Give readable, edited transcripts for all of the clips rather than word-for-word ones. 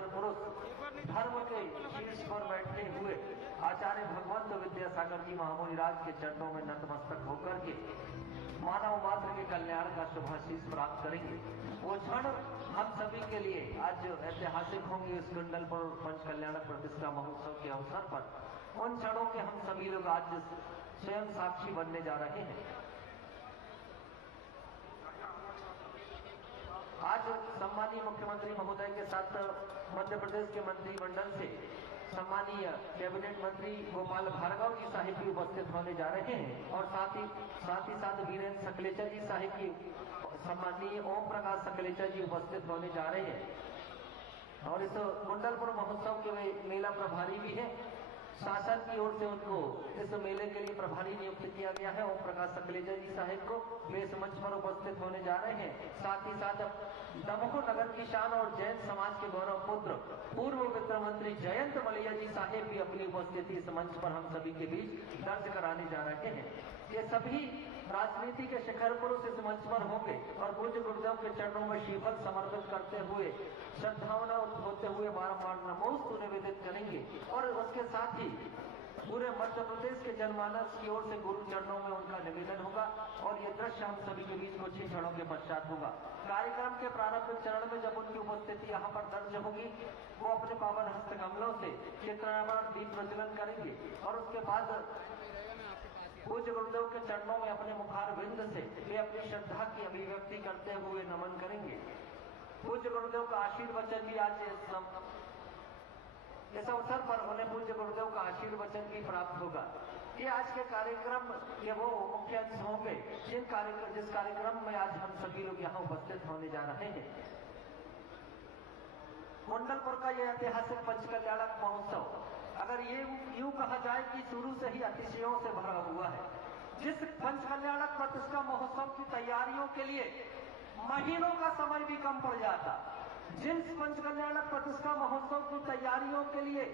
शिखर पुरुष धर्म के शीर्ष पर बैठे हुए आचार्य भगवंत विद्यासागर जी महामुनिराज के चरणों में नतमस्तक होकर के मानव मात्र के कल्याण का शुभाशीष प्राप्त करेंगे। वो क्षण हम सभी के लिए आज ऐतिहासिक होंगे। इस कुंडलपुर पंच कल्याणक प्रतिष्ठा महोत्सव के अवसर पर उन क्षणों के हम सभी लोग आज स्वयं साक्षी बनने जा रहे हैं। आज सम्मानीय मुख्यमंत्री महोदय के साथ मध्य प्रदेश के मंत्रिमंडल से सम्मानीय कैबिनेट मंत्री गोपाल भार्गव जी साहिब भी उपस्थित होने जा रहे हैं और साथ ही वीरेंद्र सकलेचा जी साहिब की सम्मानीय ओम प्रकाश सकलेचा जी उपस्थित होने जा रहे हैं। और इस कुंडलपुर महोत्सव के मेला प्रभारी भी है। शासन की ओर से उनको इस मेले के लिए प्रभारी नियुक्त किया गया है। ओम प्रकाश सकलेचा जी साहिब को वे इस मंच पर उपस्थित होने जा रहे हैं। साथ ही साथ दमोह नगर की शान और जैन समाज के गौरव पुत्र पूर्व वित्त मंत्री जयंत मलैया जी साहिब भी अपनी उपस्थिति इस मंच पर हम सभी के बीच दर्ज कराने जा रहे हैं। ये सभी राजनीति के शिखर पुरुष इस मंच पर होंगे और पूज्य गुरुदेव के चरणों में शीफल समर्पित करते हुए श्रद्धावना होते हुए बारंबार नमोस्तु निवेदित करेंगे। और उसके साथ ही पूरे मध्य प्रदेश के जनमानस की ओर से गुरु चरणों में उनका निवेदन होगा और ये दृश्य हम सभी के बीच कुछ ही क्षणों के पश्चात होगा। कार्यक्रम के प्रारंभिक चरण में जब उनकी उपस्थिति यहाँ पर दर्ज होगी, वो अपने पावन हस्त कमलों से चित्रावरण दीप प्रज्वलन करेंगे और उसके बाद पूज्य गुरुदेव के चरणों में अपने मुखार बिंद से वे अपनी श्रद्धा की अभिव्यक्ति करते हुए नमन करेंगे। पूज्य गुरुदेव का आशीर्वचन भी आज इस अवसर पर उन्हें पूज्य गुरुदेव का आशीर्वचन भी प्राप्त होगा। ये आज के कार्यक्रम के वो मुख्य अंश होंगे जिस कार्यक्रम में आज हम सभी लोग यहाँ उपस्थित होने जा रहे हैं। कुंडलपुर का यह ऐतिहासिक पंच कल्याणक महोत्सव अगर ये यूं कहा जाए कि शुरू से ही अतिशयों से भरा हुआ है। जिस पंच कल्याणक प्रतिष्ठा महोत्सव की तैयारियों के लिए महीनों का समय भी कम पड़ जाता, जिन पंच कल्याणक प्रतिष्ठा महोत्सव की तैयारियों के लिए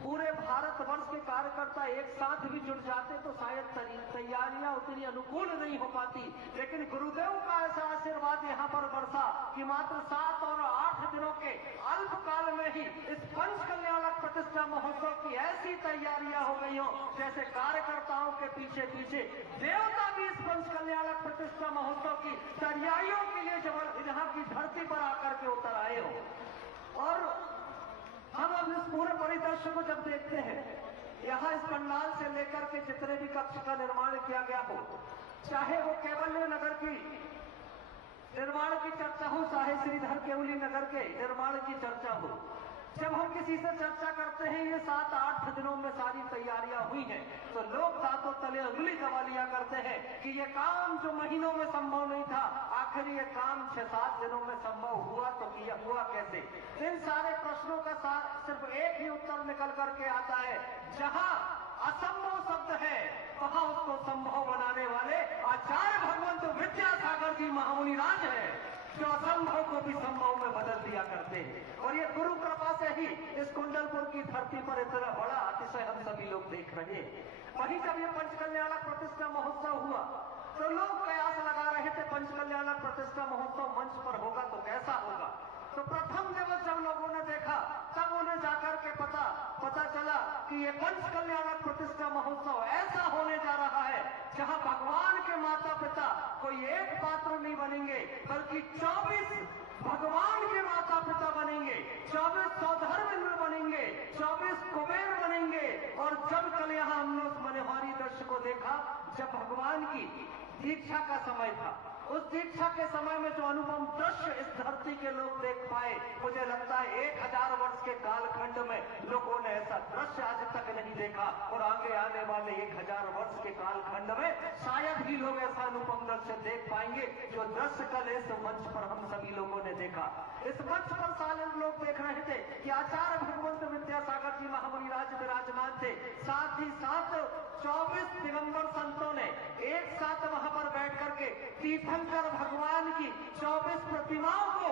पूरे भारतवर्ष के कार्यकर्ता एक साथ भी जुट जाते तो शायद तैयारियां उतनी अनुकूल नहीं हो पाती। लेकिन गुरुदेव का ऐसा आशीर्वाद यहाँ पर बरसा कि मात्र 7 और 8 दिनों के अल्प काल में ही इस पंच कल्याणक प्रतिष्ठा महोत्सव की ऐसी तैयारियां हो गई हो जैसे कार्यकर्ताओं के पीछे पीछे देवता भी इस पंच कल्याणक प्रतिष्ठा महोत्सव की तैयारियों के लिए यहाँ की धरती पर आकर के उतर आए हो। और हम अब इस पूरे परिदृश्य को जब देखते हैं, यहाँ इस पंडाल से लेकर के जितने भी कक्ष का निर्माण किया गया हो, चाहे वो कैवल्य नगर की निर्माण की चर्चा हो, चाहे श्रीधर केवली नगर के निर्माण की चर्चा हो, जब हम किसी से चर्चा करते हैं ये 7-8 दिनों में सारी तैयारियां हुई हैं, तो लोग दांतों तले उंगली दबा लिया करते हैं कि ये काम जो महीनों में संभव नहीं था, आखिर ये काम 6-7 दिनों में संभव हुआ तो किया हुआ कैसे। इन सारे प्रश्नों का सिर्फ एक ही उत्तर निकल करके आता है, जहां असंभव शब्द है वहां उसको संभव बनाने वाले आचार्य भगवंत विद्यासागर जी महामुनिराज है, जो असंभव को भी संभव में बदल दिया करते हैं। और ये गुरु कृपा से ही इस कुंडलपुर की धरती पर इतना बड़ा अतिशय हम सभी लोग देख रहे हैं। वहीं जब ये पंच कल्याणक प्रतिष्ठा महोत्सव हुआ तो लोग कयास लगा रहे थे पंच कल्याणक प्रतिष्ठा महोत्सव मंच पर होगा तो कैसा होगा। तो प्रथम दिवस जब लोगों ने देखा तब उन्हें जाकर के पता चला कि ये पंच कल्याणक प्रतिष्ठा महोत्सव ऐसा होने जा रहा है जहां भगवान के माता पिता कोई एक पात्र नहीं बनेंगे बल्कि 24 भगवान के माता पिता बनेंगे, 24 सौधर्मेंद्र बनेंगे, 24 कुबेर बनेंगे। और जब कल यहाँ हमने उस मनोहारी दृश्य को देखा, जब भगवान की दीक्षा का समय था, उस दीक्षा के समय में जो अनुपम दृश्य इस धरती के लोग देख पाए, मुझे लगता है 1000 वर्ष के कालखंड में लोगों ने ऐसा दृश्य आज तक नहीं देखा और आगे आने वाले 1000 वर्ष के कालखंड में शायद ही लोग ऐसा अनुपम दृश्य देख पाएंगे जो दृश्य कल इस मंच पर हम सभी लोगों ने देखा। इस मंच पर सारे लोग देख रहे थे कि आचार्य भगवंत विद्यासागर जी महामुनिराज विराजमान थे, साथ ही साथ 24 दिगंबर संतों ने एक साथ वहां पर बैठ करके तीर्थंकर भगवान की 24 प्रतिमाओं को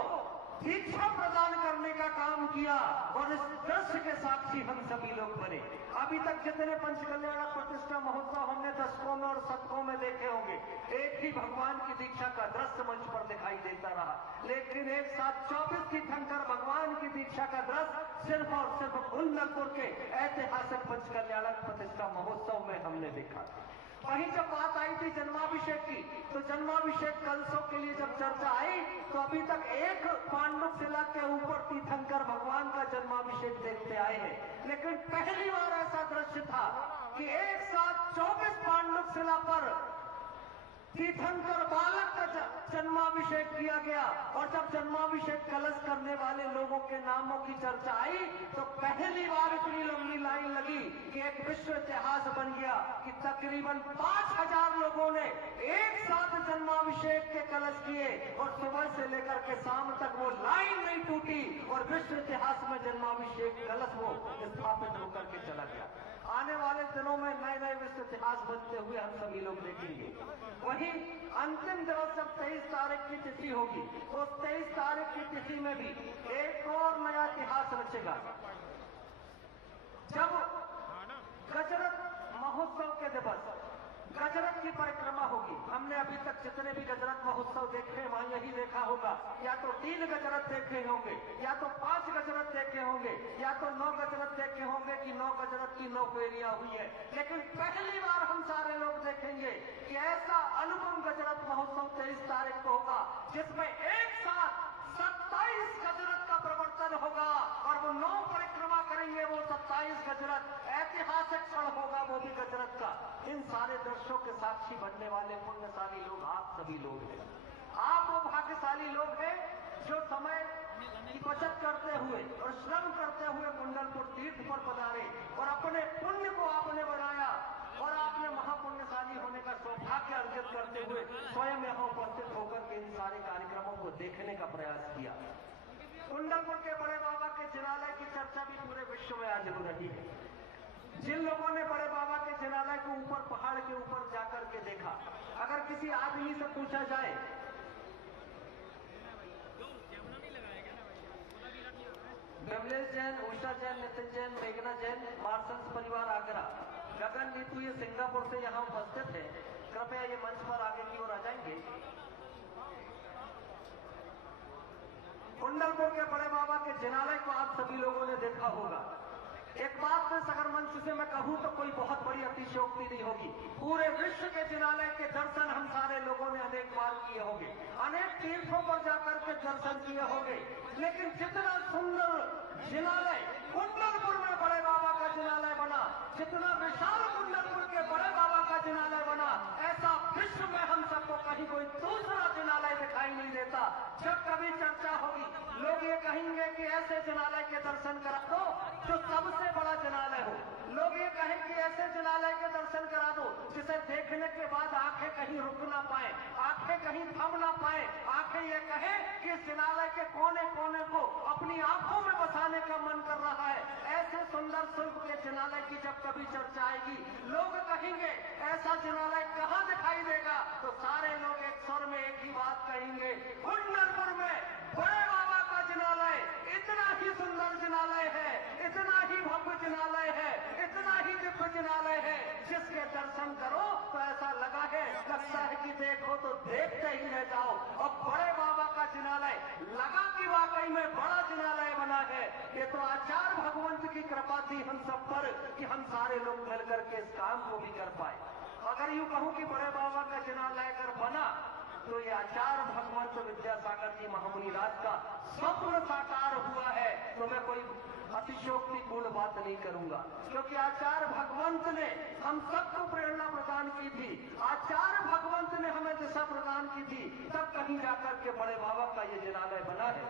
दीक्षा प्रदान करने का काम किया और इस दृश्य के साक्षी हम सभी लोग बने। अभी तक जितने पंच कल्याणक प्रतिष्ठा महोत्सव हमने दशकों में और शतकों में देखे होंगे, एक ही भगवान की दीक्षा का दृश्य मंच पर दिखाई देता रहा, लेकिन एक साथ 24 तीर्थंकर भगवान की दीक्षा प्रतीक्षा का दृश्य सिर्फ और सिर्फ कुंडलपुर के ऐतिहासिक पंचकल्याणक प्रतिष्ठा महोत्सव में हमने देखा। वहीं जब बात आई थी जन्माभिषेक की, तो जन्माभिषेक कलशों के लिए जब चर्चा आई तो अभी तक एक पांडुप शिला के ऊपर तीर्थंकर भगवान का जन्माभिषेक देखते आए हैं, लेकिन पहली बार ऐसा दृश्य था कि एक साथ 24 पांडुप शिला पर तीर्थंकर बालक का जन्माभिषेक किया गया। और जब जन्माभिषेक कलश करने वाले लोगों के नामों की चर्चा आई तो पहली बार इतनी लंबी लाइन लगी कि एक विश्व इतिहास बन गया कि तकरीबन 5000 लोगों ने एक साथ जन्माभिषेक के कलश किए और सुबह से लेकर के शाम तक वो लाइन नहीं टूटी और विश्व इतिहास में जन्माभिषेक कलश वो स्थापित होकर के चला गया। आने वाले दिनों में नए नए विश्व इतिहास बनते हुए हम सभी लोग देखेंगे। वहीं अंतिम दिवस जब 23 तारीख की तिथि होगी तो 23 तारीख की तिथि में भी एक और नया इतिहास रचेगा। जब गजरत महोत्सव के दिवस गजरत की परिक्रमा होगी। हमने अभी तक जितने भी गजरत महोत्सव देखे वहां यही देखा होगा, या तो 3 गजरत देखे होंगे, या तो 5 गजरत देखे होंगे, या तो 9 गजरत देखे होंगे कि 9 गजरत की 9 फेरियां हुई है। लेकिन पहली बार हम सारे लोग देखेंगे कि ऐसा अनुपम गजरत महोत्सव 23 तारीख को होगा जिसमें एक साथ 27 गजरत का प्रवर्तन होगा और वो 9 परिक्रमा करेंगे। वो 27 गजरत ऐतिहासिक क्षण होगा, वो भी गजरत का। इन सारे दृश्यों के साक्षी बनने वाले पुण्यशाली लोग आप सभी लोग हैं। आप वो भाग्यशाली लोग हैं जो समय की बचत करते हुए और श्रम करते हुए कुंडलपुर तीर्थ पर पधारे और अपने पुण्य को आपने बनाया और आपने महापुण्यशाली होने का सौभाग्य अर्जित करते हुए स्वयं यहाँ उपस्थित होकर के इन सारे कार्यक्रमों को देखने का प्रयास किया। कुंडलपुर के बड़े बाबा के जिनालय की चर्चा भी पूरे विश्व में आज हो रही है। जिन लोगों ने बड़े बाबा के जिनालय को ऊपर पहाड़ के ऊपर जाकर के देखा, अगर किसी आदमी से पूछा जाए कमलेश जैन, उषा जैन, नितिन जैन, मेघना जैन, मार्शल्स परिवार आगरा, गगन नीतू ये सिंगापुर से यहाँ उपस्थित है, कृपया ये मंच पर आगे की ओर आ जाएंगे। कुंडलपुर के बड़े बाबा के जिनालय को आप सभी लोगों ने देखा होगा। एक बात में अगर मंच से मैं कहूं तो कोई बहुत बड़ी अतिशयोक्ति नहीं होगी। पूरे विश्व के जिनालय के दर्शन हम सारे लोगों ने अनेक बार किए होंगे, अनेक तीर्थों पर जाकर के दर्शन किए होंगे, लेकिन जितना सुंदर जिनालय कुंडलपुर में बड़े बाबा का जिनालय बना, जितना विशाल कुंडलपुर के बड़े बाबा का जिनालय बना, ऐसा विश्व में हम सबको कहीं कोई दूसरा जिनालय दिखाई नहीं देता। जब कभी चर्चा होगी लोग ये कहेंगे कि ऐसे जिनालय के दर्शन करा दो जो सबसे बड़ा जिनालय हो। लोग ये कहें कि ऐसे जिनालय के दर्शन करा दो जिसे देखने के बाद आंखें कहीं रुक ना पाए, आंखें कहीं थम ना पाए, आंखें ये कहें कि इस जिनालय के कोने कोने को अपनी आंखों में बसाने का मन कर रहा है। ऐसे सुंदर शिल्प के जिनालय की जब कभी चर्चा आएगी लोग कहेंगे ऐसा जिनालय कहाँ दिखाई देगा, तो सारे लोग एक स्वर में एक ही बात कहेंगे, कुंडलपुर में बड़े बाबा का जिनालय इतना ही सुंदर जिनालय है, इतना ही भव्य जिनालय है, इतना ही दिव्य जिनालय है, जिसके दर्शन करो तो ऐसा लगता है कि देखो तो देखते ही रह जाओ। और बड़े बाबा का जिनालय लगा कि वाकई में बड़ा जिनालय बना है। ये तो आचार्य भगवंत की कृपा थी हम सब पर कि हम सारे लोग मिल करके इस काम को भी कर पाए। अगर यूं कहूं कि बड़े बाबा का जिनालय अगर बना तो ये आचार्य भगवंत विद्यासागर जी महामुनि राज का स्वप्न साकार हुआ है, तो मैं कोई अतिशयोक्तिपूर्ण बात नहीं करूंगा, क्योंकि आचार्य भगवंत ने हम सबको प्रेरणा प्रदान की थी, आचार्य भगवंत ने हमें दिशा प्रदान की थी, तब कहीं जाकर के बड़े बाबा का ये जिनालय बना है।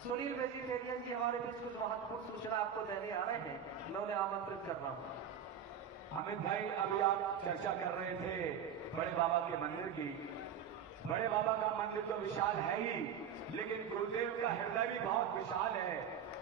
सुनील वेजिटेरियन जी हमारे बीच कुछ महत्वपूर्ण सूचना आपको देने आ रहे हैं, मैं उन्हें आमंत्रित कर रहा हूँ। अमित भाई, अभी आप चर्चा कर रहे थे बड़े बाबा के मंदिर की। बड़े बाबा का मंदिर तो विशाल है ही, लेकिन गुरुदेव का हृदय भी बहुत विशाल है।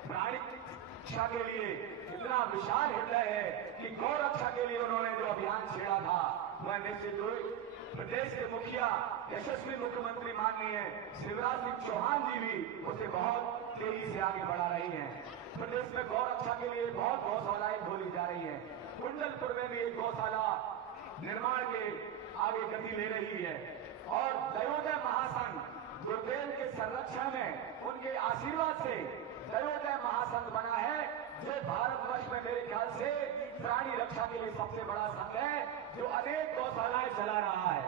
प्राणी रक्षा के लिए इतना विशाल हृदय है कि गौ रक्षा के लिए उन्होंने जो अभियान छेड़ा था, वह निश्चित रूप प्रदेश के मुखिया यशस्वी मुख्यमंत्री माननीय शिवराज सिंह चौहान जी भी उसे बहुत तेजी से आगे बढ़ा रही हैं। प्रदेश में गौ रक्षा के लिए बहुत गौशालाएं खोली जा रही हैं। कुंडलपुर में भी एक गौशाला निर्माण के आगे गति ले रही है और दयोदय महासंघ गुरुदेव के संरक्षण में उनके आशीर्वाद से दयोदय महासंघ भारतवर्ष में मेरे ख्याल से प्राणी रक्षा के लिए सबसे बड़ा संघ है, जो अनेक गौशालाएं चला रहा है।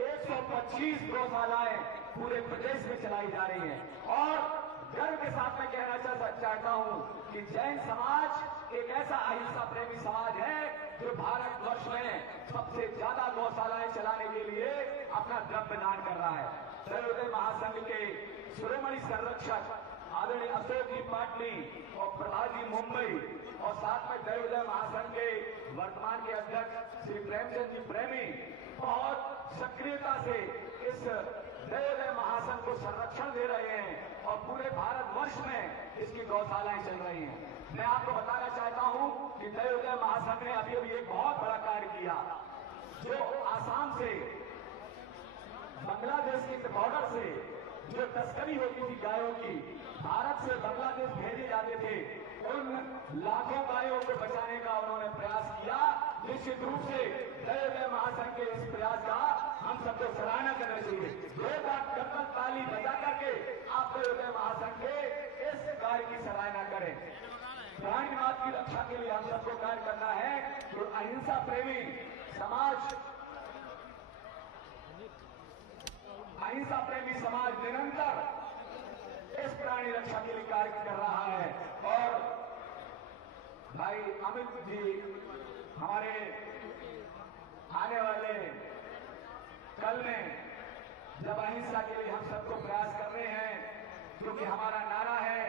125 गौशालाएं पूरे प्रदेश में चलाई जा रही हैं। और गर्व के साथ मैं कहना चाहता हूं कि जैन समाज एक ऐसा अहिंसा प्रेमी समाज है जो भारतवर्ष में सबसे ज्यादा गौशालाएं चलाने के लिए अपना द्रव्य दान कर रहा है। दैवोदय महासंघ के शिरोमणि संरक्षक आदरणीय अशोक जी पाटनी और प्रभाजी मुंबई और साथ में दैवोदय महासंघ के वर्तमान के अध्यक्ष श्री प्रेमचंद जी प्रेमी बहुत सक्रियता से इस दैवोदय महासंघ को संरक्षण दे रहे हैं और पूरे भारतवर्ष में इसकी गौशालाएं चल रही हैं। मैं आपको बताना चाहता हूं कि दैवोदय महासंघ ने अभी एक बहुत बड़ा कार्य किया, जो आसाम से बांग्लादेश के बॉर्डर से जो तस्करी होती थी गायों की, भारत से बांग्लादेश भेजे जाते थे, उन लाखों गायों को बचाने का उन्होंने प्रयास किया। निश्चित रूप से दैवोदय महासंघ के इस प्रयास का हम सबको सराहना करना चाहिए। एक बार कत्ल ताली बजा करके आप दैवोदय महासंघ के इस कार्य की सराहना करें। प्राणीवाद की रक्षा के लिए हम सबको कार्य करना है। तो अहिंसा प्रेमी समाज, अहिंसा प्रेमी समाज निरंतर इस प्राणी रक्षा के लिए कार्य कर रहा है। और भाई अमित जी हमारे आने वाले कल में जब अहिंसा के लिए हम सबको प्रयास कर रहे हैं, क्योंकि हमारा नारा है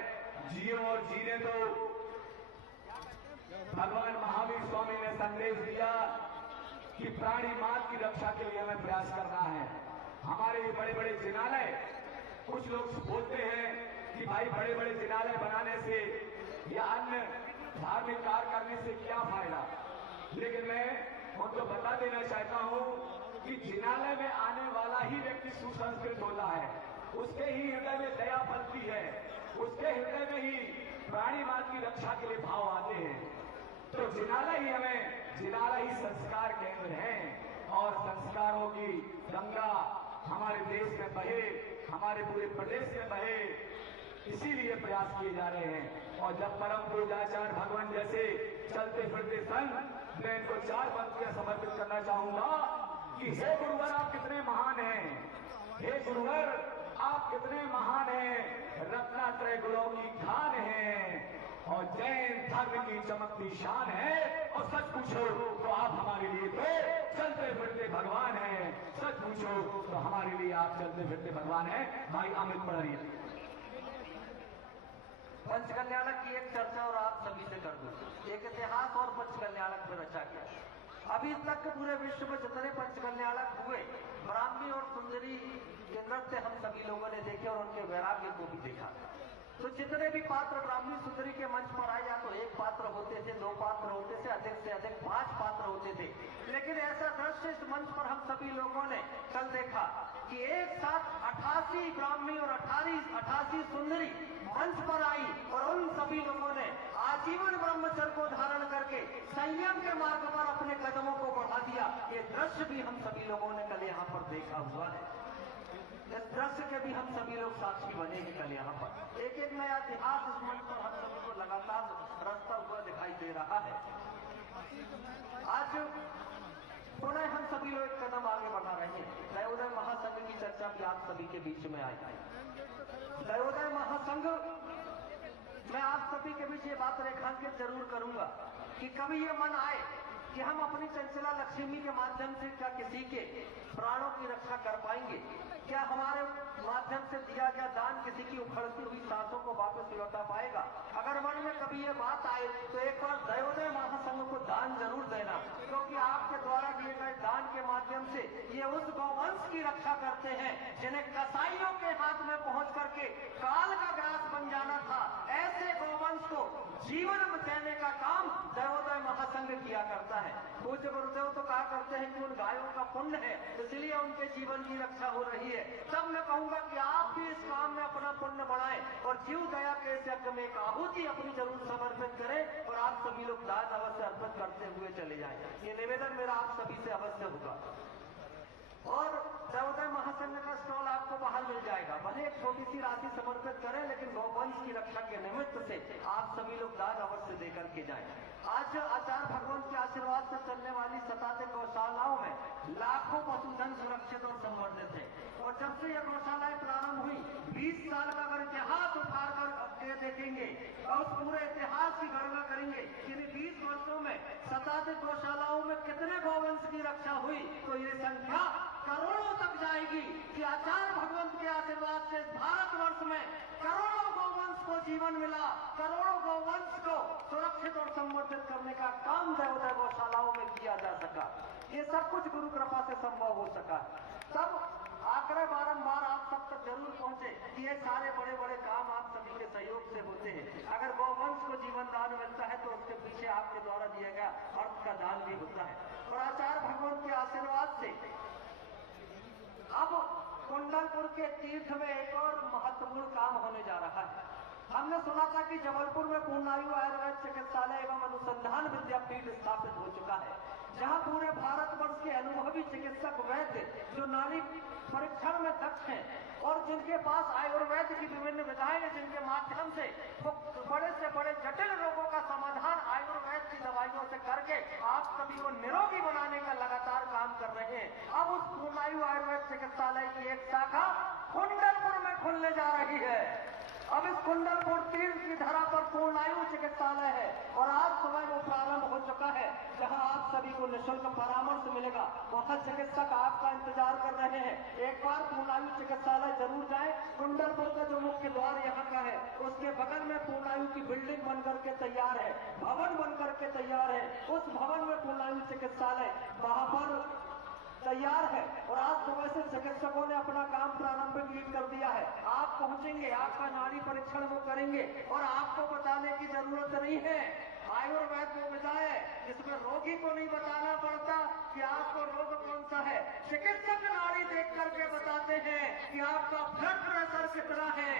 जियो और जीने दो। भगवान महावीर स्वामी ने संदेश दिया कि प्राणी मात की रक्षा के लिए हमें प्रयास करना है। हमारे ये बड़े बड़े जिनालय, कुछ लोग बोलते हैं कि भाई बड़े बड़े जिनालय बनाने से या अन्य धार्मिक कार्य करने से क्या फायदा, लेकिन मैं उनको बता देना चाहता हूं कि जिनालय में आने वाला ही व्यक्ति सुसंस्कृत होता है, उसके ही हृदय में दया पलती है, उसके हृदय में ही प्राणीवाद की रक्षा के लिए भाव आते हैं। तो जिनालय ही संस्कार केंद्र है और संस्कारों की गंगा हमारे देश में बहे, हमारे पूरे प्रदेश में बहे, इसीलिए प्रयास किए जा रहे हैं। और जब परम पूज्याचार्य भगवान जैसे चलते फिरते संत, मैं इनको 4 पंक्तियां समर्पित करना चाहूंगा कि हे गुरुवर आप कितने महान हैं, हे गुरुवर आप कितने महान हैं, रत्नात्रय गुणों की खान है और जैन धर्म की चमकती शान है। और सच पूछो तो आप हमारे लिए तो चलते फिरते भगवान हैं, सच पूछो तो हमारे लिए आप चलते फिरते भगवान हैं। भाई अमित पढ़िए। पंचकल्याणक की एक चर्चा और आप सभी से कर दूं। एक इतिहास और पंचकल्याणक में रचा गया। अभी तक पूरे विश्व में जितने पंचकल्याणक हुए, ब्राह्मी और सुंदरी के नृत्य हम सभी लोगों ने देखे और उनके वैराग्य को भी देखा। तो जितने भी पात्र ब्राह्मी सुंदरी के मंच पर आए, या तो 1 पात्र होते थे, 2 पात्र होते थे, अधिक से अधिक 5 पात्र होते थे। लेकिन ऐसा दृश्य इस मंच पर हम सभी लोगों ने कल देखा कि एक साथ 88 ब्राह्मी और 88 सुंदरी मंच पर आई और उन सभी लोगों ने आजीवन ब्रह्मचर्य को धारण करके संयम के मार्ग पर अपने कदमों को बढ़ा दिया। ये दृश्य भी हम सभी लोगों ने कल यहाँ पर देखा हुआ है। इस दृश्य के भी हम सभी लोग साक्षी बनेंगे कल यहाँ पर। एक एक नया इतिहास इस मंच पर हम सभी को लगातार रचता हुआ दिखाई दे रहा है। आज पुनः हम सभी लोग एक कदम आगे बढ़ा रहे हैं। दैवोदय महासंघ की चर्चा भी आप सभी के बीच में आई। दैवोदय महासंघ, मैं आप सभी के बीच ये बात रेखांकित जरूर करूंगा कि कभी ये मन आए कि हम अपनी चंचला लक्ष्मी के माध्यम से क्या किसी के प्राणों की रक्षा कर पाएंगे? क्या हमारे माध्यम से दिया गया दान किसी की उखड़ती हुई सांसों को वापस लौटा पाएगा? अगर मन में कभी ये बात आए तो एक बार दैवोदय महासंघ को दान जरूर देना, क्योंकि आपके द्वारा दिए गए दान के माध्यम से ये उस गौवंश की रक्षा करते हैं जिन्हें कसाईयों के हाथ में पहुंच करके काल का ग्रास बन जाना था। ऐसे गौवंश को जीवन देने का काम दैवोदय महासंघ किया करता है। पूज्य गुरुदेव तो कहा करते हैं कि उन गायों का पुण्य है, इसलिए उनके जीवन की रक्षा हो रही है। तब मैं कहूंगा कि आप भी इस काम में अपना पुण्य बढ़ाएं और जीव दया के इस यज्ञ में एक आहुति अपनी जरूर समर्पित करें और आप सभी लोग दान अवश्य अर्पित करते हुए चले जाएं। ये निवेदन मेरा आप सभी से अवश्य होगा। और दैवोदय महासंघ का स्टॉल आपको बाहर मिल जाएगा। भले एक छोटी सी राशि समर्पित करें, लेकिन गौवंश की रक्षा के निमित्त से आप सभी योगदान अवश्य देकर के जाएं। आज आचार्य भगवंत के आशीर्वाद से चलने वाली शताधिक गौशालाओं में लाखों पशुधन सुरक्षित और संवर्धित है। और जब से यह गौशालाएं प्रारंभ हुई 20 साल का अगर इतिहास उठार कर देखेंगे और उस पूरे इतिहास की गणना करेंगे कि 20 वर्षों में शताधिक गौशालाओं में कितने गौवंश की रक्षा हुई, तो ये संख्या करोड़ों तक जाएगी कि आचार्य भगवंत के आशीर्वाद से भारतवर्ष में करोड़ों गौवंश को जीवन मिला, करोड़ों गौवंश को सुरक्षित और संवर्धित करने का काम देवोदय गौशालाओं में किया जा सका। ये सब कुछ गुरु कृपा से संभव हो सका। तब आग्रह बारंबार आप सब तक जरूर पहुंचे कि ये सारे बड़े बड़े काम आप सभी के सहयोग से होते हैं। अगर गौवंश को जीवन दान मिलता है तो उसके पीछे आपके द्वारा दिया गया अर्थ का दान भी होता है। और आचार्य भगवंत के आशीर्वाद से अब कुंडलपुर के तीर्थ में एक और महत्वपूर्ण काम होने जा रहा है। हमने सुना था कि जबलपुर में पूर्णायु आयुर्वेद चिकित्सालय एवं अनुसंधान विद्यापीठ स्थापित हो चुका है, जहां पूरे भारतवर्ष के अनुभवी चिकित्सक वैद्य जो नाड़ी परीक्षण में दक्ष हैं और जिनके पास आयुर्वेद की विभिन्न विधाएं हैं, जिनके माध्यम से वो बड़े से बड़े जटिल रोगों का समाधान आयुर्वेद की दवाइयों से करके आप सभी को निरोगी बनाने का लगातार काम कर रहे हैं। अब उस पूर्णायु आयुर्वेद चिकित्सालय की एक शाखा कुंडलपुर में खुलने जा रही है। अब इस कुंडलपुर तीर्थ की धरा पर पूर्णायु चिकित्सालय है और आज सुबह वो प्रारंभ हो चुका है, जहां आप सभी को निःशुल्क परामर्श मिलेगा। वहां चिकित्सक आपका इंतजार कर रहे हैं। एक बार पूर्णायु चिकित्सालय जरूर जाएं। कुंडलपुर का जो मुख्य द्वार यहाँ का है, उसके बगल में पूर्णायु की बिल्डिंग बनकर के तैयार है, भवन बनकर के तैयार है। उस भवन में पूर्णायु चिकित्सालय वहां पर तैयार है और आज सुबह से चिकित्सकों ने अपना काम प्रारंभिक कर दिया है। आप पहुंचेंगे, आपका नाड़ी परीक्षण वो करेंगे और आपको बताने की जरूरत नहीं है। आयुर्वेद वो विधा है जिसमें रोगी को नहीं बताना पड़ता कि आपको रोग कौन सा है। चिकित्सक नाड़ी देख करके बताते हैं कि आपका ब्लड प्रेशर कितना है,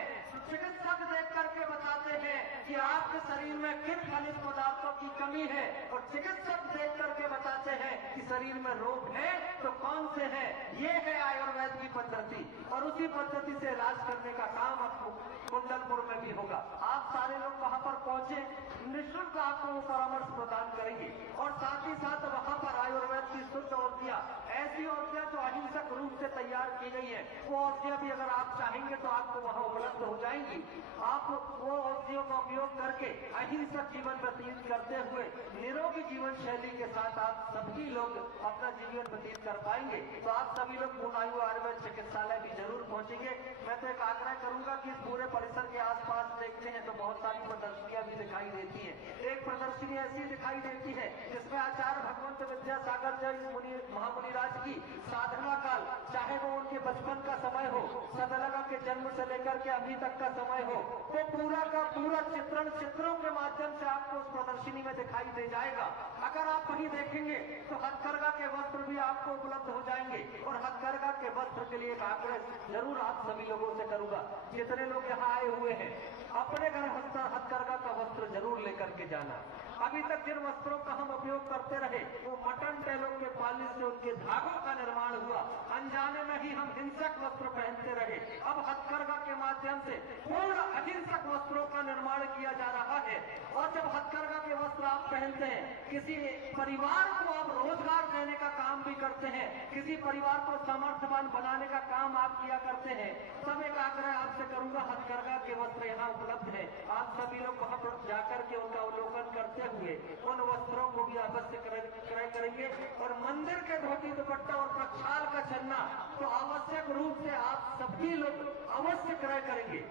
चिकित्सक देख करके बताते हैं कि आपके शरीर में किन खनिज पदार्थों की कमी है और चिकित्सक देख करके बताते हैं कि शरीर में रोग है तो कौन से है। ये है आयुर्वेद की पद्धति और उसी पद्धति से इलाज करने का काम आपको कुंडलपुर में भी होगा। आप सारे लोग वहां पर पहुंचे, निःशुल्क आपको वो परामर्श प्रदान करेंगे और साथ ही साथ वहां पर आयुर्वेद की शुद्ध औषधियां, ऐसी औषधियां जो अहिंसक रूप से तैयार की गई है, वो औषधियां भी अगर आप चाहेंगे तो आपको वहां उपलब्ध हो जाएंगी। आप वो औषधियों का उपयोग करके अहिंसक जीवन व्यतीत करते हुए निरोगी जीवन शैली के साथ आप सभी लोग अपना जीवन व्यतीत कर पाएंगे। तो आप सभी लोग पूर्णायु आयुर्वेद चिकित्सालय भी जरूर पहुंचेंगे। मैं तो एक आग्रह करूंगा कि इस पूरे परिसर के आसपास देखते हैं तो बहुत सारी प्रदर्शनियां भी दिखाई देती है। एक प्रदर्शनी ऐसी दिखाई देती है जिसमें आचार्य भगवंत विद्यासागर जय महामुनिराज की साधना काल, चाहे वो उनके बचपन का समय हो, सदलगा के जन्म से लेकर के अभी तक का समय हो, तो पूरा का पूरा चित्रण चित्रों के माध्यम से आपको उस प्रदर्शनी में दिखाई दे जाएगा। अगर आप वहीं देखेंगे तो हथकरघा के वस्त्र भी आपको उपलब्ध हो जाएंगे और हथकरघा के वस्त्र के लिए एक आग्रह जरूर आप सभी लोगों से करूंगा, जितने लोग यहाँ आए हुए हैं अपने घर हथकरघा का वस्त्र जरूर लेकर के जाना। अभी तक जिन वस्त्रों का हम उपयोग करते रहे वो मटन टेलों के पालिश से उनके धागों का निर्माण हुआ, अनजाने में ही हम हिंसक वस्त्र पहनते रहे। अब हथकरघा के माध्यम से पूर्ण अहिंसक वस्त्रों का निर्माण किया जा रहा है और जब हथकरघा के वस्त्र आप पहनते हैं, किसी परिवार को आप रोजगार देने का काम भी करते हैं, किसी परिवार को सामर्थ्यवान बनाने का काम आप किया करते हैं। सब एक आग्रह आपसे करूंगा, हथकरघा के वस्त्र यहाँ उपलब्ध है। आप सभी लोग वहां पर जाकर के उनका अवलोकन करते हुए उन वस्त्रों को भी अवश्य क्रय करेंगे और मंदिर के धोती दुपट्टा और प्रक्षाल का चन्ना तो आवश्यक रूप से आप सभी लोग अवश्य क्रय करेंगे।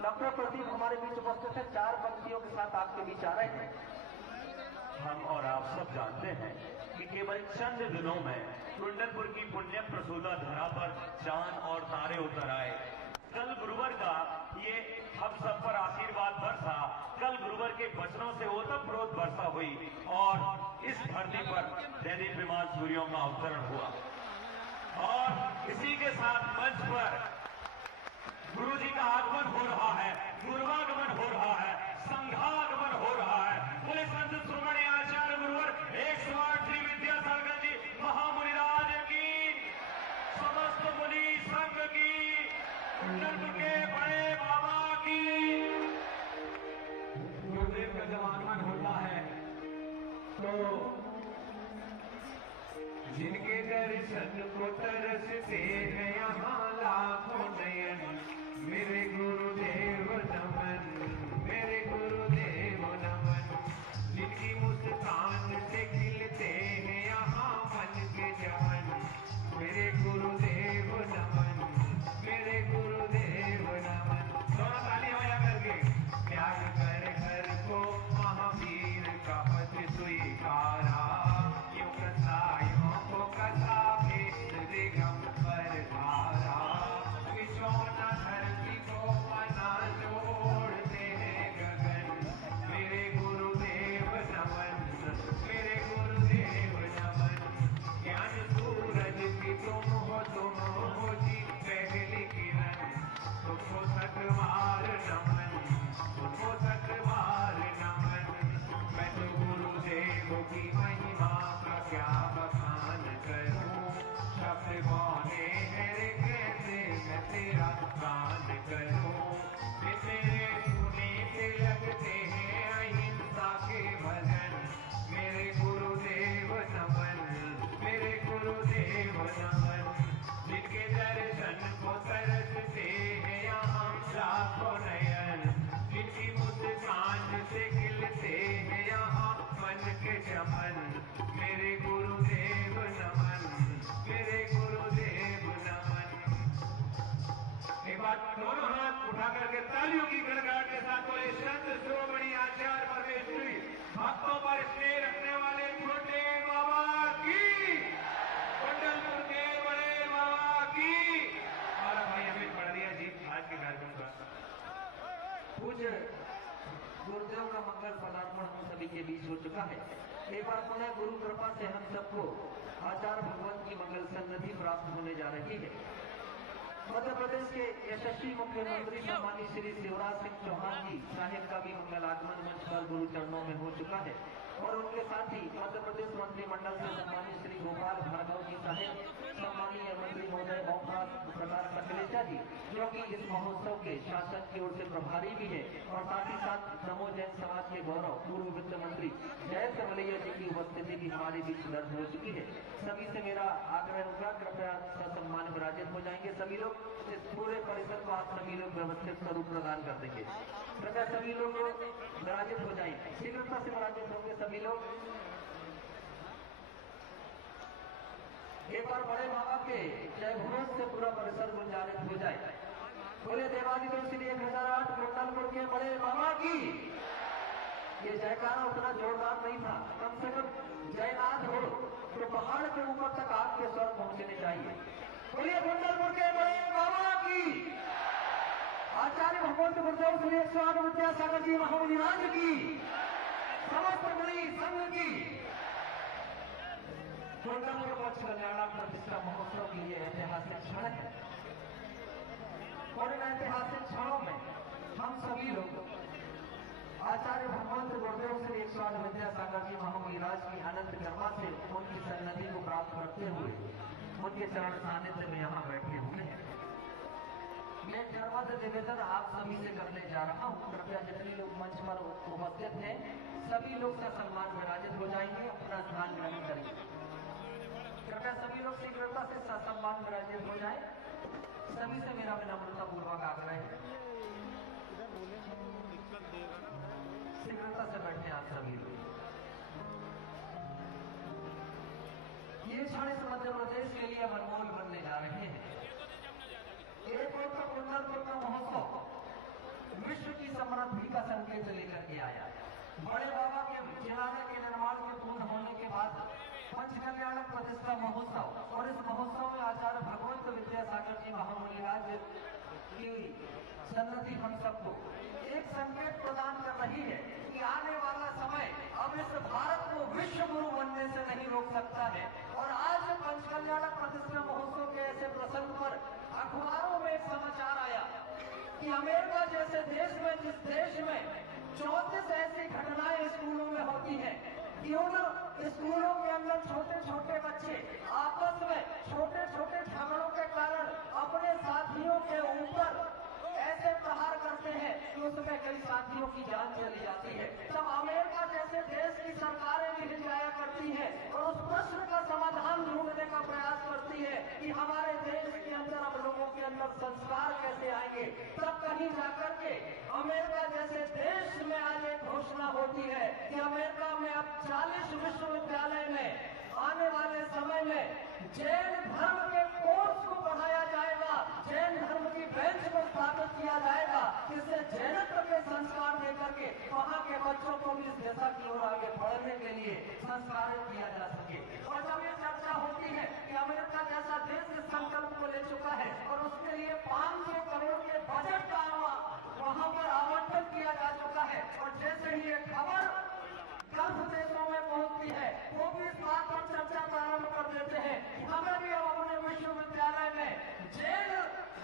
डॉक्टर प्रदीप हमारे बीच उपस्थित है, 4 पंक्तियों के साथ आपके बीच आ रहे हैं। हम और आप सब जानते हैं कि केवल चंद दिनों में कुंडलपुर की पुण्य प्रसूदा धरा पर चांद और तारे उतर आए। कल गुरुवर का ये हम सब पर आशीर्वाद बरसा, कल गुरुवर के वचनों से ओतप्रोत वर्षा हुई और इस धरती पर दैदीप्यमान सूर्यों का अवतरण हुआ और इसी के साथ मंच पर गुरु जी का आगमन हो रहा है, गुरुवागमन हो रहा है, संघागमन हो रहा है। बोले संत सुब्रमण्य आचार्य गुरुवर 108 श्री विद्यासागर जी महामुनिराज की समस्त और स्नेह रखने वाले छोटे बाबा की, कुंडलपुर के बड़े बाबा की। और भाई अमित पढ़ दिया जी आज के कार्यक्रम का। पूज्य गुरुदेव का मंगल पदार्पण हम सभी के बीच हो चुका है। एक बार पुनः गुरु कृपा से हम सबको आचार्य भगवत की मंगल सन्निधि प्राप्त होने जा रही है। मध्य प्रदेश के यशस्वी मुख्यमंत्री सम्मानित श्री शिवराज सिंह चौहान जी साहिब का भी मंगल आगमन मंच पर गुरु चरणों में हो चुका है और उनके साथ ही मध्य प्रदेश मंत्रिमंडल से सम्मानित श्री गोपाल भार्गव जी साहिब, सम्मानीय मंत्री महोदय ओमप्रकाश प्रसाद कटलेचा जी जो कि इस महोत्सव के शासन की ओर से प्रभारी भी है, और साथ ही साथ नमो जैन समाज के गौरव पूर्व वित्त मंत्री जयंत मलैया जी की उपस्थिति भी हमारे बीच दर्ज हो चुकी है। सभी से मेरा आग्रह होगा, कृपया ससम्मान विराजित हो जाएंगे सभी लोग। इस पूरे परिसर को आप सभी लोग व्यवस्थित स्वरूप प्रदान कर देंगे। कृपया सभी लोग विराजित हो जाएंगे, शीघ्रता से विराजित होंगे सभी लोग। एक बार बड़े बाबा के जय घोष से पूरा परिसर गुंजारित हो जाए। बोले देवादिदेव श्री 1008 कुंडलपुर के बड़े बाबा की। ये जयकारा उतना जोरदार नहीं था, कम से कम जयनाथ हो तो पहाड़ के ऊपर तक आपके स्वर पहुंचने चाहिए। बोलिए कुंडलपुर के बड़े बाबा की। आचार्य भगवंत गुरुदेव श्री 108 विद्यासागर जी महाविराज की, समस्त बड़ी संघ की। कुंडलपुर पक्ष कल्याण प्रतिष्ठा महोत्सव के लिए ऐतिहासिक क्षण है और इन ऐतिहासिक क्षणों में हम सभी लोग आचार्य भगवंत गुरुदेव श्री 108 विद्यासागर जी महाविराज की अनंत कृपा से उनकी सन्निधि को प्राप्त करते हुए उनके चरण सानिध्य में यहाँ बैठे हुए हैं। मैं धर्मद निवेदन आप सभी से करने जा रहा हूँ। कृपया जितने लोग मंच पर उपस्थित हैं सभी लोग का सम्मान विराजित हो जाएंगे, अपना स्थान ग्रहण करेंगे। कृपया सभी लोग शीघ्रता से सम्मान विराजित हो जाए। सभी से मेरा विनम्रता पूर्वक आग्रह है, शीघ्रता से बैठे आप सभी लोग। ये क्षण इस मध्य प्रदेश के लिए अनमोल बनने जा रहे हैं। एक और तो कुंडलपुर का महोत्सव विश्व की समृद्धि का संकेत लेकर के आया। बड़े बाबा के जिलाने के निर्माण के पूर्ण होने के बाद पंच कल्याण प्रतिष्ठा महोत्सव, और इस महोत्सव में आचार्य भगवंत विद्यासागर जी महाविराज की सन्निधि हम सबको एक संकेत प्रदान कर रही है कि आने वाला समय अब इस भारत को विश्व गुरु बनने से नहीं रोक सकता है। और आज पंच कल्याण प्रतिष्ठा महोत्सव के ऐसे प्रसंग पर अखबारों में एक समाचार आया कि अमेरिका जैसे देश में, जिस देश में 34 ऐसी घटनाएं स्कूलों में होती हैं कि उन स्कूलों के अंदर छोटे छोटे बच्चे आपस में छोटे छोटे झगड़ों के कारण अपने साथियों के ऊपर ऐसे प्रहार करते हैं कि उसमें कई साथियों की जान चली जाती है। तब अमेरिका जैसे देश की सरकारें भी हिल जाया करती है और उस प्रश्न का समाधान ढूंढने का प्रयास करती है कि हमारे देश के अंदर अब लोगों के अंदर संस्कार कैसे आएंगे। तब कहीं जाकर के अमेरिका जैसे देश में आज एक घोषणा होती है कि अमेरिका में अब 40 विश्वविद्यालय में आने वाले समय में जैन धर्म के कोर्स को बढ़ाया जाएगा, जैन धर्म की बेंच को स्थापित किया जाएगा, जिससे जैनत्व के संस्कार देकर के वहाँ के बच्चों को भी इस दिशा की ओर आगे बढ़ने के लिए संस्कारित किया जा सके। और जब ये चर्चा होती है कि अमेरिका जैसा देश इस संकल्प को ले चुका है और उसके लिए 500 करोड़ के बजट का वहाँ पर आवंटन किया जा चुका है, और जैसे ही ये खबर गल्फ देशों में पहुंचती है वो भी इस बात पर चर्चा प्रारंभ कर देते हैं कि हमें भी अब अपने विश्वविद्यालय में जैन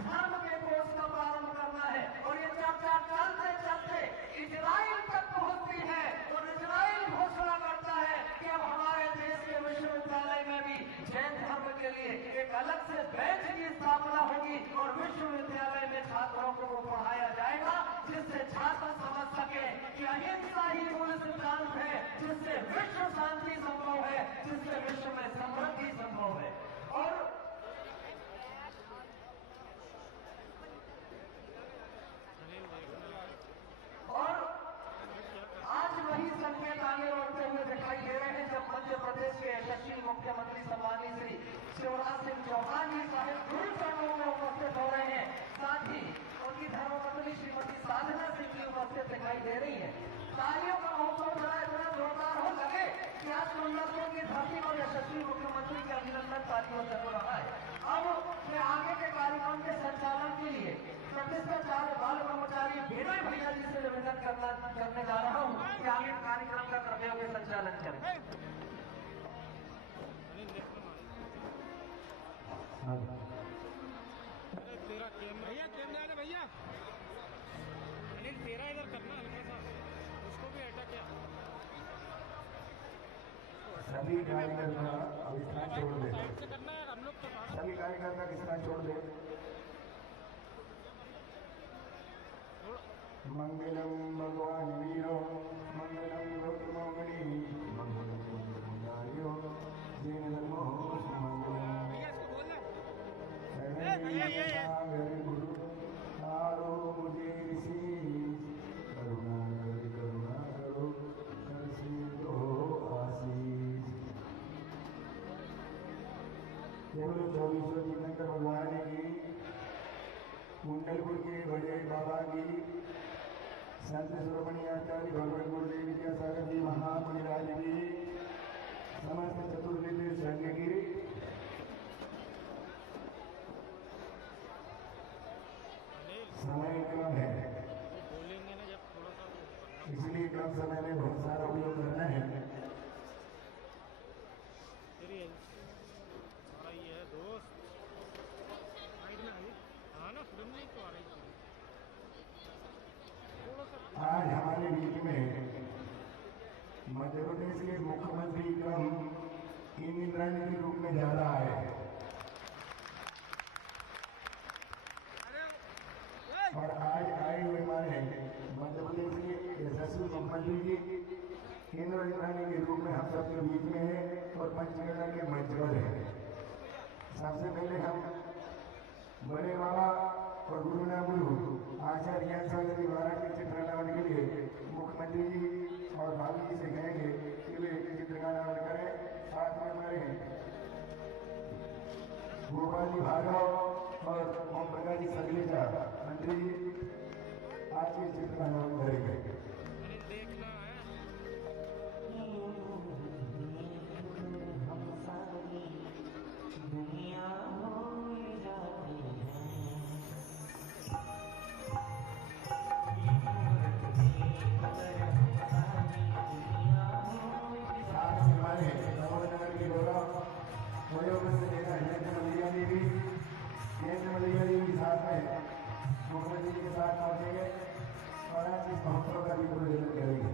धर्म के कोर्स का प्रारंभ करना है। और ये चर्चा चलते चलते इजराइल तक पहुंचती है और इजराइल घोषणा करता है कि अब हमारे देश के विश्वविद्यालय में भी जैन धर्म के लिए एक अलग से बेंच की स्थापना होगी और विश्वविद्यालय में छात्रों को पढ़ाया जाएगा, जिससे छात्र समझ सके कि अहिंसा ही मूल सिद्धांत है, जिससे विश्व शांति संभव है, जिससे विश्व में समृद्धि संभव है। और आज वही संकेत आगे बढ़ते हुए दिखाई दे रहे हैं जब मध्य प्रदेश के यशस्वी मुख्यमंत्री सम्मानित श्री शिवराज सिंह चौहान जी साहिब गुरु चरणों में उपस्थित हो रहे हैं। साथ ही उनकी धर्मपत्नी श्रीमती साधना सिंह जी उपस्थित दिखाई दे रही है। तालियों का महोत्सव इतना जोरदार हो तेरा भैया कैमरा है भैया, अनिल तेरा इधर करना हल्का सा, उसको भी हटा क्या। सभी कार्यकर्ता अब स्थान छोड़ दे, साइड से करना है हम लोग तो। सभी कार्यकर्ता स्थान छोड़ दे। मंगलम भगवान वीरो, मंगलम रुद्रमोहिनी, मंगलम रुद्रमुंडारियो, जैन धर्मो मंगलम। सागर गुरु तारो मुझे शीश, करुणा करो कर दो आशीष। केवल 24 तीर्थंकर भगवान की, कुंडलपुर के बड़े बाबा की, संत सुब्रमण्य आचार्य भगवान गुरुदेव विद्यासागर जी महामुनिराज की, समस्त चतुर्विद संघ की, समय कम है इसलिए कम समय में बहुत सारा उपयोग करना है। ये है दोस्त साइड में आई, हाँ ना फिल्म नहीं तो आ रही थोड़ा सा। आज हमारे बीच में मध्य प्रदेश के मुख्यमंत्री कम इंद्राणी के रूप में जा रहा है और आज आए हुए हमारे मध्य प्रदेश के यशस्वी मुख्यमंत्री जी इंद्राणी के रूप में हम सबके बीच में है और पंचगणना के मंच पर है। सबसे पहले हम बड़े बाबा और गुरु ना गुरु आचार्य ज्ञान सागर जी महाराज के चित्रगानावन के लिए मुख्यमंत्री जी और भाभी जी से कहेंगे कि वे चित्रगानावन करें। साथ में हमारे गोपाल जी भार्गव और ओम प्रकाश जी सगलेजा मंत्री जी आज के चित्रगानावन करेंगे। देखना है दुनिया हो जाती है, साथ में हमारे नगर के गौरव वयोवृद्ध से लेकर नरेंद्र मलैया देवी, नरेंद्र मलैया देवी साथ में मुख्यमंत्री के साथ पहुंचेंगे और आज इस महोत्सव का भी उद्घाटन करेंगे।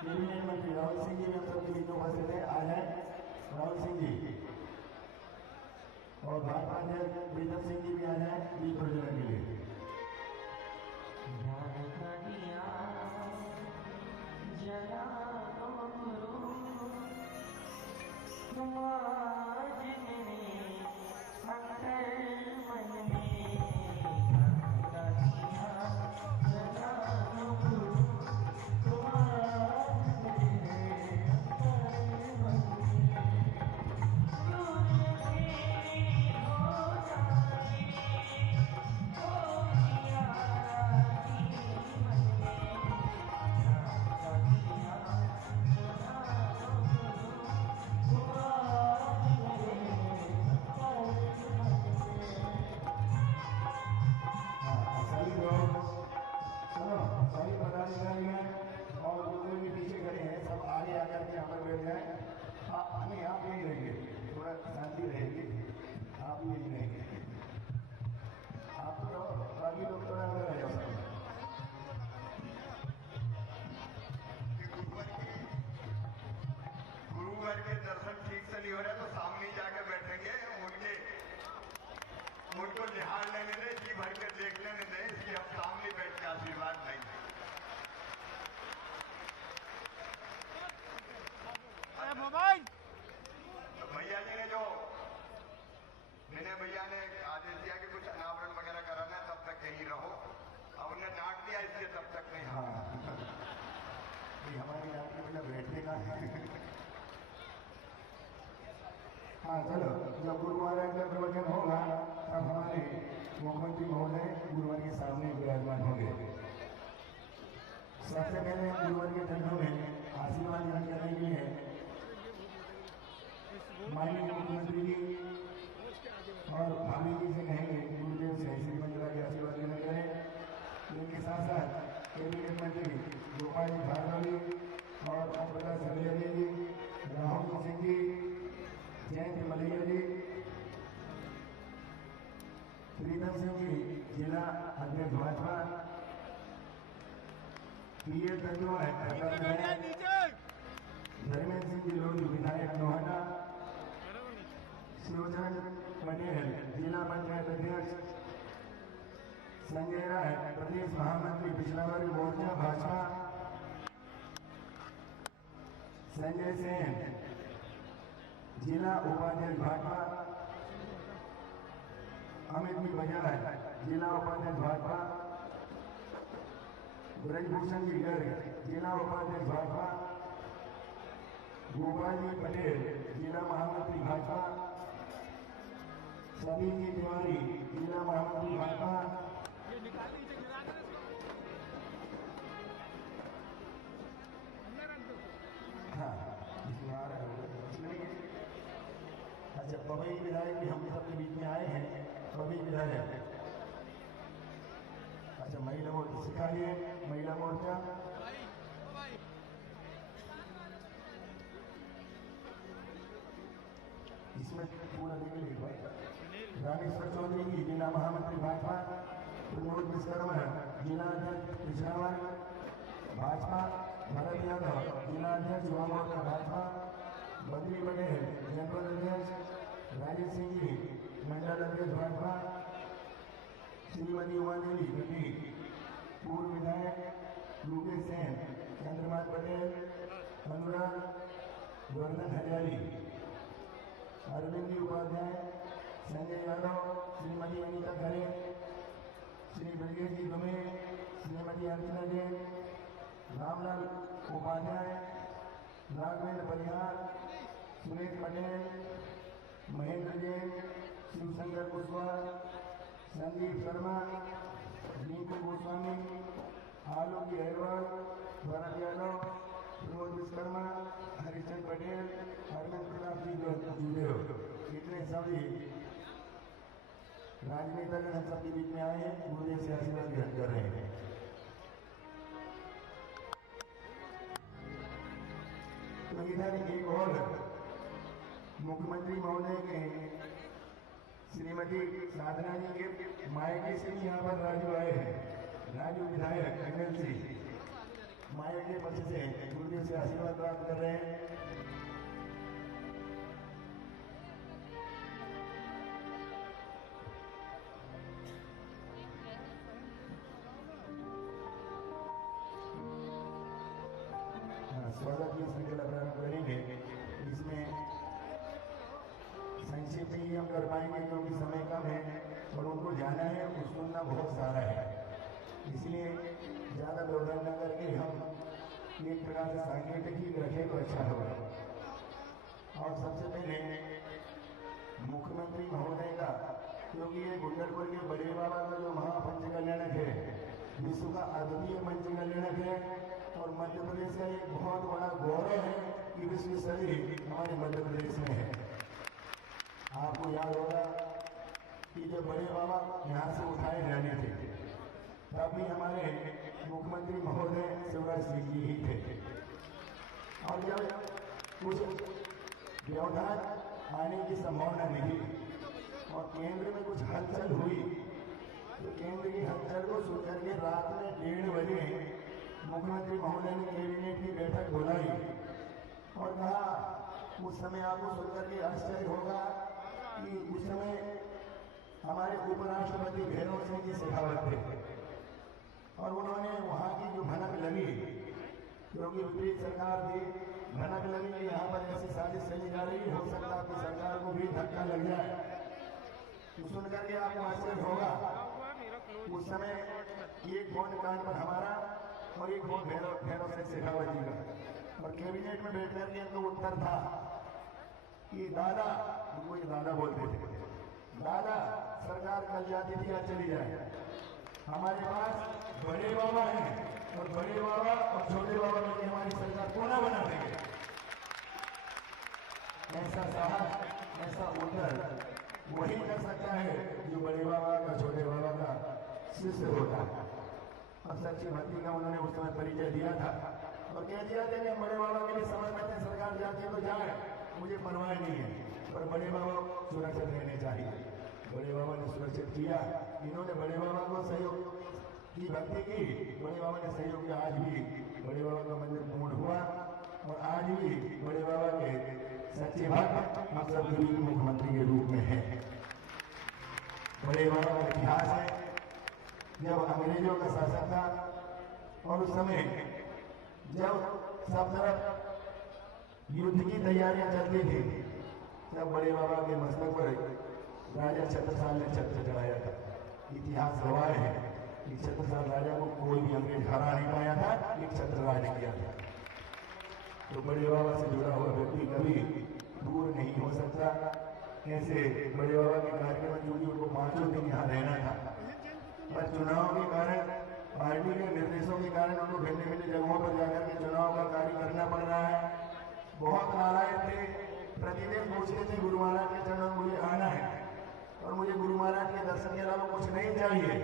केंद्रीय मंत्री राहुल सिंह जी हम सबके बीच उपस्थित है। आ जाए राहुल सिंह जी और भाजपा अध्यक्ष प्रीतम सिंह जी भी आ जाए बीज प्रज्वलन के लिए। जला उनको निहार लेने भर के देखने में नहीं, इसलिए हम सामने बैठ के आशीर्वाद नहीं। मोबाइल तो भैया जी ने जो विनय भैया ने आदेश दिया कि कुछ अनावरण वगैरह कराना है, तब तक यहीं रहो। अब उन्हें डांट दिया, इसलिए तब तक नहीं। हाँ हमारी डांट के मतलब बैठने का है। हाँ चलो, जब गुरु महाराज का प्रवचन होगा तब हमारे मुख्यमंत्री महोदय गुरुवर के सामने विराजमान होंगे। सबसे पहले गुरुवर के चरणों में आशीर्वाद ग्रहण करने के लिए माननीय मुख्यमंत्री जी और भाभी जी से कहेंगे गुरुदेव से श्री मंजुला के आशीर्वाद ग्रहण करें। इनके साथ साथ कैबिनेट मंत्री गोपाल जी भार्गव जी और ओम प्रकाश सरेजा जी, राहुल सिंह जी, जयंत मलैया जी, प्रीतम सिंह जी जिला अध्यक्ष भाजपा, पीए तंजुआ धर्मेंद्र सिंह जी लोधी विधायक नोहटा, शिवचरण पटेल जिला पंचायत अध्यक्ष, संजय राय प्रदेश महामंत्री पिछड़ा वर्ग मोर्चा भाजपा, संजय सेन जिला उपाध्यक्ष भाजपा, अमित बजाज जिला उपाध्यक्ष भाजपा, ब्रजभूषण जी गर्ग जिला उपाध्यक्ष भाजपा, गोपाल जी पटेल जिला महामंत्री भाजपा, सभी जी तिवारी जिला महामंत्री भाजपा, अच्छा पवई विधायक भी हम सबके बीच में आए हैं। पवई विधायक अच्छा महिला मोर्चा सिखाइए, महिला मोर्चा इसमें पूरा निकलेगा। रामेश्वर चौधरी जी जिला महामंत्री भाजपा, प्रमोद विश्वकर्मा जिला अध्यक्ष पिछड़ा वर्ग भाजपा, भरत यादव जिला अध्यक्ष युवा मोर्चा भाजपा, बद्री पटेल जनपद अध्यक्ष, राजेश सिंह जी मंडल अध्यक्ष भाजपा, श्रीमती उमा देवी गढ़ी पूर्व विधायक, योगेश सेन, चंद्रमाल पटेल, अनुराग वर्धन हरियाली, अरविंद उपाध्याय, संजय यादव, श्रीमती अनिता खरे, श्री ब्रजेश जी दुमे, श्रीमती अर्चना जैन, रामलाल उपाध्याय, राघवेंद्र परिहार, सुरेश पटेल, महेंद्र जैन, शिवशंकर कुशवाहा, संदीप शर्मा, नीतू गोस्वामी, आलोक अहरवाल, भरत यादव, प्रमोद विश्वकर्मा, हरिचंद पटेल, अरविंद प्रताप जी जूदेव, इतने सभी राजनेतागण हम सबके बीच में आए हैं, गुरुदेव से आशीर्वाद ग्रहण कर रहे हैं। तो इधर एक और मुख्यमंत्री महोदय के श्रीमती साधना जी के मायके से भी यहाँ पर राजू आए हैं। राजू विधायक एमएलसी मायके पक्ष से गुरुदेव से आशीर्वाद प्राप्त कर रहे हैं। स्वागत की श्रृंखला प्रारंभ करेंगे। इसमें संक्षिप्त ही हम कर पाएंगे क्योंकि समय कम है और उनको जाना है और सुनना बहुत सारा है, इसलिए ज़्यादा व्यवधान न करके हम एक प्रकार से सांकेतिक ही रखें तो अच्छा होगा। और सबसे पहले मुख्यमंत्री महोदय का, क्योंकि ये गुंडलपुर के बड़े बाबा का जो महापंच कल्याणक है, विश्व का अद्वितीय पंच कल्याणक है और मध्य प्रदेश का एक बहुत बड़ा गौरव है कि विश्व शरीर हमारे मध्य प्रदेश में है। आपको याद होगा कि जब बड़े बाबा यहाँ से उठाए जाने थे तब भी हमारे मुख्यमंत्री महोदय शिवराज सिंह जी ही थे। और जब कुछ व्यवधान आने की संभावना नहीं और केंद्र में कुछ हलचल हुई तो केंद्र की हलचल को सुन करके रात में 1:30 बजे मुख्यमंत्री महोदय ने कैबिनेट की बैठक बुलाई और कहा, उस समय आपको सुनकर के आश्चर्य होगा कि उस समय हमारे उपराष्ट्रपति भैरव सिंह जी शेखावत थे और उन्होंने वहाँ की जो भनक लगी, क्योंकि विपरीत सरकार थी, भनक लगी कि यहाँ पर ऐसी साजिश चली जा रही, हो सकता है कि सरकार को भी धक्का लग जाए। तो सुन करके आपको आश्चर्य होगा, उस समय एक फोन कान पर हमारा और एक फोन भैरव सिंह शेखावत जी का, और कैबिनेट में बैठ करके इनका उत्तर था कि दादा, उनको ये दादा बोलते थे, दादा सरकार कल जाती थी आज चली जाए, हमारे पास बड़े बाबा हैं और बड़े बाबा और छोटे बाबा मिलकर हमारी सरकार को ना बना देंगे। ऐसा साहस, ऐसा उत्तर वही कर सकता है जो बड़े बाबा का छोटे बाबा का शिष्य होता है। और सच्ची भक्ति का उन्होंने उस समय परिचय दिया था और कह दिया था कि हम बड़े बाबा के लिए समर्पित हैं, सरकार जाती है तो जाए, मुझे परवाह नहीं है, पर बड़े बाबा सुरक्षित रहने चाहिए। बड़े बाबा ने सुरक्षित किया, इन्होंने बड़े बाबा को सहयोग की भक्ति की, बड़े बाबा ने सहयोग किया। आज भी बड़े बाबा का मंदिर पूर्ण हुआ और आज भी बड़े बाबा के सच्चे भक्त हम सब के बीच मुख्यमंत्री के रूप में है। बड़े बाबा का इतिहास है, जब अंग्रेजों का शासन था और उस समय जब सब तरफ युद्ध की तैयारियां चलती थी, तब बड़े बाबा के मस्तक पर राजा छत्रसाल ने छत्र चढ़ाया था। इतिहास गवाह है कि छत्रसाल राजा को कोई भी अंग्रेज हरा नहीं पाया था, एक छत्र राज किया था। तो बड़े बाबा से जुड़ा हुआ व्यक्ति कभी दूर नहीं हो सकता। ऐसे बड़े बाबा के कार्यक्रम में क्योंकि उनको 5 दिन यहाँ रहना था, पर चुनाव के कारण, पार्टी के निर्देशों के कारण उनको भिन्न भिन्न जगहों पर जाकर के चुनाव का कार्य करना पड़ रहा है। बहुत नारायण थे, प्रतिदिन पूछते थे गुरु महाराज के चरणों में मुझे आना है और मुझे गुरु महाराज के दर्शन के अलावा कुछ नहीं चाहिए।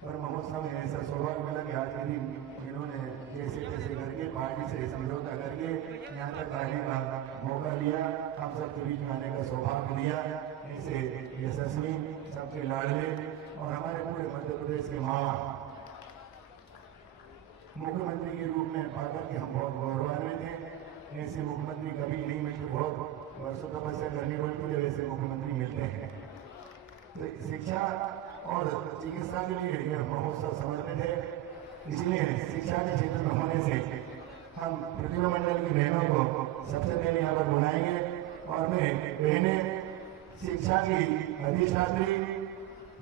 पर महोत्सव में ऐसा सौभाग्य मिला कि आज के दिन इन्होंने जैसे तैसे करके पार्टी से समझौता करके यहाँ तक आने का मौका लिया, हम सबके बीच में आने का सौभाग्य दिया। ऐसे यशस्वी, सबके लाडले और हमारे पूरे मध्य प्रदेश के माँ मुख्यमंत्री के रूप में पाकर के हम बहुत गौरवान्वित हैं। ऐसे मुख्यमंत्री कभी नहीं मिलते, बहुत वर्षों तपस्या करनी पड़ती है, वैसे मुख्यमंत्री मिलते हैं। तो शिक्षा और चिकित्सा के लिए यह महोत्सव समर्पित है, इसलिए शिक्षा के क्षेत्र में होने से हम प्रतिभा मंडल की बहनों को सबसे पहले यहाँ पर बुलाएंगे और मैं बहनें शिक्षा की अधिष्ठात्री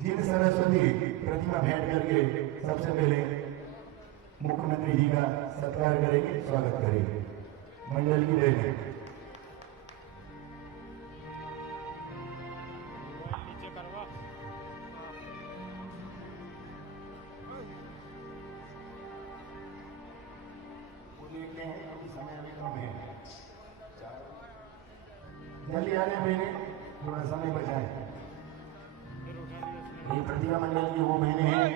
जिन सरस्वती प्रतिमा भेंट करके सबसे पहले मुख्यमंत्री जी का सत्कार करेंगे, स्वागत करेंगे। मंडल की बहनें जल्दी आ रहे बहने, थोड़ा समय बचाएं। ये प्रतिभा मंडल की वो बहनें हैं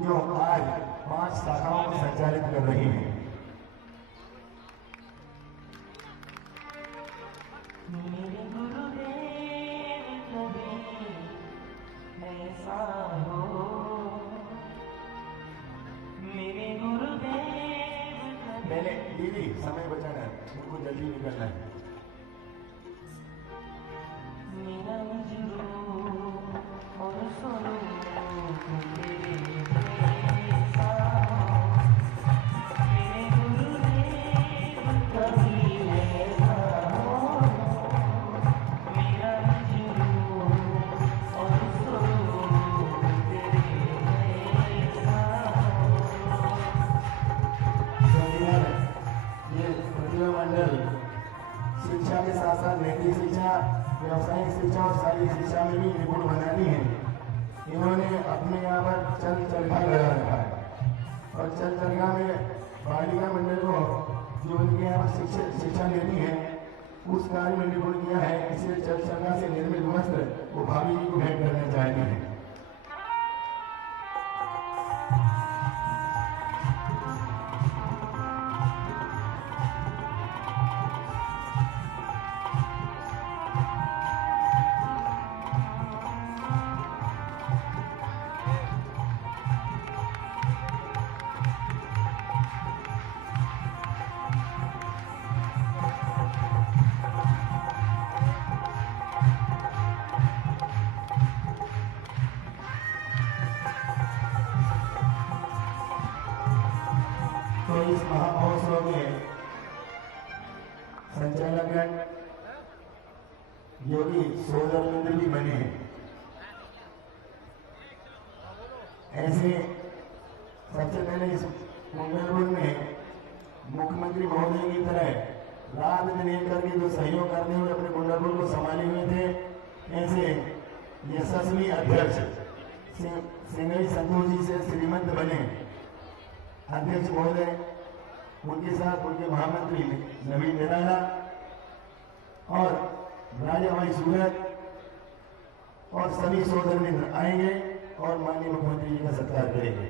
जो आज 5 शाखाओं को संचालित कर रही हैं। मेरे गुरुदेव कभी ऐसा हो, मेरे गुरुदेव पहले दीदी समय बचाना है, उनको जल्दी निकलना है। मेरा मजरू और सोनू तेरे जैसा हो, मेरे गुरुदेव कभी ऐसा हो, मेरा मजरू और सोनू तेरे जैसा हो। ये प्रतिभा मंडल शिक्षा के साथ साथ नैतिक शिक्षा, व्यावसायिक शिक्षा और शारीरिक शिक्षा में भी निपुण बनानी है। इन्होंने अपने यहाँ पर चल चरखा लगा रखा है और चल चरखा में बालिका मंडल को जो उनके यहाँ पर शिक्षा लेनी है उस कार्य में निपुण किया है। इसलिए चल चरखा से निर्मित वस्त्र वो भाभी जी को भेंट करना चाहती है। तो इस महामहोत्सव के संचालकगण योगी सोदरमिंद्र भी बने हैं। ऐसे सबसे पहले इस कुंडलपुर में मुख्यमंत्री महोदय की तरह रात दिन एक करके जो सहयोग करते हुए अपने कुंडलपुर को संभाले हुए थे, ऐसे यशस्वी अध्यक्ष सिंगई संतोष जी से श्रीमंत बने अध्यक्ष महोदय, उनके साथ उनके महामंत्री नवीन निराला और राजा भाई सूरत और सभी सोदर मित्र आएंगे और माननीय मुख्यमंत्री जी का सत्कार करेंगे।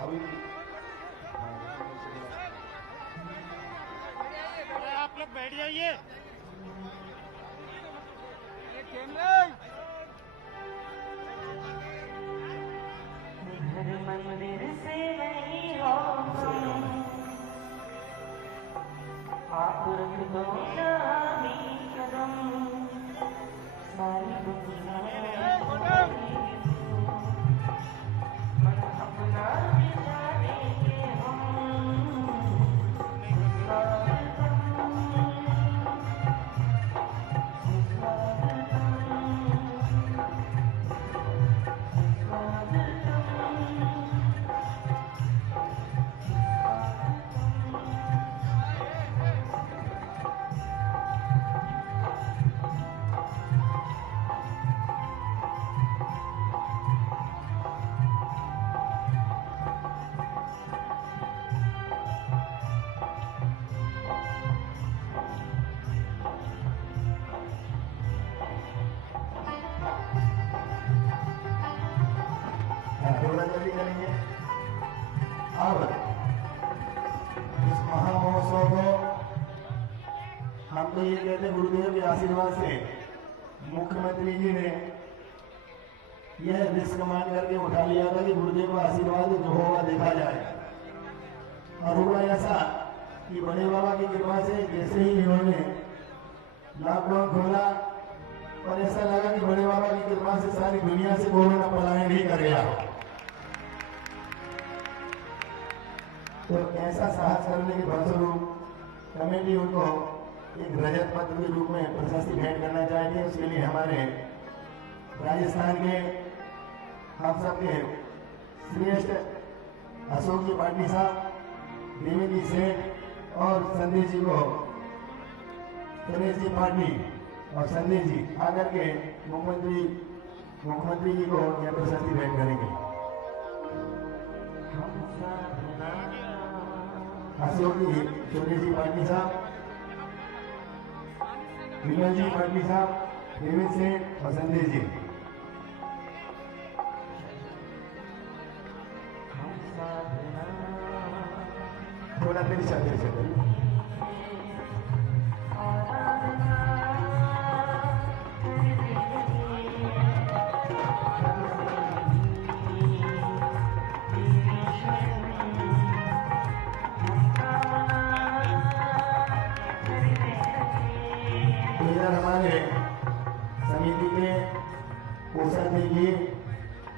अभी आप लोग बैठ जाइए। घर मंदिर से नहीं हो तुम, आप रख दो नामी कदम, सारी दुनिया मन अपना बिगाड़ेंगे हम, करेंगे। अब इस महामहोत्सव को हम तो ये कहते हैं गुरुदेव के आशीर्वाद से मुख्यमंत्री जी ने यह रिस्क मान करके उठा लिया था कि गुरुदेव का आशीर्वाद जो होगा देखा जाए, और हुआ ऐसा कि बड़े बाबा की कृपा से जैसे ही इन्होंने लॉकडाउन खोला और ऐसा लगा कि बड़े बाबा की कृपा से सारी दुनिया से कोरोना पलायन ही कर गया, तो ऐसा साहस करने के फलस्वरूप कमेटी उनको एक रजत पत्र के रूप में प्रशस्ति भेंट करना चाहती है। उसके लिए हमारे राजस्थान के हम सबके श्रेष्ठ अशोक जी पाटिल साहब, देवेंद्र जी सेठ और संदेश जी को, सुरेश जी पाटिल और संदेश जी आकर के मुख्यमंत्री जी को यह प्रशस्ति भेंट करेंगे। अशोक जी, सुरेश जी पाटिल साहब, विमल जी पाटिल साहब, देवेंद्र सेठ और संदेश जी। थोड़ा देर चल हमारे समिति के कोषाध्यक्ष जी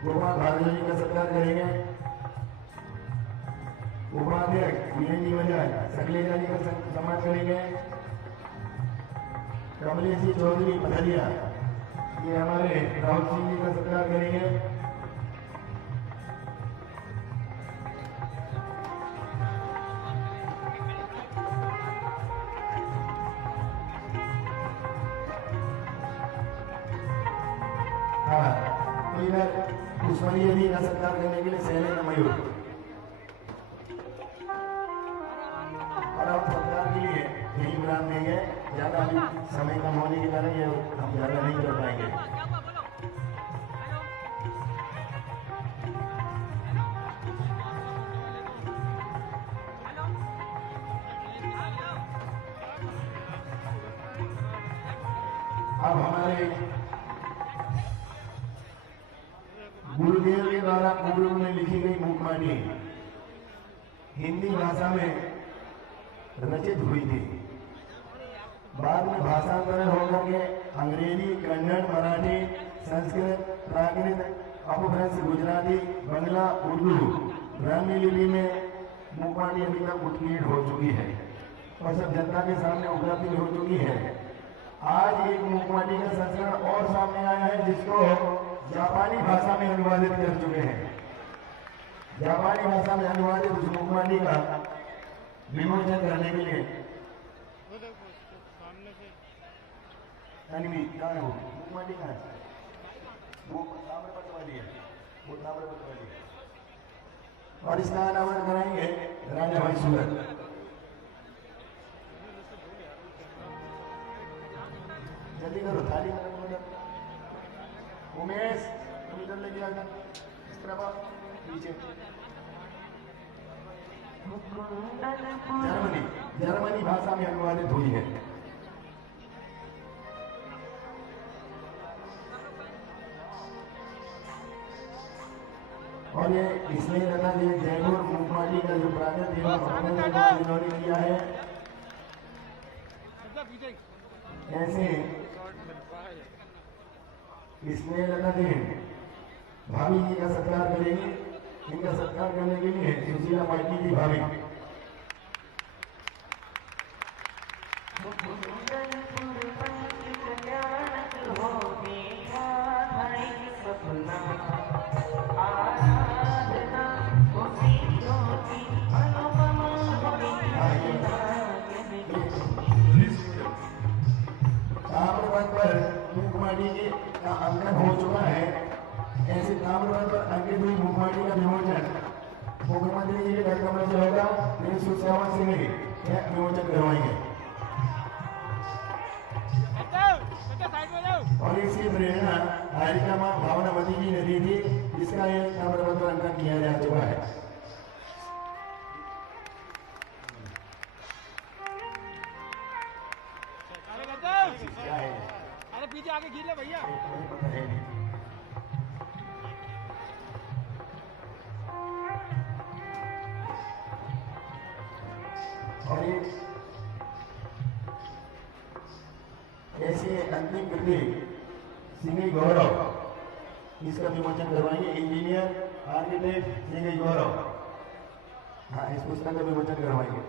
गोपाल भारद्वाज जी का सत्कार करेंगे। उपाध्यक्ष वीरेंद्र जी बजाज सकलेजा जी का सम्मान करेंगे। कमलेश जी चौधरी पथरिया ये हमारे राहुल सिंह जी का सत्कार करेंगे। उस्मानिया जी का सत्कार करने के लिए शैलेंद्र मयूर, और अब सत्कार के लिए यही विराम देंगे। ज्यादा समय कम होने के कारण ये हम ज्यादा नहीं कर पाएंगे। अब हमारे गुरुदेव के द्वारा पूर्व में लिखी गई मुखबाणी हिंदी भाषा में रचित हुई थी। बाद में भाषांतरण होकर के अंग्रेजी, कन्नड़, मराठी, संस्कृत, प्राकृत अपभ्रंश गुजराती, बंगला, उर्दू, ब्राह्मी लिपि में मुखमाटी अभी तक उत्कीर्ण हो चुकी है और सब जनता के सामने उपलब्ध हो चुकी है। आज एक मुखमाटी का संस्करण और सामने आया है जिसको जापानी भाषा में अनुवादित कर चुके हैं। जापानी भाषा में अनुवादित उस मुखमाटी का विमोचन करने के लिए कहाँ है वो मुखमाटी कहाँ है? वो ताम्रपत्र वाली है, वो ताम्रपत्र वाली है। और इसका अनावरण कराएंगे राजा भाई सूरत। जल्दी करो, थाली में उमेश तुम इधर लेके आना, प्रभा नीचे। जर्मनी भाषा में अनुवादित हुई है। और ये इसलिए लगा ये जयपुर मुखमाटी का जो प्रागत इन्होंने किया है, ऐसे इसलिए लगा भाभी जी का सत्कार करेंगे। इनका सत्कार करने के लिए सुशीला माइकी जी भाभी ताम्रपत्र पर मुखमाटी का अंकन हो चुका है। ऐसे ताम्रपत्र पर अंकित हुई मुखमाटी का विमोचन मुख्यमंत्री जी के घर कमरे से होगा। मेरे सुश्रावण सिंह यह विमोचन करवाएंगे और इसकी प्रेरणा हारिका मां भावनावती जी ने दी थी, जिसका यह ताम्रपत्र अंकन किया जा चुका है। अरे पीछे आगे गिर ले भैया। और ऐसे अंतिम कृति सिंह गौरव, इसका विमोचन करवाएंगे इंजीनियर आर्किटेक्ट सिंह गौरव। हाँ, इस पुस्तक का विमोचन करवाएंगे।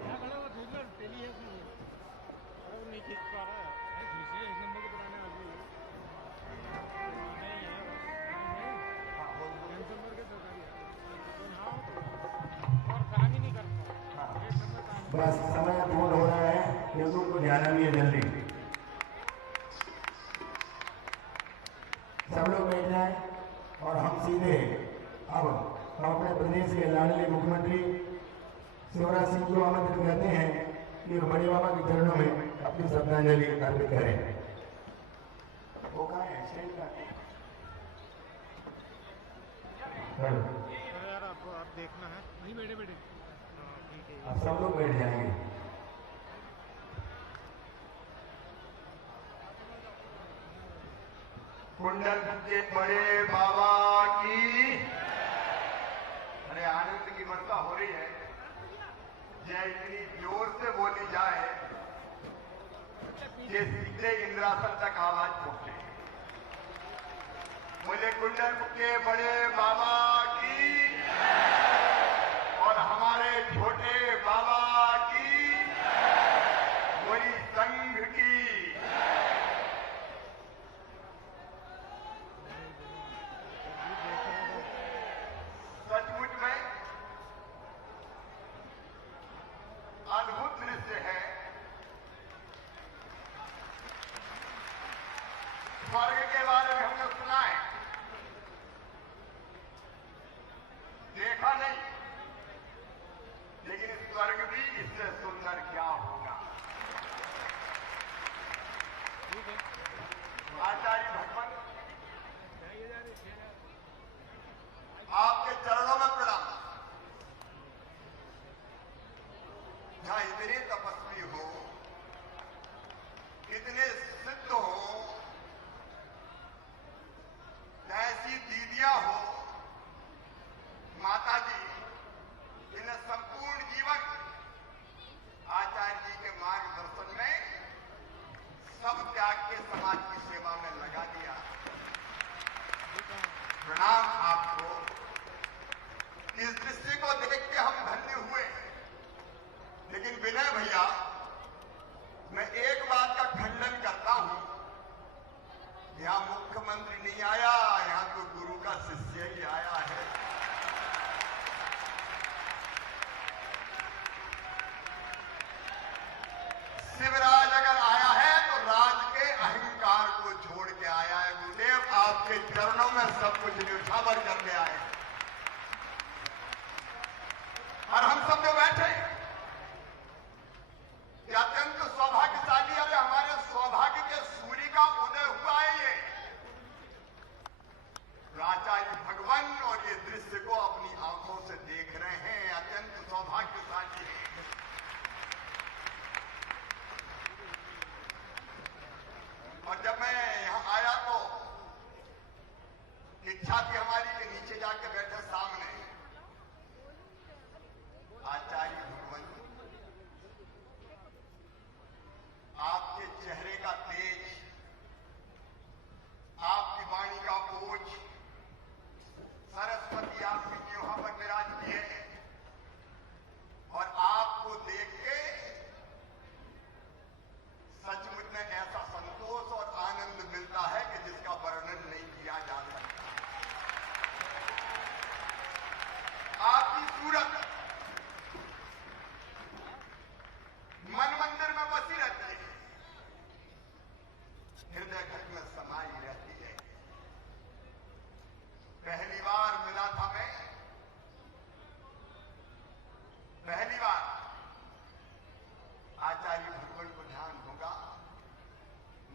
बस समय पूर्ण हो रहा है क्योंकि उनको जाना भी है जल्दी। सब लोग बैठ जाए और हम सीधे अब हम अपने प्रदेश के लाडले मुख्यमंत्री शिवराज सिंह को आमंत्रित करते हैं कि बड़े बाबा के चरणों में अपनी श्रद्धांजलि अर्पित करें। वो कहाँ है? स्टेज का यार आप देखना है, नहीं बैठे बैठे अब सब लोग बैठ जाएंगे। कुंडल के बड़े बाबा की अरे आनंद की वर्षा हो रही है। यह इतनी जोर से बोली जाए कि सीधे इंद्रासन तक आवाज पहुंचे। मुझे कुंडल के बड़े बाबा की और हमारे छोटे बाबा की, वही संघ की। सचमुच में अद्भुत दृश्य है। स्वर्ग के बारे में हमने सुना है, देखा नहीं, लेकिन स्वर्ग भी इससे सुंदर क्या होगा। आचार्य भगवान आपके चरणों में प्रणाम। जहां इतने तपस्वी हो, इतने सिद्ध हो, ऐसी दीदियां हो, माता जी जिन्हें संपूर्ण जीवन आचार्य जी के मार्गदर्शन में सब त्याग के समाज की सेवा में लगा दिया। प्रणाम आपको। इस दृश्य को देख के हम धन्य हुए, लेकिन विनय भैया मैं एक बात का खंडन करता हूं, यहां मुख्यमंत्री नहीं आया, यहां तो गुरु का शिष्य ही आया है। शिवराज अगर आया है तो राज के अहंकार को छोड़ के आया है। गुरुदेव आपके चरणों में सब कुछ न्यौछावर करके आए हैं। और हम सब जो बैठे ये अत्यंत सौभाग्यशाली, अरे हमारे सौभाग्य के सूर्य का उदय हुआ है। ये आचार्य भगवान और ये दृश्य को अपनी आंखों से देख रहे हैं, अत्यंत सौभाग्यशाली है। और जब मैं यहां आया तो इच्छा थी हमारी कि नीचे जाके बैठे सामने आचार्य भगवान, आपके चेहरे का तेज, आपकी वाणी का ओज, सरस्वती आपकी जिह्वा पर विराजती है। और आपको देख के सचमुच में ऐसा संतोष और आनंद मिलता है कि जिसका वर्णन नहीं किया जा सकता। आपकी सूरत मन मंदिर में बसी रहती है, हृदय घर में समाई रहती है। पहली बार मिला था मैं, पहली बार आचार्य भगवान को ध्यान होगा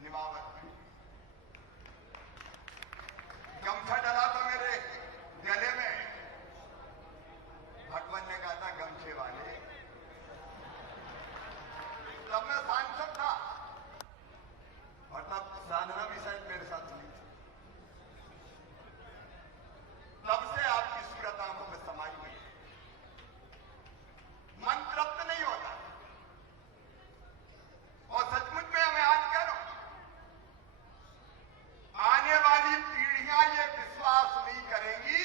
निमावत में गमछा डला था मेरे गले में। भगवान ने कहा था गमछे वाले, तब मैं सांसद था और तब साधना भी शायद मेरे साथ नहीं थी। तब से आपकी सूरत आंखों में समाई हुई है, मन तृप्त नहीं होता। और सचमुच में मैं आज कह रहा हूं, आने वाली पीढ़ियां ये विश्वास नहीं करेंगी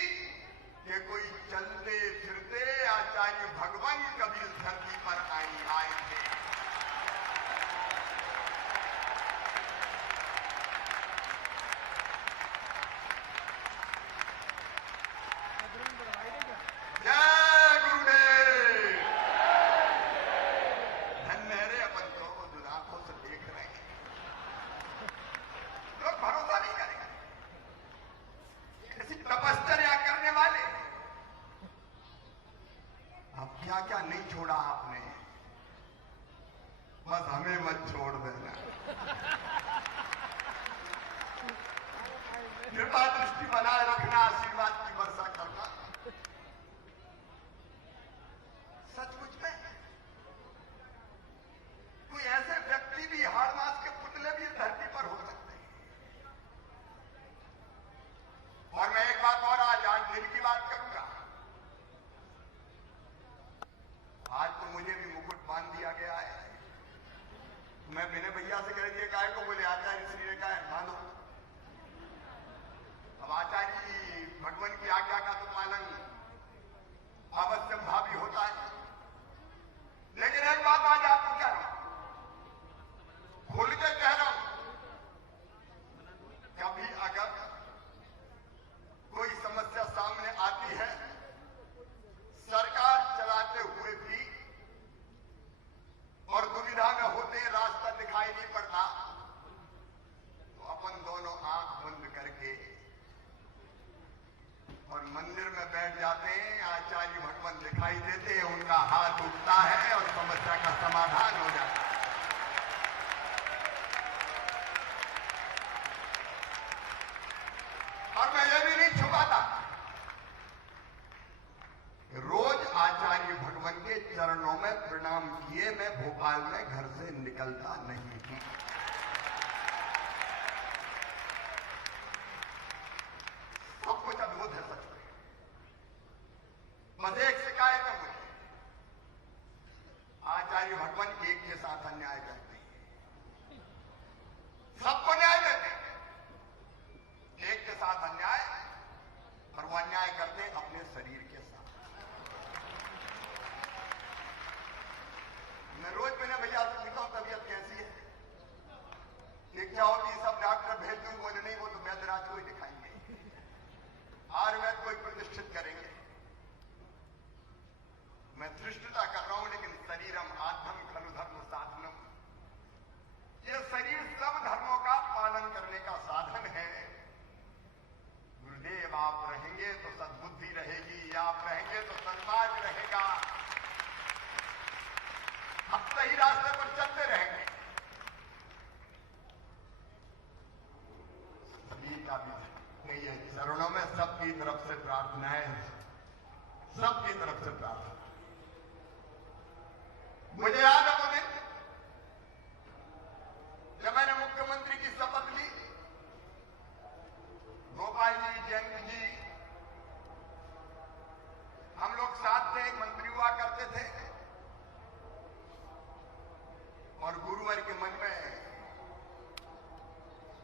कि कोई चलते फिरते आचार्य भगवान कभी इस धरती पर आए थे। जय गुरुदेव। धन्य है रे अपन को जो आंखों से देख रहे हैं। लोग भरोसा नहीं करेंगे, ऐसी तपश्चर्या करने वाले। अब क्या क्या नहीं छोड़ा आपने, बस हमें मत छोड़ देना। कृपा दृष्टि बनाए रखना, आशीर्वाद की वर्षा करना। सचमुच में कोई ऐसे व्यक्ति भी, हाड़ मास के पुतले भी इस धरती पर हो सकते हैं। और मैं एक बात और आज दिल की बात करूंगा। आज तो मुझे भी मुकुट बांध दिया गया है। मैं विनय भैया से कह दिया काय को, बोले आचार्य श्री ने कहा बांधो। अब आचार्य जी भगवान की आज्ञा का तो पालन अवश्य भावी होता है। लेकिन एक बात आज आपको कह रहा हूं, खुल के कह रहा हूं, कभी अगर कोई समस्या सामने आती है, सरकार चलाते हुए भी, और दुविधा में होते हैं, रास्ता दिखाई नहीं पड़ता, तो अपन दोनों आंख बंद करके और मंदिर में बैठ जाते हैं। आचार्य भगवान दिखाई देते हैं, उनका हाथ उठता है और समस्या का समाधान हो जाता है। और मैं ये भी नहीं छुपाता, रोज आचार्य भगवान के चरणों में प्रणाम किए मैं भोपाल में घर से निकलता नहीं हूं। सब कुछ अद्भुत है सच में। बस एक शिकायत है मुझे, आप रहेंगे तो सद्बुद्धि रहेगी, आप रहेंगे तो सन्मार्ग रहेगा, हम सही रास्ते पर चलते रहेंगे। सभी का भी ये चरणों में सबकी तरफ से प्रार्थनाएं, सबकी तरफ से प्रार्थना। मुझे याद है वो दिन जब मैंने मुख्यमंत्री की शपथ ली, गोपाल जी, जयंत जी, हम लोग साथ थे, मंत्री हुआ करते थे, और गुरुवर के मन में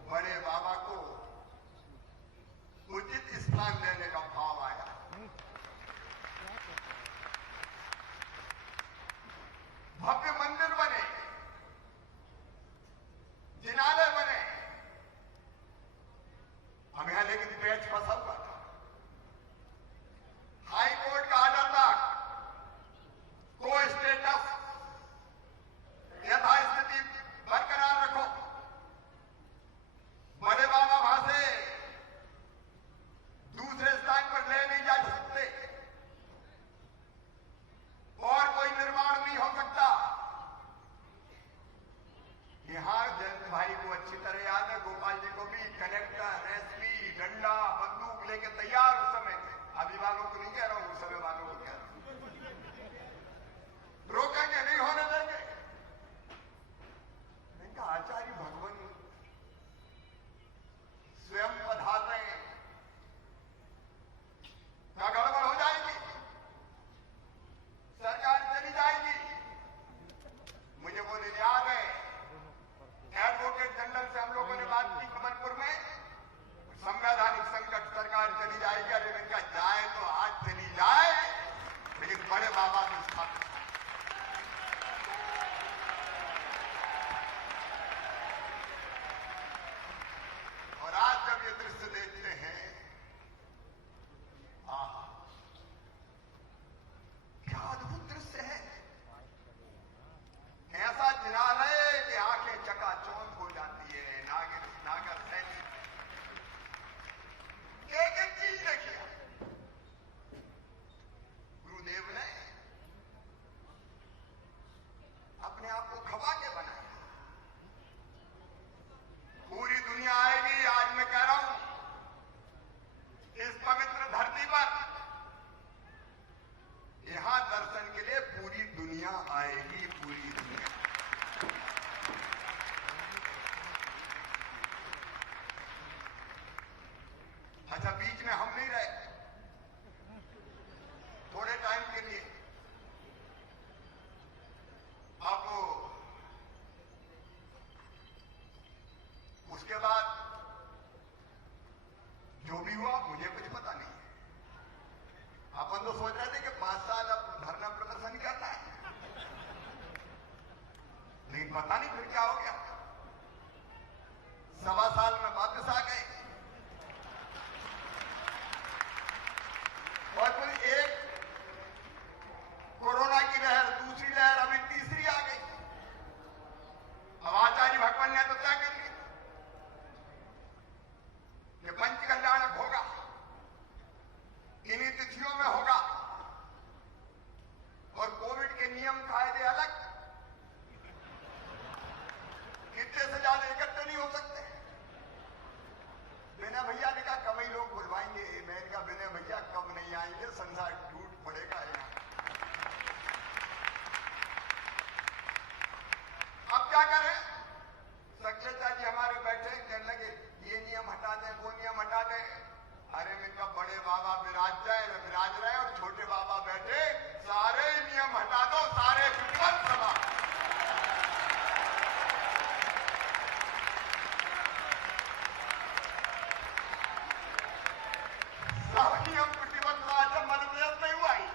बड़े बाबा को उचित स्थान देने का भाव आया। भव्य मंदिर बने, जिनालय बने, हम यहां लेकिन पेच फंसा हुआ था। हाई कोर्ट का आर्डर था को स्टेटस यथास्थिति बरकरार रखो। बड़े बाबा वहां से दूसरे स्थान पर ले नहीं जा सकते और कोई निर्माण नहीं हो सकता। यहां जयंत भाई को अच्छी तरह याद है, गोपाल जी को भी, कलेक्टर, एसपी, डंडा, बंदूक लेके तैयार उस समय थे। अभी वालों को नहीं कह रहा हूं, उस समय वालों को कह रहा हूं। रोकेंगे नहीं, होने देंगे। आचार्य भगवान स्वयं पधार रहे हैं, क्या गड़बड़ हो जाएगी, सरकार चली जाएगी। मुझे वो दिन याद है, एडवोकेट जनरल से हम लोगों ने बात की कमलपुर में, संवैधानिक संकट, सरकार चली जाएगी। अरे मैंने कहा जाए तो आज चली जाए, लेकिन बड़े बाबा ने स्थापित। और आज जब ये दृश्य देखते हैं, आहा, क्या अद्भुत दृश्य है। ऐसा जिनालय कि आंखें चकाचौंध हो जाती है। नागर सैनिक एक एक चीज देखिए, गुरुदेव ने अपने आप को खपा के बनाया। पूरी दुनिया आएगी, आज मैं कह रहा हूं, इस पवित्र धरती पर यहां दर्शन के लिए पूरी दुनिया आएगी, पूरी दुनिया। अच्छा, बीच में हम नहीं रहे, थोड़े टाइम के लिए। अब उसके बाद जो भी हुआ मुझे कुछ पता नहीं। अपन तो सोच रहे थे कि 5 साल अब धरना प्रदर्शन करना है, लेकिन पता नहीं फिर क्या हो गया। 1.25 साल में वापस आ गए, और फिर एक कोरोना की लहर, दूसरी लहर, अभी तीसरी आ गई। अब आचार्य भगवान ने तो तय कर लिया कि पंच कल्याणक होगा, इन्हीं तिथियों में होगा, और कोविड के नियम कायदे अलग, कितने से ज्यादा इकट्ठे नहीं हो सकते। विनय भैया ने कहा कम ही लोग बुलवाएंगे। मैंने कहा विनय भैया कब नहीं आएंगे, संसार टूट पड़ेगा यहाँ। अब क्या करें, सक्सेता जी हमारे बैठे कहने लगे ये नियम हटा दें, वो नियम हटा दें। अरे इनका बड़े बाबा विराज रहे और छोटे बाबा बैठे, सारे नियम हटा दो, सारे विपद सभा। सब नियम प्रतिबंध मध्यप्रदेश नहीं हुआ ही।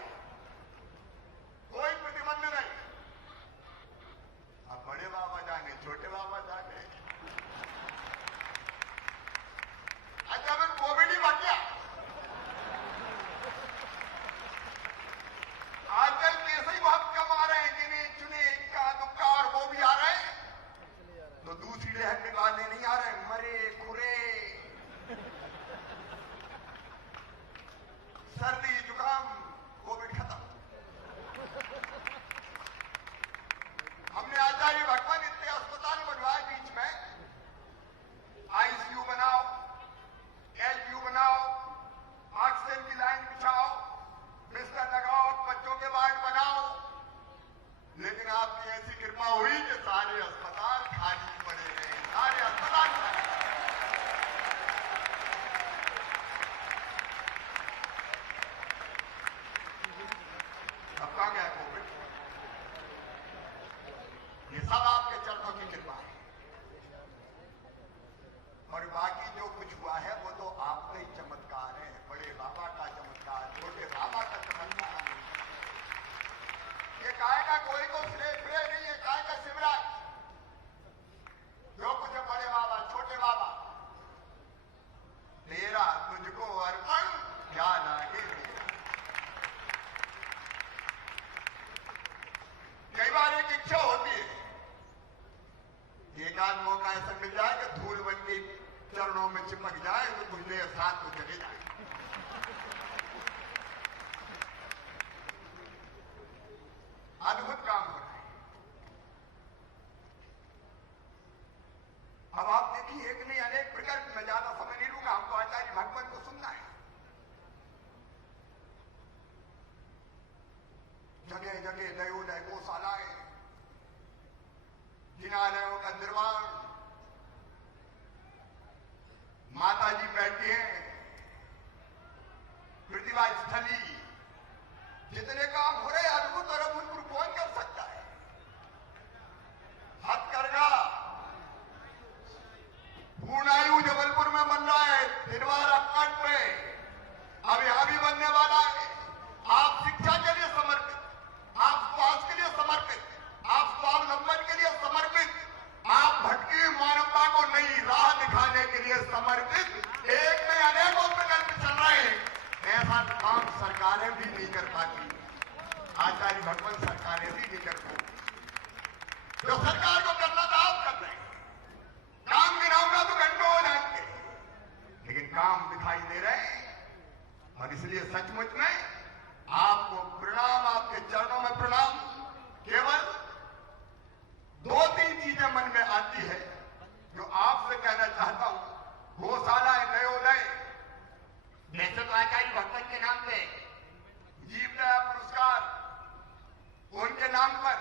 कुछ हुआ है वो तो आपका ही चमत्कार है, बड़े बाबा का चमत्कार, छोटे बाबा का चमत्कार। ये काय का कोई को श्रेय नहीं है, काय का शिवराज जो कुछ है बड़े बाबा छोटे बाबा, तेरा तुझको अर्पण क्या लागे मेरा। कई बार एक इच्छा होती है, एक आध मौका ऐसा मिल जाए कि धूल बन के चरणों में चिपक जाए तो कुछ देर साथ तो चले जाए। अद्भुत काम हो रहा है। अब आप देखिए, एक नहीं अनेक प्रकार, मैं ज्यादा समय नहीं लूंगा, हमको आचार्य भगवान को सुनना है। जगह जगह नयोदय गौशालाएं, जिनालयों का निर्माण, माता जी बैठी हैं, प्रतिभा स्थली, जितने काम हो रहे अद्भुत और अभूतपूर्व कौन कर सकता है। हथकरघा पूर्णायु जबलपुर में बन रहा है, दिनवारा कट पे, अब यहां भी बनने वाला है। आप शिक्षा के लिए समर्पित, आप स्वास्थ्य के लिए समर्पित, आप स्वावलंबन के लिए समर्पित, आप भटकी हुई मानवता को नई राह दिखाने के लिए समर्पित, एक में अनेकों प्रकल्प चल रहे हैं। ऐसा काम सरकारें भी नहीं कर पाती, आचार्य भगवान सरकारें भी नहीं कर पाती। जो सरकार को करना था आप कर रहे हैं, काम गिनाऊंगा तो घंटों हो जाएंगे, लेकिन काम दिखाई दे रहे हैं। और इसलिए सचमुच में आपको प्रणाम, आपके चरणों में प्रणाम। केवल दो तीन चीजें मन में आती है जो आपसे कहना चाहता हूं। गौशालाएं नयोदय, वैसे तो आचार्य भगवान के नाम पे जीवदया पुरस्कार, उनके नाम पर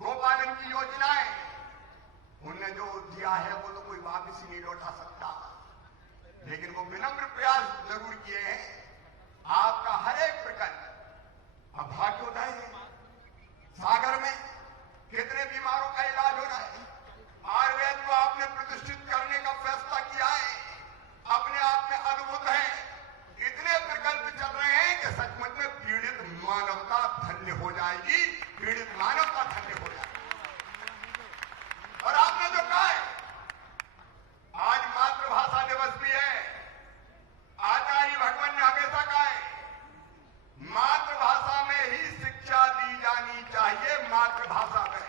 गोपालन की योजनाएं, उनने जो दिया है वो तो कोई वापस ही नहीं लौटा सकता, लेकिन वो विनम्र प्रयास जरूर किए हैं। आपका हर एक प्रकल्प अब भाग्योदय है। सागर में कितने बीमारों का इलाज हो रहा है, आयुर्वेद को आपने प्रतिष्ठित करने का फैसला किया है, अपने आप में अद्भुत है। इतने प्रकल्प चल रहे हैं कि सचमुच में पीड़ित मानवता धन्य हो जाएगी, पीड़ित मानवता धन्य हो जाएगी। और आपने जो कहा है, आज मातृभाषा दिवस भी है। आचार्य भगवान ने हमेशा कहा है, मातृभाषा में ही शिक्षा दी जानी चाहिए, मातृभाषा में।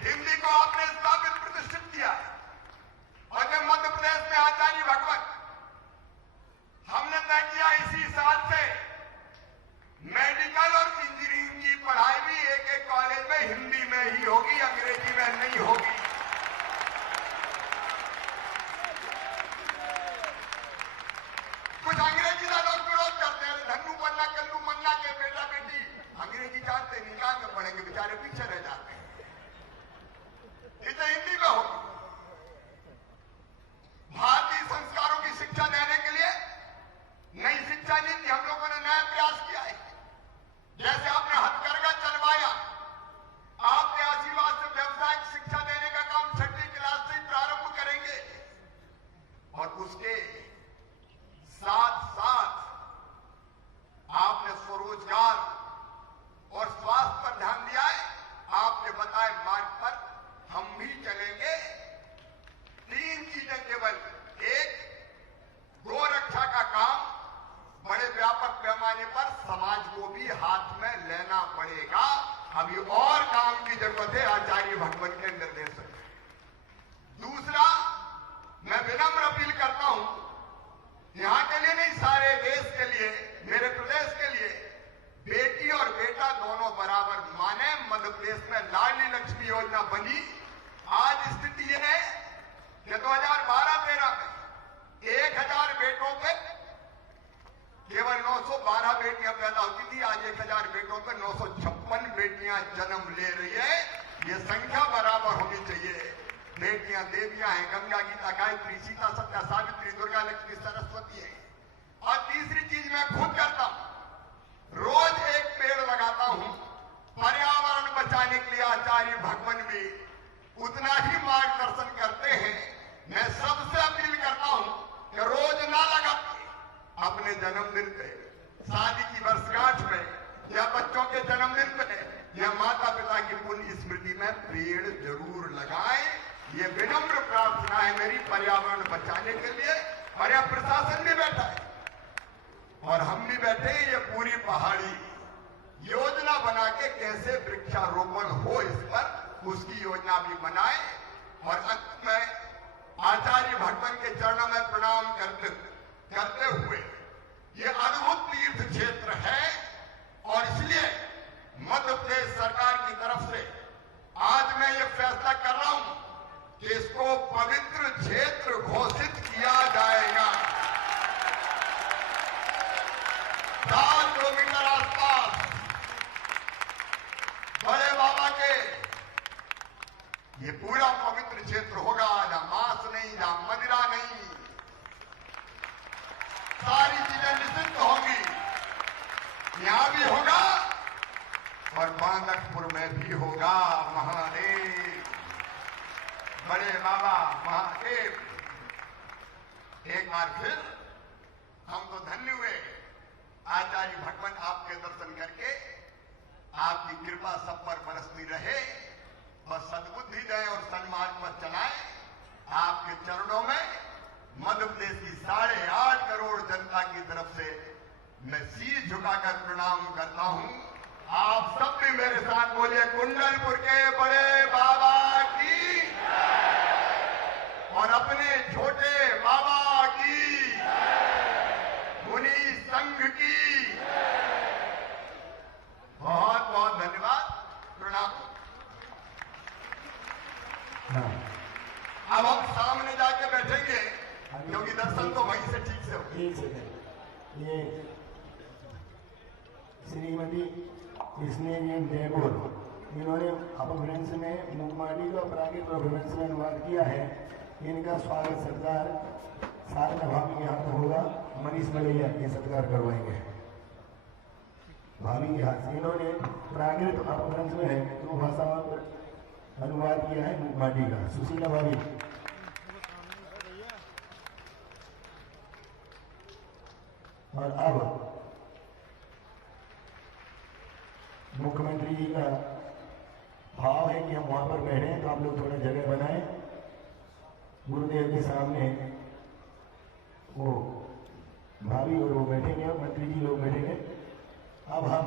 हिंदी को आपने स्थापित प्रतिष्ठित किया है। और जब मध्य प्रदेश में आचार्य भगवान, हमने तय किया इसी साल से मेडिकल और इंजीनियरिंग की पढ़ाई भी एक एक कॉलेज में हिंदी में ही होगी, अंग्रेजी में नहीं होगी। कुछ अंग्रेजी का लोग विरोध करते हैं, धन्नू पन्ना कल्लू मन्ना के बेटा बेटी अंग्रेजी जानते नहीं, कहां में पढ़ेंगे, बेचारे पीछे रह जाते हैं। इसे हिंदी में होगी। भारतीय संस्कारों की शिक्षा देने के लिए नई शिक्षा नीति हम लोगों ने नया प्रयास किया है। जैसे आपने हथकरघा चलवाया, आपके आशीर्वाद से व्यवसायिक शिक्षा देने का काम 6वीं क्लास से प्रारंभ करेंगे। और उसके साथ साथ आपने स्वरोजगार और स्वास्थ्य पर ध्यान दिया है। आपने बताए मार्ग पर हम भी चलेंगे। 3 चीजें केवल, एक, गो रक्षा का काम बड़े व्यापक पैमाने पर समाज को भी हाथ में लेना पड़ेगा। अभी और काम की जरूरत है आचार्य भगवान के निर्देश से। दूसरा, मैं विनम्र अपील करता हूं, यहां के लिए नहीं सारे देश के लिए, मेरे प्रदेश के लिए, बेटी और बेटा दोनों बराबर माने। मध्य प्रदेश में लाडली लक्ष्मी योजना बनी। आज स्थिति यह है कि 2012-13 में 1000 बेटों पे केवल 912 बेटियां पैदा होती थी। आज 1000 बेटों पे 956 बेटियां जन्म ले रही है। ये संख्या बराबर होनी चाहिए। बेटियां देवियां हैं, गंगा, गीता, गायत्री, सीता, सत्या, सावित्री, दुर्गा, लक्ष्मी, सरस्वती है। और तीसरी चीज मैं खुद करता हूं, रोज एक पेड़ लगाता हूं। पर्यावरण बचाने के लिए आचार्य भगवान भी उतना ही मार्गदर्शन करते हैं। मैं सबसे अपील शादी की वर्षगांठ में या बच्चों के जन्मदिन पे या माता पिता की पुण्य स्मृति में पेड़ जरूर लगाएं। ये विनम्र प्रार्थना है मेरी पर्यावरण बचाने के लिए। और यह प्रशासन भी बैठा है और हम भी बैठे हैं। ये पूरी पहाड़ी योजना बना के कैसे वृक्षारोपण हो इस पर उसकी योजना भी बनाए। और अंत में आचार्य भगवान के चरणों में प्रणाम करते हुए ये अद्भुत तीर्थ क्षेत्र है और इसलिए मध्य प्रदेश सरकार की तरफ से आज मैं ये फैसला कर रहा हूं कि इसको पवित्र क्षेत्र घोषित किया जाएगा। 4 किलोमीटर आसपास बड़े बाबा के ये पूरा पवित्र क्षेत्र होगा। ना मांस नहीं, ना मदिरा नहीं, सारी चीजें निषिद्ध होंगी। यहां भी होगा और बांदकपुर में भी होगा। महादेव बड़े बाबा महादेव, एक बार फिर हम तो धन्य हुए आचार्य भगवान आपके दर्शन करके। आपकी कृपा सब पर बरसती रहे और सद्बुद्धि दें और सन्मार्ग पर चलाएं। आपके चरणों में मध्य प्रदेश की 8.5 करोड़ जनता की तरफ से मैं शीश झुकाकर प्रणाम करता हूं। आप सब भी मेरे साथ बोलिए, कुंडलपुर के बड़े बाबा की और अपने छोटे बाबा की, मुनि संघ की बहुत बहुत धन्यवाद, प्रणाम। अब हम सामने जाके बैठेंगे क्योंकि दर्शन तो वहीं से ठीक से हो। एक सेकंड, ये श्रीमती स्नेहजैन जयपुर, इन्होंने अपभ्रंश में मुखमाडी का प्राकृत अपभ्रंश में अनुवाद किया है। इनका स्वागत सत्कार साधना भाभी के हाथ में होगा। मनीष मलैया ये सत्कार करवाएंगे भाभी के हाथ से। इन्होंने प्राकृत अपभ्रंश में है तो भाषा में अनुवाद किया है मुखमाडी का। सुशीला भाभी, और अब मुख्यमंत्री जी का भाव है कि हम वहां पर बैठे तो आप लोग थोड़ा जगह बनाएं। गुरुदेव के सामने वो भाभी और वो बैठेंगे और मंत्री जी लोग बैठेंगे। अब हम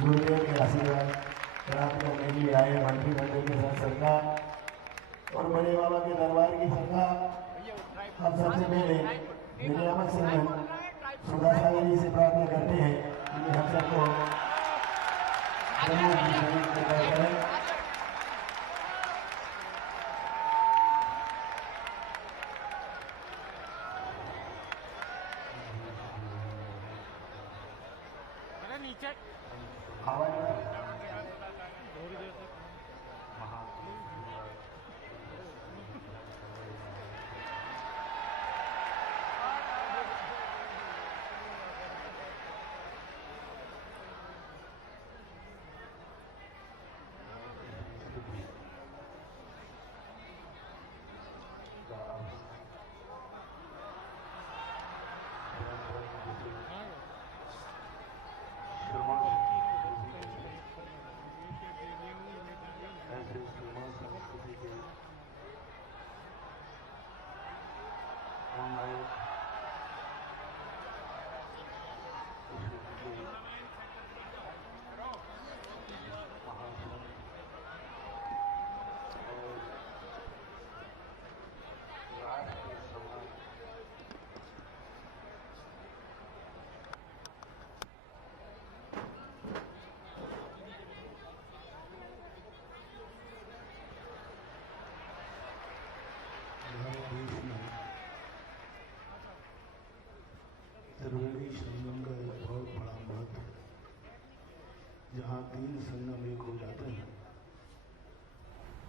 गुरुदेव के आशीर्वाद प्राप्त करने के लिए आए मंत्रिमंडल के साथ सरकार और बड़े बाबा के दरबार की सरकार। हम सबसे पहले नियामक संघ सुधा सागर जी से प्रार्थना करते हैं कि हम सबको करें। त्रिवेणी संगम का एक बहुत बड़ा महत्व है। जहाँ 3 संगम एक हो जाते हैं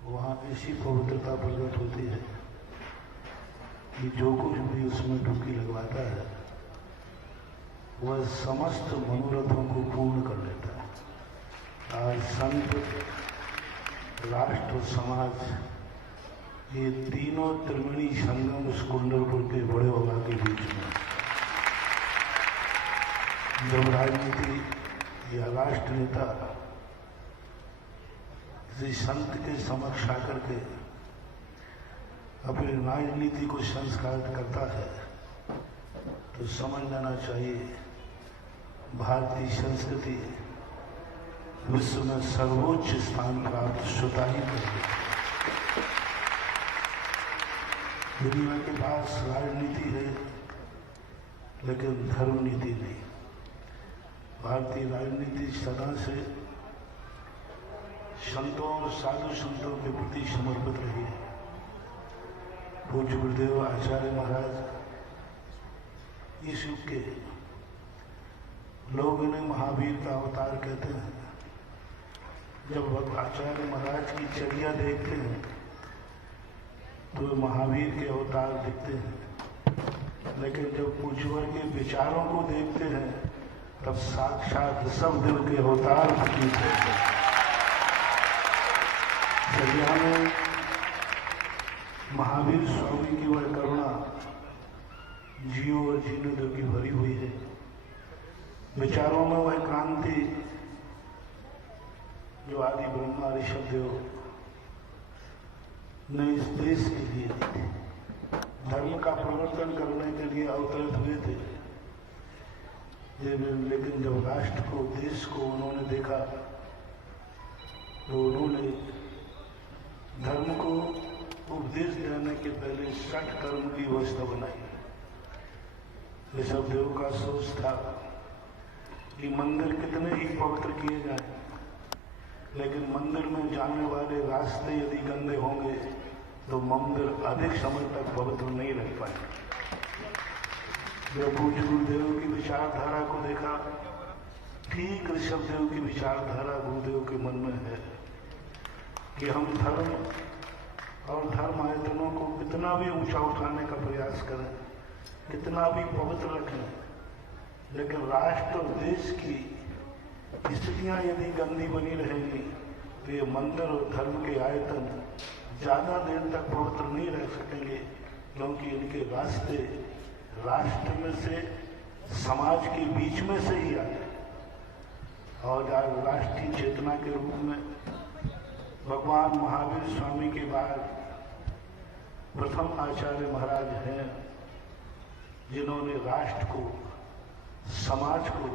वहाँ ऐसी पवित्रता प्रकट होती है कि जो कुछ भी उसमें डुबकी लगवाता है वह समस्त मनोरथों को पूर्ण कर लेता है। आज संत राष्ट्र समाज, ये तीनों त्रिवेणी संगम इस कुंडलपुर के बड़े बाबा के बीच में। जब राजनीति या राष्ट्र नेता किसी संत के समक्ष आकर के अपनी राजनीति को संस्कारित करता है तो समझ लेना चाहिए भारतीय संस्कृति विश्व में सर्वोच्च स्थान प्राप्त स्वतः ही करेगी। दुनिया के पास राजनीति है लेकिन धर्म नीति नहीं। भारतीय राजनीति सदा से संतों और साधु संतों के प्रति समर्पित रही है। पूज्य गुरुदेव आचार्य महाराज इस युग के लोग इन्हें महावीर का अवतार कहते हैं। जब आचार्य महाराज की चर्या देखते हैं तो महावीर के अवतार दिखते हैं, लेकिन जब पूज्यवर के विचारों को देखते हैं तब साक्षात ऋषभदेव के अवतार प्रतीत होते हैं। चर्या में महावीर स्वामी की वह करुणा जियो और जीने दो की भरी हुई है। विचारों में वह क्रांति जो आदि ब्रह्मा ऋषभदेव ने इस देश के लिए दी थी, धर्म का प्रवर्तन करने के लिए अवतरित हुए थे। लेकिन जब राष्ट्र को, देश को उन्होंने देखा तो उन्होंने धर्म को उपदेश देने के पहले 60 कर्म की व्यवस्था बनाई। ऋषभदेव का सोच था कि मंदिर कितने ही पवित्र किए जाए, लेकिन मंदिर में जाने वाले रास्ते यदि गंदे होंगे तो मंदिर अधिक समय तक पवित्र नहीं रह पाए। जब पूज्य गुरुदेव की विचारधारा को देखा, ठीक ऋषभदेव की विचारधारा गुरुदेव के मन में है कि हम धर्म और धर्म आयतनों को कितना भी ऊंचा उठाने का प्रयास करें, कितना भी पवित्र रखें, लेकिन राष्ट्र और देश की स्थितियां यदि गंदी बनी रहेंगी तो ये मंदिर और धर्म के आयतन ज्यादा देर तक पवित्र नहीं रह सकेंगे, क्योंकि इनके रास्ते राष्ट्र में से, समाज के बीच में से ही आते हैं। और आज राष्ट्रीय चेतना के रूप में भगवान महावीर स्वामी के बाद प्रथम आचार्य महाराज हैं जिन्होंने राष्ट्र को, समाज को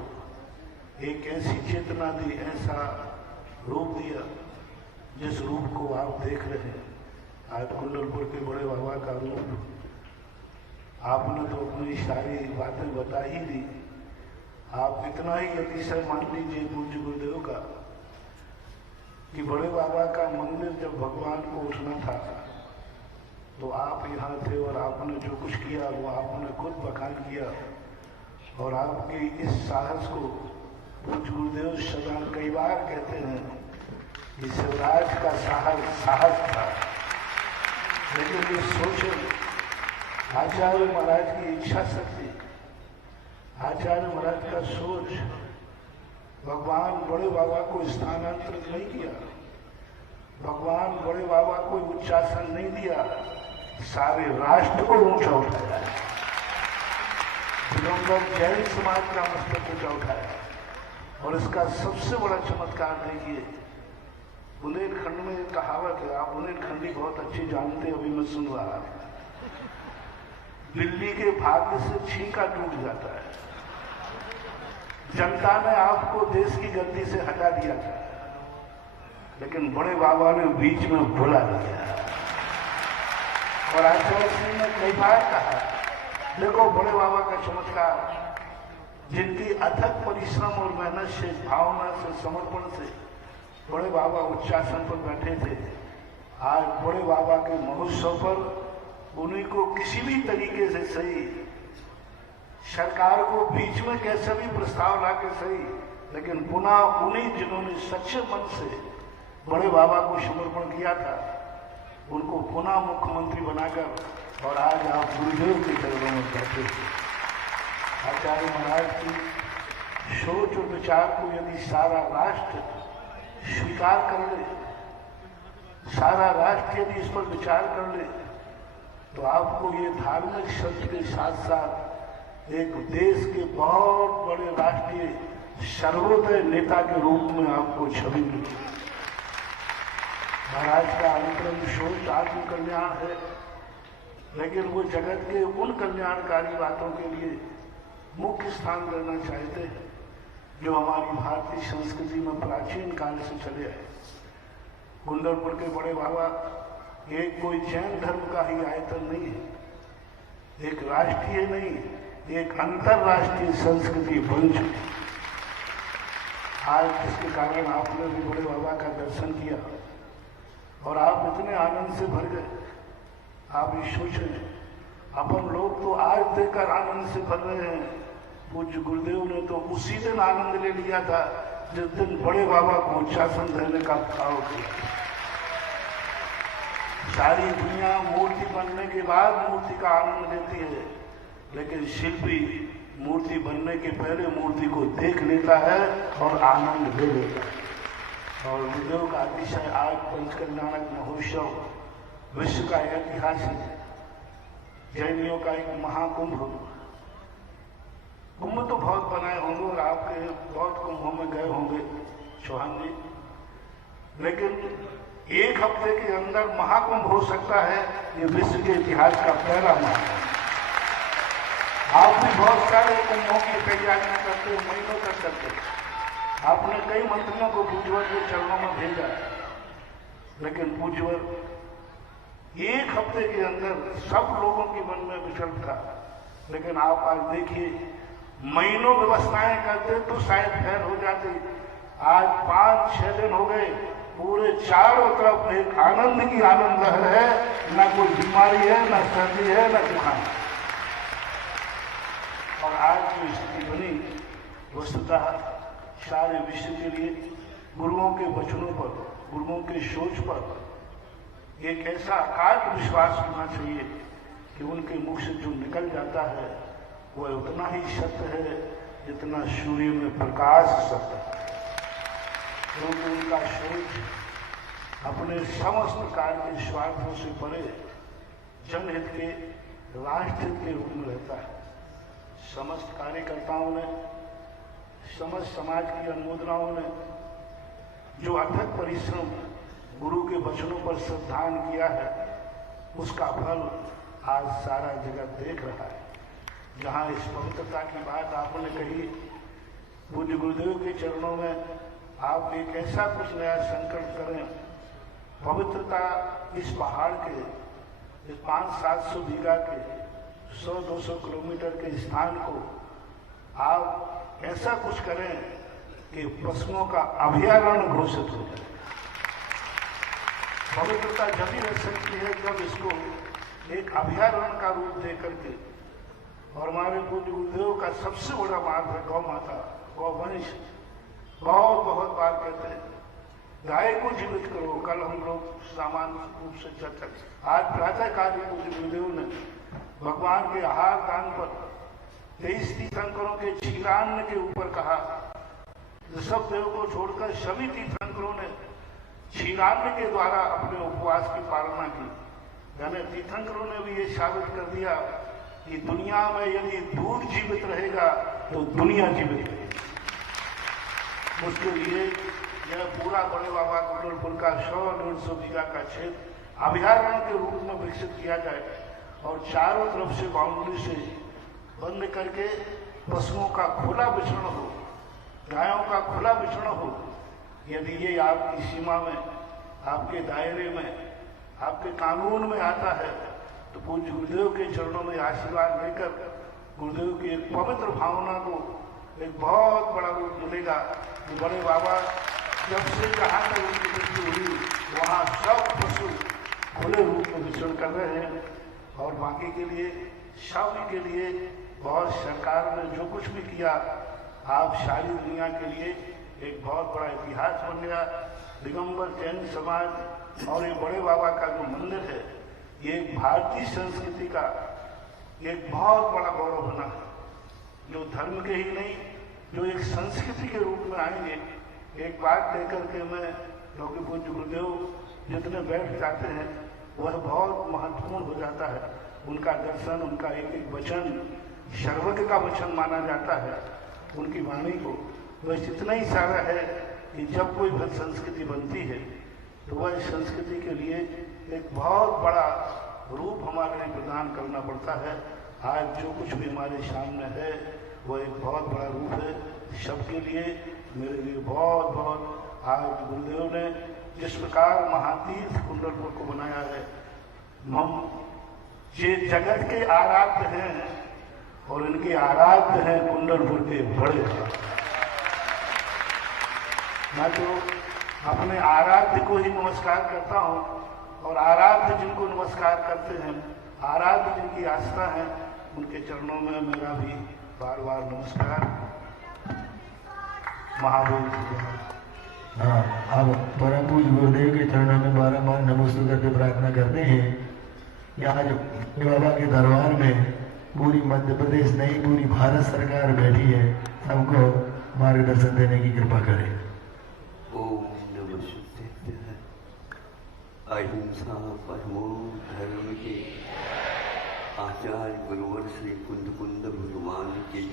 एक ऐसी चेतना दी, ऐसा रूप दिया जिस रूप को आप देख रहे हैं। आज कुंडलपुर के बड़े बाबा का रूप, आपने तो अपनी सारी बातें बता ही दी। आप इतना ही अतिशय मान लीजिए पूज्य गुरुदेव का कि बड़े बाबा का मंदिर जब भगवान को उठना था तो आप यहाँ थे और आपने जो कुछ किया वो आपने खुद बखान किया। और आपके इस साहस को पूज्य गुरुदेव सदा कई बार कहते हैं कि शिवराज का साहस था, लेकिन ये सोचे आचार्य महाराज की इच्छा शक्ति, आचार्य महाराज का सोच, भगवान बड़े बाबा को स्थानांतरित नहीं किया, भगवान बड़े बाबा को उच्चासन नहीं दिया, सारे राष्ट्र को ऊंचा उठाया। दिगंबर जैन समाज का मस्तक ऊंचा उठाया। और इसका सबसे बड़ा चमत्कार देखिए, बुंदेलखंड में एक कहावत है, आप बुंदेलखंडी बहुत अच्छी जानते, अभी मैं सुन रहा था, बिल्ली के भाग्य से छींका टूट जाता है। जनता ने आपको देश की गद्दी से हटा दिया था, लेकिन बड़े बाबा ने बीच में बुला दिया। और आचार्य सिंह ने कई बार कहा, देखो बड़े बाबा का चमत्कार, जिनकी अथक परिश्रम और मेहनत से, भावना से, समर्पण से बड़े बाबा उच्चासन पर बैठे थे। आज बड़े बाबा के महोत्सव पर उन्हीं को किसी भी तरीके से सही, सरकार को बीच में कैसे भी प्रस्ताव ला के सही, लेकिन पुनः उन्हीं जिन्होंने सच्चे मन से बड़े बाबा को समर्पण किया था, उनको पुनः मुख्यमंत्री बनाकर और आज आप गुरुदेव के चरणों में बैठे थे। आचार्य महाराज की सोच और विचार को यदि सारा राष्ट्र स्वीकार कर ले सारा राष्ट्र यदि इस पर विचार कर ले तो आपको ये धार्मिक शब्द के साथ साथ एक देश के बहुत बड़े राष्ट्रीय सर्वोदय नेता के रूप में आपको छवि मिली। महाराज का अनुक्रम सोच आत्म कल्याण है, लेकिन वो जगत के उन कल्याणकारी बातों के लिए मुख्य स्थान देना चाहते हैं जो हमारी भारतीय संस्कृति में प्राचीन काल से चले आए। कुंदरपुर के बड़े बाबा एक कोई जैन धर्म का ही आयतन नहीं है, एक राष्ट्रीय नहीं, एक अंतरराष्ट्रीय संस्कृति बन चुकी। आज जिसके कारण आपने भी बड़े बाबा का दर्शन किया और आप इतने आनंद से भर गए। आप ये सोच रहे हैं अपन लोग तो आज देखकर आनंद से भर रहे हैं, पूज्य गुरुदेव ने तो उसी दिन आनंद ले लिया था जिस दिन बड़े बाबा को उच्चासन देने का भाव किया। सारी दुनिया मूर्ति बनने के बाद मूर्ति का आनंद लेती है, लेकिन शिल्पी मूर्ति बनने के पहले मूर्ति को देख लेता है और आनंद ले लेता है। और गुरुदेव का अतिशय आज पंचकल्याणक महोत्सव विश्व का ऐतिहासिक जैनियों का एक महाकुंभ। कुंभ तो बहुत बनाए होंगे और आपके बहुत कुंभों में गए होंगे चौहान जी, लेकिन एक हफ्ते के अंदर महाकुंभ हो सकता है, ये विश्व के इतिहास का पहला महाकुंभ। आप भी बहुत सारे कुंभों की तैयारियां करते, महीनों तक करते। आपने कई मंत्रियों को पूज्यवर के चरणों में भेजा, लेकिन पूज्यवर एक हफ्ते के अंदर सब लोगों के मन में विकल्प था। लेकिन आप आज देखिए, महीनों व्यवस्थाएं करते तो शायद फैल हो जाती। आज 5-6 दिन हो गए, पूरे चारों तरफ एक आनंद की आनंद लहर है, ना कोई बीमारी है, ना सर्दी है, ना जुकाम। और आज जो स्थिति बनी वस्तुतः सारे विश्व के लिए गुरुओं के वचनों पर, गुरुओं के सोच पर एक ऐसा अकाट विश्वास होना चाहिए कि उनके मुख से जो निकल जाता है वह उतना ही सत्य है जितना सूर्य में प्रकाश सत्य है। क्योंकि उनका सोच अपने समस्त प्रकार के स्वार्थों से परे जनहित के, राष्ट्रहित के रूप में रहता है। समस्त कार्यकर्ताओं ने, समस्त समाज की अनुमोदनाओं ने जो अथक परिश्रम गुरु के वचनों पर श्रद्धान किया है, उसका फल आज सारा जगत देख रहा है। जहां इस पवित्रता की बात आपने कही, पूज्य गुरुदेव के चरणों में आप एक ऐसा कुछ नया संकल्प करें। पवित्रता इस पहाड़ के, इस 500-700 बीघा के, 100-200 किलोमीटर के स्थान को आप ऐसा कुछ करें कि पशुओं का अभयारण्य घोषित हो जाए। पवित्रता जब ही रह सकती है जब इसको एक अभयारण्य का रूप दे करके। और हमारे पूज्य गुरुदेव का सबसे बड़ा मार्ग है गौ माता, गौवंश। बहुत बहुत बार कहते हैं गाय को जीवित करो। कल हम लोग सामान्य रूप से चर्चा, आज प्रातः काल पूज्य गुरुदेव ने भगवान के आहार दान पर 23 तीर्थंकरों के क्षीरान्न के ऊपर कहा। ऋषभ देव को छोड़कर सभी तीर्थंकरों ने क्षीरान्न के द्वारा अपने उपवास की पालना की। यानी तीर्थंकरों ने भी ये साबित कर दिया कि दुनिया में यदि दूध जीवित रहेगा तो दुनिया जीवित रहेगी। उसके लिए यह पूरा बड़े बाबा कुंडलपुर का 100-150 बीघा का क्षेत्र अभयारण्य के रूप में विकसित किया जाए और चारों तरफ से बाउंड्री से बंद करके पशुओं का खुला विचरण हो, गायों का खुला विचरण हो। यदि ये आपकी सीमा में, आपके दायरे में, आपके कानून में आता है तो पूज्य गुरुदेव के चरणों में आशीर्वाद लेकर गुरुदेव की एक पवित्र भावना को एक बहुत बड़ा रूप मिलेगा कि बड़े बाबा जब से जहाँ तक उनकी मृत्यु हुई वहाँ सब पशु खुले रूप में विचरण कर रहे हैं। और बाकी के लिए, सभी के लिए बहुत सरकार ने जो कुछ भी किया, आप सारी दुनिया के लिए एक बहुत बड़ा इतिहास बन गया। दिगंबर जैन समाज और ये बड़े बाबा का जो मंदिर है, ये एक भारतीय संस्कृति का एक बहुत बड़ा गौरव बना है, जो धर्म के ही नहीं, जो एक संस्कृति के रूप में आएंगे। एक बात कहकर के मैं, क्योंकि पूज्य गुरुदेव जितने बैठ जाते हैं वह बहुत महत्वपूर्ण हो जाता है। उनका दर्शन, उनका एक एक वचन सर्वज्ञ का वचन माना जाता है। उनकी वाणी को बस इतना ही सारा है कि जब कोई भक्त संस्कृति बनती है तो वह संस्कृति के लिए एक बहुत बड़ा रूप हमारे लिए प्रदान करना पड़ता है। आज जो कुछ भी हमारे सामने है वह एक बहुत बड़ा रूप है सबके लिए, मेरे लिए बहुत बहुत। आज गुरुदेव ने जिस प्रकार महातीर्थ कुंडलपुर को बनाया है, हम ये जगत के आराध्य हैं और इनके आराध्य हैं कुंडलपुर के बड़े। मैं तो अपने आराध्य को ही नमस्कार करता हूँ और आराध्य जिनको नमस्कार करते हैं, आराध्य जिनकी आस्था है, उनके चरणों में मेरा भी बार बार नमस्कार। महादेव। हाँ, अब परम पूज्य गुरुदेव के चरणों में बारम्बार नमस्ते करके प्रार्थना करते हैं कि आज बाबा के दरबार में पूरी मध्य प्रदेश नहीं पूरी भारत सरकार बैठी है, सबको मार्गदर्शन देने की कृपा करे। ओम नमः शिवाय। अहिंसा परमो धर्म के आचार्य गुरुवर श्री कुंद भगवान की,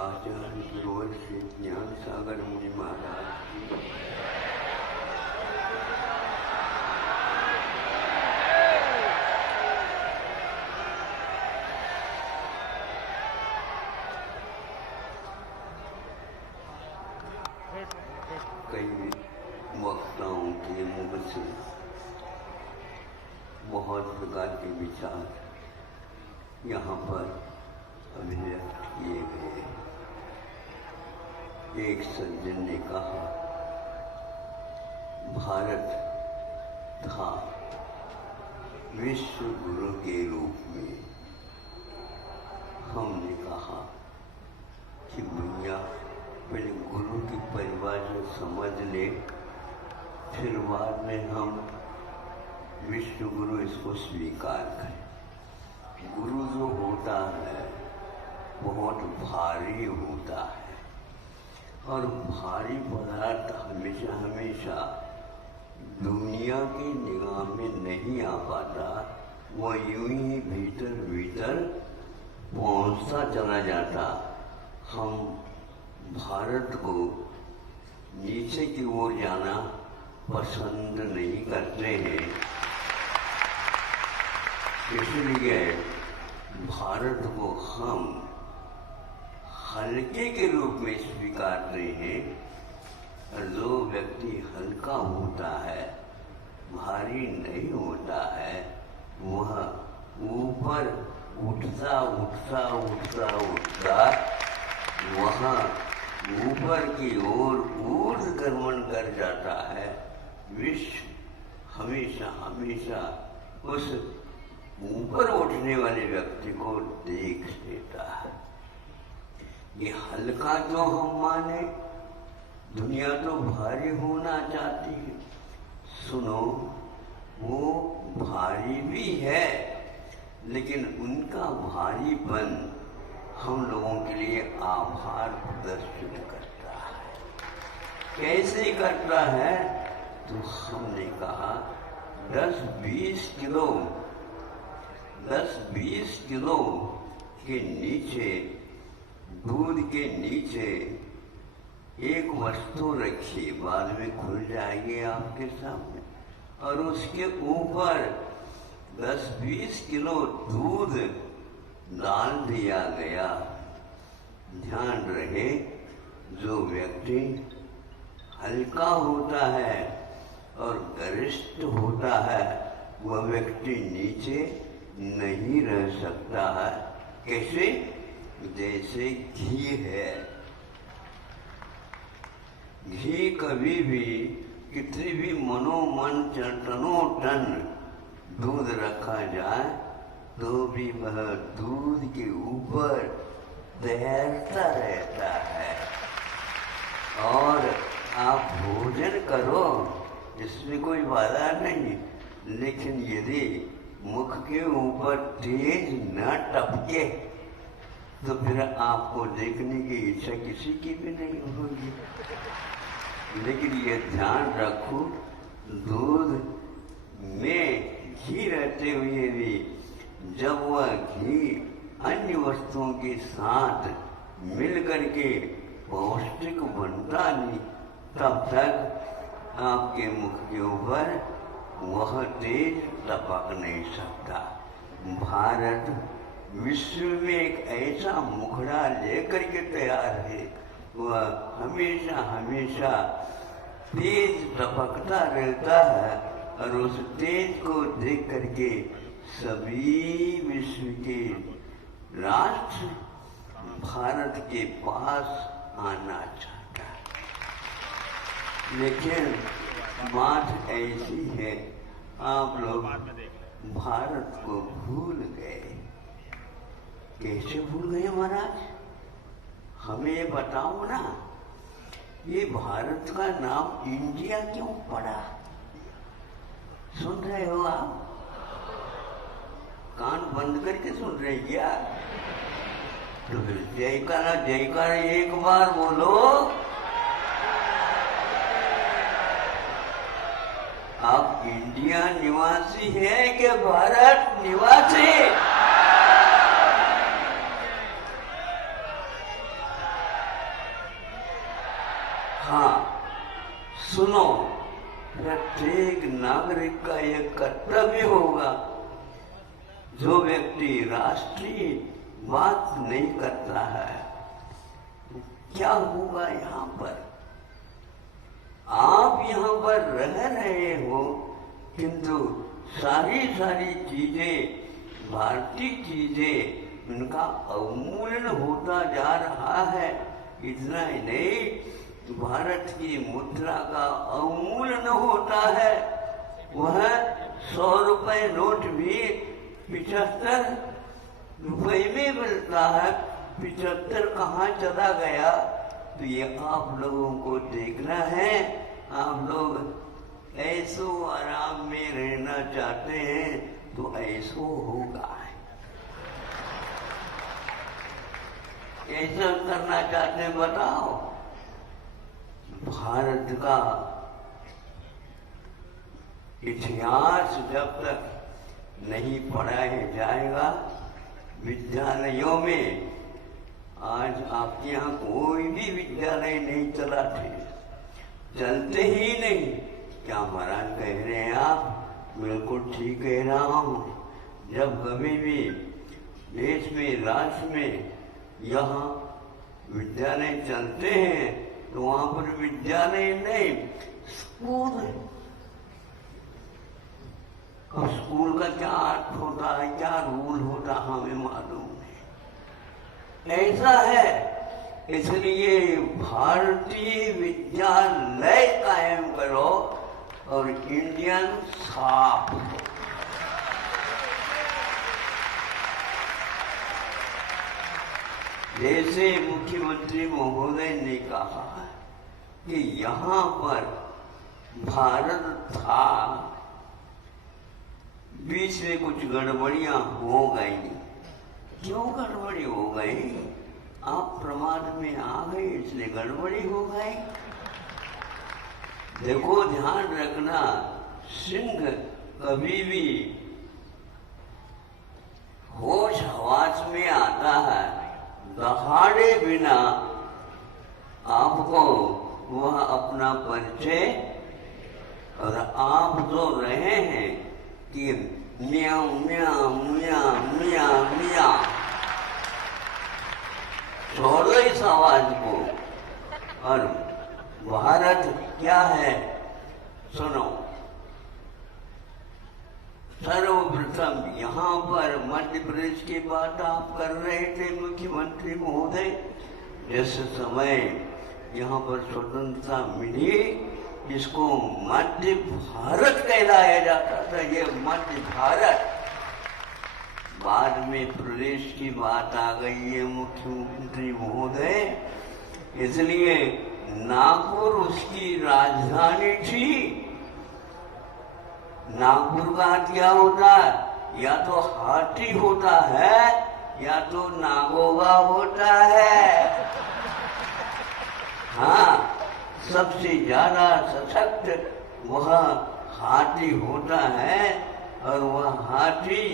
आचार्य गुरुवर श्री ज्ञान सागर मुनि महाराज की, कई वक्ताओं के मुख से बहुत प्रकार के विचार यहाँ पर अभिव्यक्त किए गए। एक सज्जन ने कहा, भारत था विश्व गुरु के रूप में। हमने कहा कि भैया पहले गुरु की परिभाषा समझ ले, फिर बाद में हम विश्व गुरु इसको स्वीकार करें। गुरु जो होता है बहुत भारी होता है और भारी पदार्थ हमेशा हमेशा दुनिया की निगाह में नहीं आ पाता, वह यूं ही भीतर भीतर पहुंचता चला जाता। हम भारत को नीचे की ओर जाना पसंद नहीं करते हैं, इसलिए भारत को हम हल्के के रूप में स्वीकारते हैं। जो व्यक्ति हल्का होता है, भारी नहीं होता है, वह ऊपर उठता उठता उठता उठता वहाँ ऊपर की ओर ऊर्ध्वगमन कर जाता है। विश्व हमेशा हमेशा उस ऊपर उठने वाले व्यक्ति को देख लेता है। ये हल्का जो हम माने, दुनिया तो भारी होना चाहती है। सुनो, वो भारी भी है, लेकिन उनका भारीपन हम लोगों के लिए आभार प्रदर्शित करता है। कैसे करता है? तो हमने कहा 10-20 किलो के नीचे, दूध के नीचे एक वस्तु रखी, बाद में खुल जाएगी आपके सामने, और उसके ऊपर 10-20 किलो दूध डाल दिया गया। ध्यान रहे, जो व्यक्ति हल्का होता है और गरिष्ठ होता है, वह व्यक्ति नीचे नहीं रह सकता है। कैसे? जैसे घी है, घी कभी भी कितनी भी मनोमन टनों टन दूध रखा जाए तो भी वह दूध के ऊपर तैरता रहता है। और आप भोजन करो, इसमें कोई बाधा नहीं, लेकिन यदि मुख के ऊपर तेज न टपके तो फिर आपको देखने की इच्छा किसी की भी नहीं होगी। लेकिन ये ध्यान रखो दूध में घी रहते हुए भी जब वह घी अन्य वस्तुओं के साथ मिल करके पौष्टिक बनता नहीं, तब तक आपके मुख के ऊपर वह तेज टपक नहीं सकता। भारत विश्व में एक ऐसा मुखड़ा लेकर के तैयार है, वह हमेशा हमेशा तेज टपकता रहता है, और उस तेज को देख करके सभी विश्व के राष्ट्र भारत के पास आना चाहता है। लेकिन बात ऐसी है, आप लोग भारत को भूल गए। कैसे भूल गए महाराज? हमें ये बताओ ना, ये भारत का नाम इंडिया क्यों पड़ा? सुन रहे हो आप? कान बंद करके सुन रहे क्या? तो फिर जयकारा जयकारा एक बार बोलो। आप इंडिया निवासी हैं कि भारत निवासी? हाँ, सुनो, प्रत्येक नागरिक का यह कर्तव्य होगा, जो व्यक्ति राष्ट्रीय बात नहीं करता है, क्या होगा यहाँ पर? आप यहाँ पर रह रहे हो, किंतु सारी चीजें, भारतीय चीजें, उनका अवमूल्यन होता जा रहा है। इतना ही नहीं, भारत की मुद्रा का अवमूल्यन होता है। वह 100 रुपए नोट भी 75 रुपए में मिलता है। 75 कहाँ चला गया? तो ये आप लोगों को देखना है। आप लोग ऐसो आराम में रहना चाहते हैं तो ऐसो होगा। कैसा करना चाहते हैं बताओ? भारत का इतिहास जब तक नहीं पढ़ाया जाएगा विद्यालयों में, आज आपके यहाँ कोई भी विद्यालय नहीं चलाते, चलते ही नहीं। क्या महाराज कह रहे हैं आप? बिल्कुल ठीक कह रहा हूँ। जब कभी भी देश में, राज्य में यहाँ विद्यालय चलते हैं तो वहां पर विद्यालय नहीं, स्कूल है। और स्कूल का क्या अर्थ होता है, क्या रूल होता है, हमें मालूम नहीं। ऐसा है, इसलिए भारतीय विद्यालय कायम करो और इंडियन साफ। जैसे मुख्यमंत्री महोदय ने कहा कि यहाँ पर भारत था, बीच में कुछ गड़बड़ियां हो गई। क्यों गड़बड़ी हो गई? आप प्रमाद में आ गए इसलिए गड़बड़ी हो गई। देखो, ध्यान रखना, सिंह कभी भी होश हवास में आता है, दहाड़े बिना आपको वह अपना परिचय, और आप जो रहे हैं कि मियाँ मियाँ मियाँ मियाँ मियाँ, छोड़ो इस आवाज को। और भारत क्या है सुनो। सर्वप्रथम यहाँ पर मध्य प्रदेश की बात आप कर रहे थे मुख्यमंत्री महोदय। जिस समय यहाँ पर स्वतंत्रता मिली, इसको मध्य भारत कहलाया जाता था। ये मध्य भारत, बाद में प्रदेश की बात आ गई है मुख्यमंत्री महोदय, इसलिए नागपुर उसकी राजधानी थी। नागपुर का क्या होता है? या तो हाथी होता है या तो नागोबा होता है। हाँ, सबसे ज्यादा सशक्त वह हाथी होता है और वह हाथी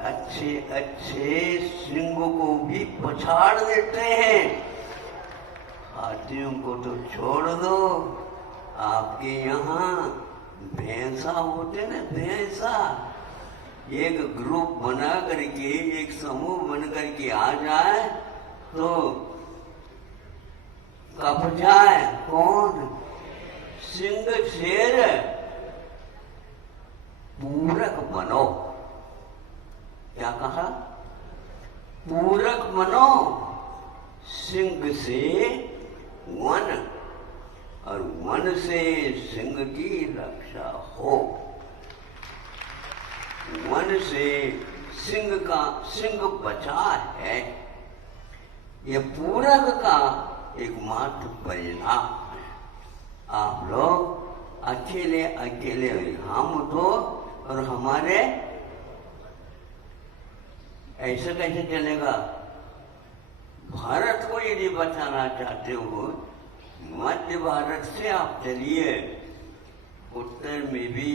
अच्छे अच्छे सिंह को भी पछाड़ देते हैं। हाथियों को तो छोड़ दो, आपके यहाँ भैंसा होते ना, भैंसा एक ग्रुप बना करके, एक समूह बन करके आ जाए तो कब जाए कौन? सिंह शेर। पूरक बनो। क्या कहा? पूरक बनो सिंह से वन, और वन से सिंह की रक्षा हो। वन से सिंह बचा है, ये पूरक का एकमात्र परिणाम है। आप लोग अकेले अकेले, हम तो और हमारे, ऐसे कैसे चलेगा? भारत को यदि बचाना चाहते हो, मध्य भारत से आप चलिए, उत्तर में भी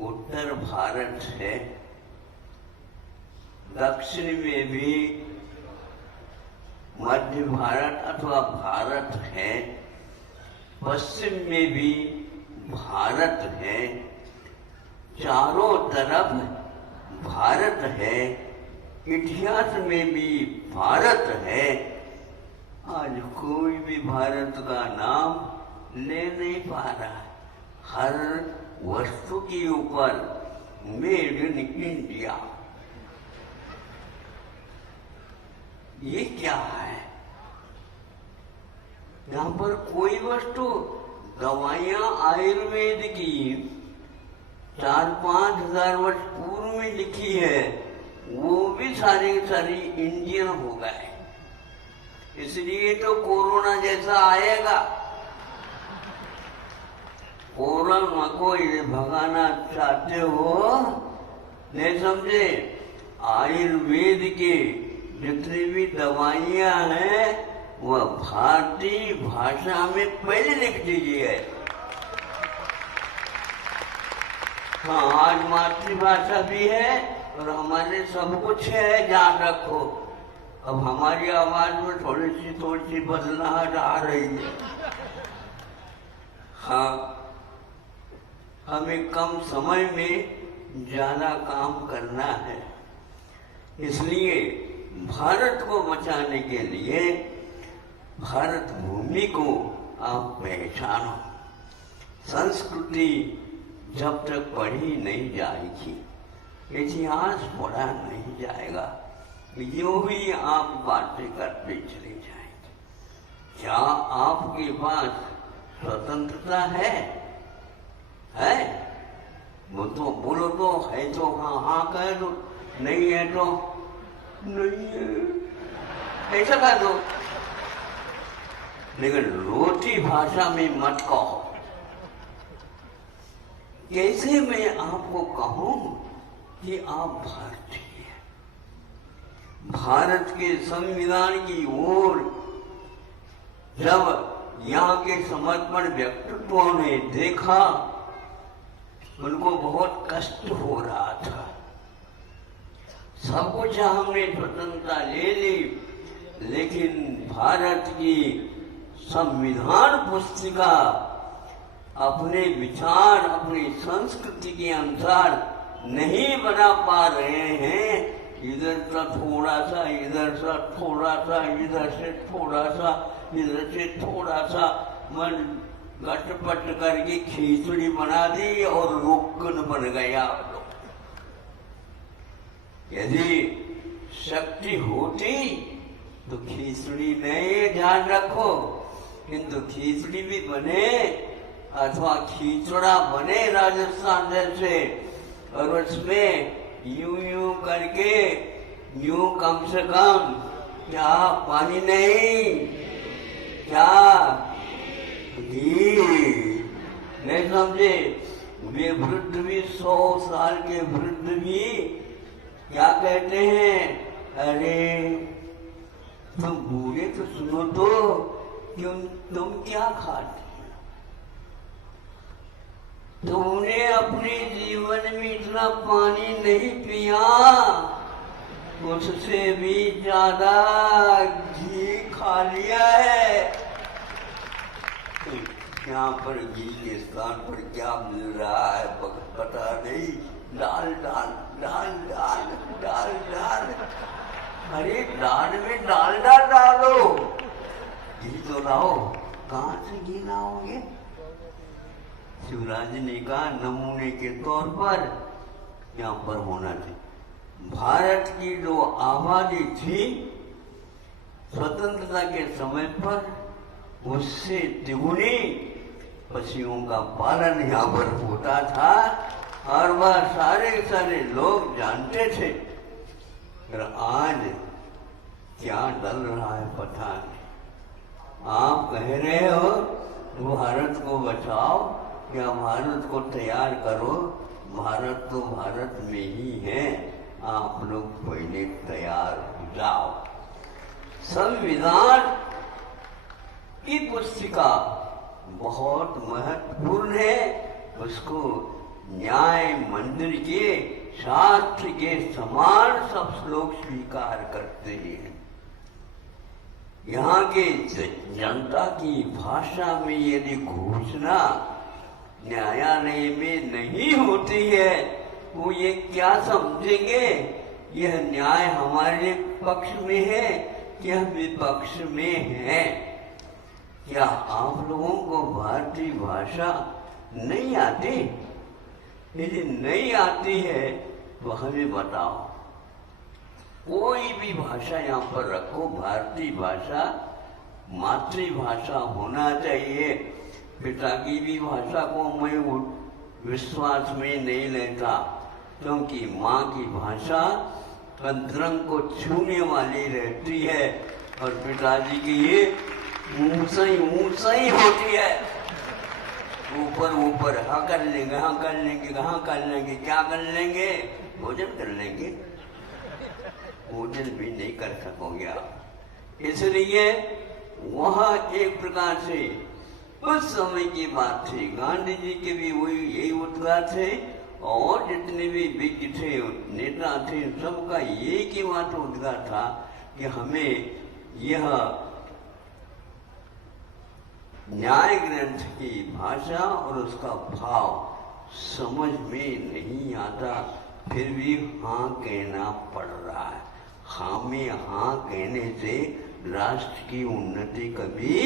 उत्तर भारत है, दक्षिण में भी मध्य भारत अथवा भारत है, पश्चिम में भी भारत है, चारों तरफ भारत है, इतिहास में भी भारत है। आज कोई भी भारत का नाम ले नहीं पा रहा है। हर वस्तु के ऊपर मेड इन इंडिया, ये क्या है? यहाँ पर कोई वस्तु, दवाइयां आयुर्वेद की 4-5 हजार वर्ष पूर्व में लिखी है, वो भी सारी इंडियन हो गए। इसलिए तो कोरोना जैसा आएगा। कोरोना को भगाना चाहते हो, नहीं समझे? आयुर्वेद के जितनी भी दवाइयां हैं वह भारतीय भाषा में पहले लिख दीजिए। हाँ, आज मातृभाषा भी है और हमारे सब कुछ है, ध्यान रखो। अब हमारी आवाज में थोड़ी सी बदलाव आ रही है। हाँ, हमें कम समय में ज्यादा काम करना है, इसलिए भारत को बचाने के लिए भारत भूमि को आप पहचानो। संस्कृति जब तक पढ़ी नहीं जाएगी, इतिहास पढ़ा नहीं जाएगा, यूं ही आप बातें करते चले जाएंगे। क्या आपके पास स्वतंत्रता है? वो तो बोलो तो है, तो हाँ हाँ कह दो, नहीं है तो नहीं है, ऐसा कह दो। लेकिन रोटी भाषा में मत कहो। कैसे मैं आपको कहूं कि आप भारतीय हैं? भारत के संविधान की ओर जब यहाँ के समर्पण व्यक्तित्वों ने देखा, उनको बहुत कष्ट हो रहा था। सब कुछ हमने स्वतंत्रता ले ली, लेकिन भारत की संविधान पुस्तिका अपने विचार, अपनी संस्कृति के अनुसार नहीं बना पा रहे हैं। इधर से थोड़ा सा, इधर से थोड़ा सा, इधर से थोड़ा सा, इधर से थोड़ा सा मन गटपट करके खिचड़ी बना दी और रुकन बन गया। यदि शक्ति होती तो खिचड़ी नहीं, ध्यान रखो, किंतु खिचड़ी भी बने अथवा खिचड़ा बने राजस्थान जैसे, और उसमें यूं यूं करके, यूं कम से कम, क्या पानी नहीं, क्या घी नहीं समझे? वे वृद्ध भी, 100 साल के वृद्ध भी क्या कहते हैं? अरे तुम बूढ़े तो सुनो तो, क्यों तुम क्या खाते? तूने अपने जीवन में इतना पानी नहीं पिया, उससे भी ज्यादा घी खा लिया है। यहाँ पर घी के स्थान पर क्या मिल रहा है पता नहीं। दाल दाल दाल दाल दाल दाल, अरे दाल में दाल डाल डालो, घी तो लाओ। कहाँ से घी लाओगे? शिवराज ने कहा नमूने के तौर पर यहाँ पर होना चाहिए। भारत की जो आबादी थी स्वतंत्रता के समय पर, उससे तिगुनी पशुओं का पालन यहाँ पर होता था और वह सारे लोग जानते थे। पर आज क्या डल रहा है पता नहीं। आप कह रहे हो भारत को बचाओ या भारत को तैयार करो, भारत तो भारत में ही है, आप लोग पहले तैयार हो जाओ। संविधान की पुस्तिका बहुत महत्वपूर्ण है, उसको न्याय मंदिर के शास्त्र के समान सब लोग स्वीकार करते हैं। यहाँ के जनता की भाषा में यदि घोषणा न्यायालय में नहीं होती है, वो ये क्या समझेंगे यह न्याय हमारे पक्ष में है क्या विपक्ष में है? क्या आप लोगों को भारतीय भाषा नहीं आती? यदि नहीं आती है तो हमें बताओ। कोई भी भाषा यहाँ पर रखो, भारतीय भाषा मातृभाषा होना चाहिए। पिता की भी भाषा को मैं विश्वास में नहीं लेता, क्योंकि माँ की भाषा अंतरंग को छूने वाली रहती है और पिताजी की ये ऊंचा ही होती है। ऊपर हाँ कर लेंगे, हाँ कर लेंगे, हाँ कर लेंगे, क्या कर लेंगे? भोजन कर लेंगे, भोजन भी नहीं कर सकोगे आप। इसलिए वह एक प्रकार से उस समय की बात थी। गांधी जी के भी वही यही उद्गार थे और जितने भी विज्ञ थे, नेता थे, सबका एक ही बात उद्गार था कि हमें यह न्याय ग्रंथ की भाषा और उसका भाव समझ में नहीं आता, फिर भी हाँ कहना पड़ रहा है। हाँ में हाँ कहने से राष्ट्र की उन्नति कभी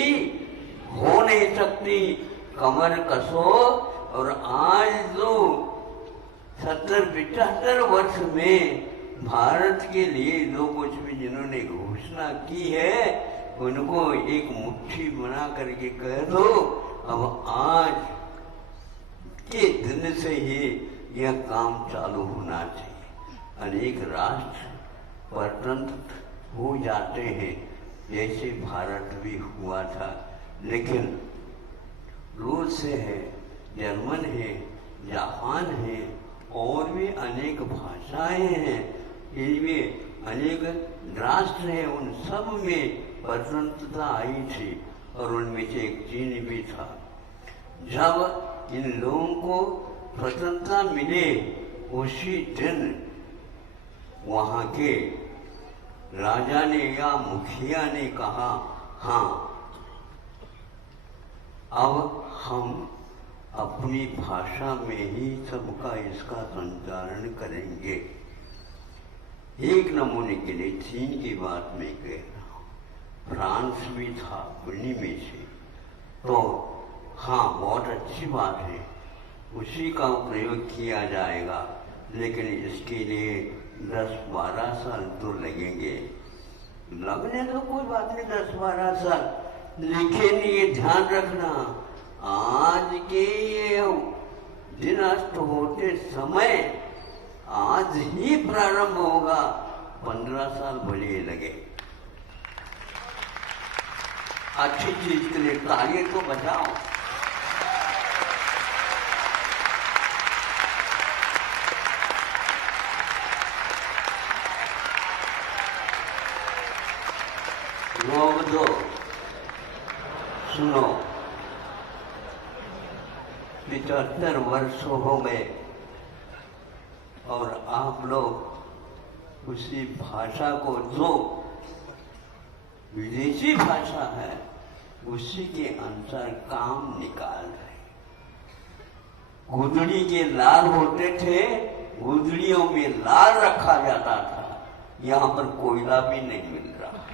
हो नहीं सकती। कमर कसो और आज जो 70-75 वर्ष में भारत के लिए जो कुछ भी जिन्होंने घोषणा की है, उनको एक मुट्ठी बना करके कह दो, अब आज के दिन से ही यह काम चालू होना चाहिए। अनेक राष्ट्र स्वतंत्र हो जाते हैं, जैसे भारत भी हुआ था, लेकिन रूस है, जर्मन है, जापान है और भी अनेक भाषाएं हैं, इनमें अनेक राष्ट्र हैं, उन सब में स्वतंत्रता आई थी और उनमें से एक चीन भी था। जब इन लोगों को स्वतंत्रता मिले उसी दिन वहां के राजा ने या मुखिया ने कहा, हाँ अब हम अपनी भाषा में ही सबका इसका संचालन करेंगे। एक नमूने के लिए चीन की बात मैं कह रहा हूँ, फ्रांस भी था उन्हीं में से, तो हाँ बहुत अच्छी बात है, उसी का प्रयोग किया जाएगा, लेकिन इसके लिए 10-12 साल तो लगेंगे। लगने तो कोई बात नहीं, 10-12 साल लिखे नहीं, ये ध्यान रखना। आज के ये दिन अस्त होते समय आज ही प्रारंभ होगा, 15 साल भले लगे। अच्छी चीज के लिए ताली तो बजाओ। लोग दो सुनो, 75 वर्ष हो गए और आप लोग उसी भाषा को जो विदेशी भाषा है उसी के अनुसार काम निकाल रहे। गुदड़ी के लाल होते थे, गुदड़ियों में लाल रखा जाता था, यहाँ पर कोयला भी नहीं मिल रहा।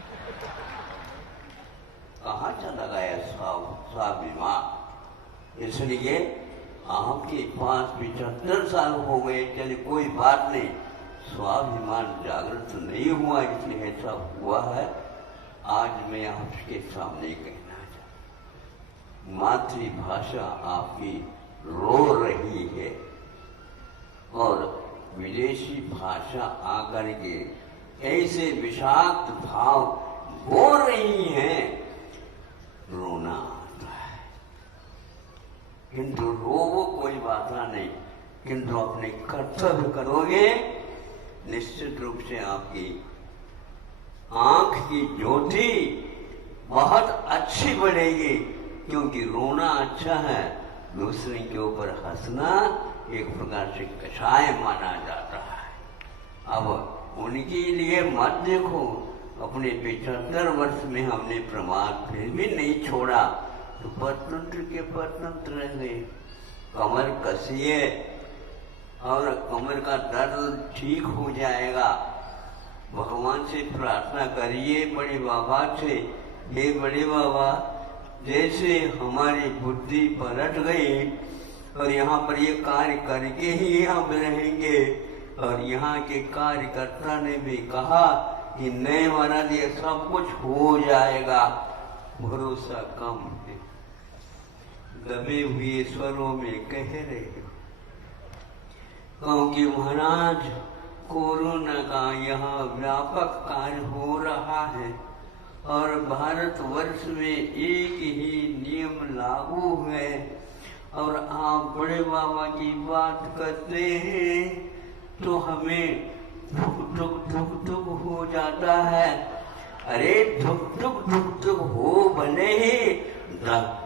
कहाँ चला गया स्वाभिमान? इसलिए आपके पास 75 साल हो गए, चले कोई बात नहीं, स्वाभिमान जागृत नहीं हुआ इसलिए ऐसा हुआ है। आज मैं आपके सामने कहना चाहता हूं, मातृभाषा आपकी रो रही है और विदेशी भाषा आकर के ऐसे विषाक्त भाव बोल रही है, रोना आता है। किंतु रोवो कोई बात नहीं, किंतु अपने कर्तव्य करोगे, निश्चित रूप से आपकी आंख की ज्योति बहुत अच्छी बढ़ेगी। क्योंकि रोना अच्छा है, दूसरे के ऊपर हंसना एक प्रकार से कषाय माना जाता है। अब उनके लिए मत देखो, अपने 75 वर्ष में हमने प्रमाद फिर भी नहीं छोड़ा, तो परतंत्र के परतंत्र रह गए। कमर कसिए और कमर का दर्द ठीक हो जाएगा। भगवान से प्रार्थना करिए बड़े बाबा से, हे बड़े बाबा, जैसे हमारी बुद्धि पलट गई और यहाँ पर ये कार्य करके ही हम रहेंगे, और यहाँ के कार्यकर्ता ने भी कहा कि नहीं महाराज ये सब कुछ हो जाएगा, भरोसा कम है। दबे हुए स्वरों में कह रहे हो, क्योंकि महाराज कोरोना का यहाँ व्यापक कार्य हो रहा है और भारतवर्ष में एक ही नियम लागू है, और आप बड़े बाबा की बात करते हैं तो हमें धुक हो जाता है। अरे धुक हो भले ही, धक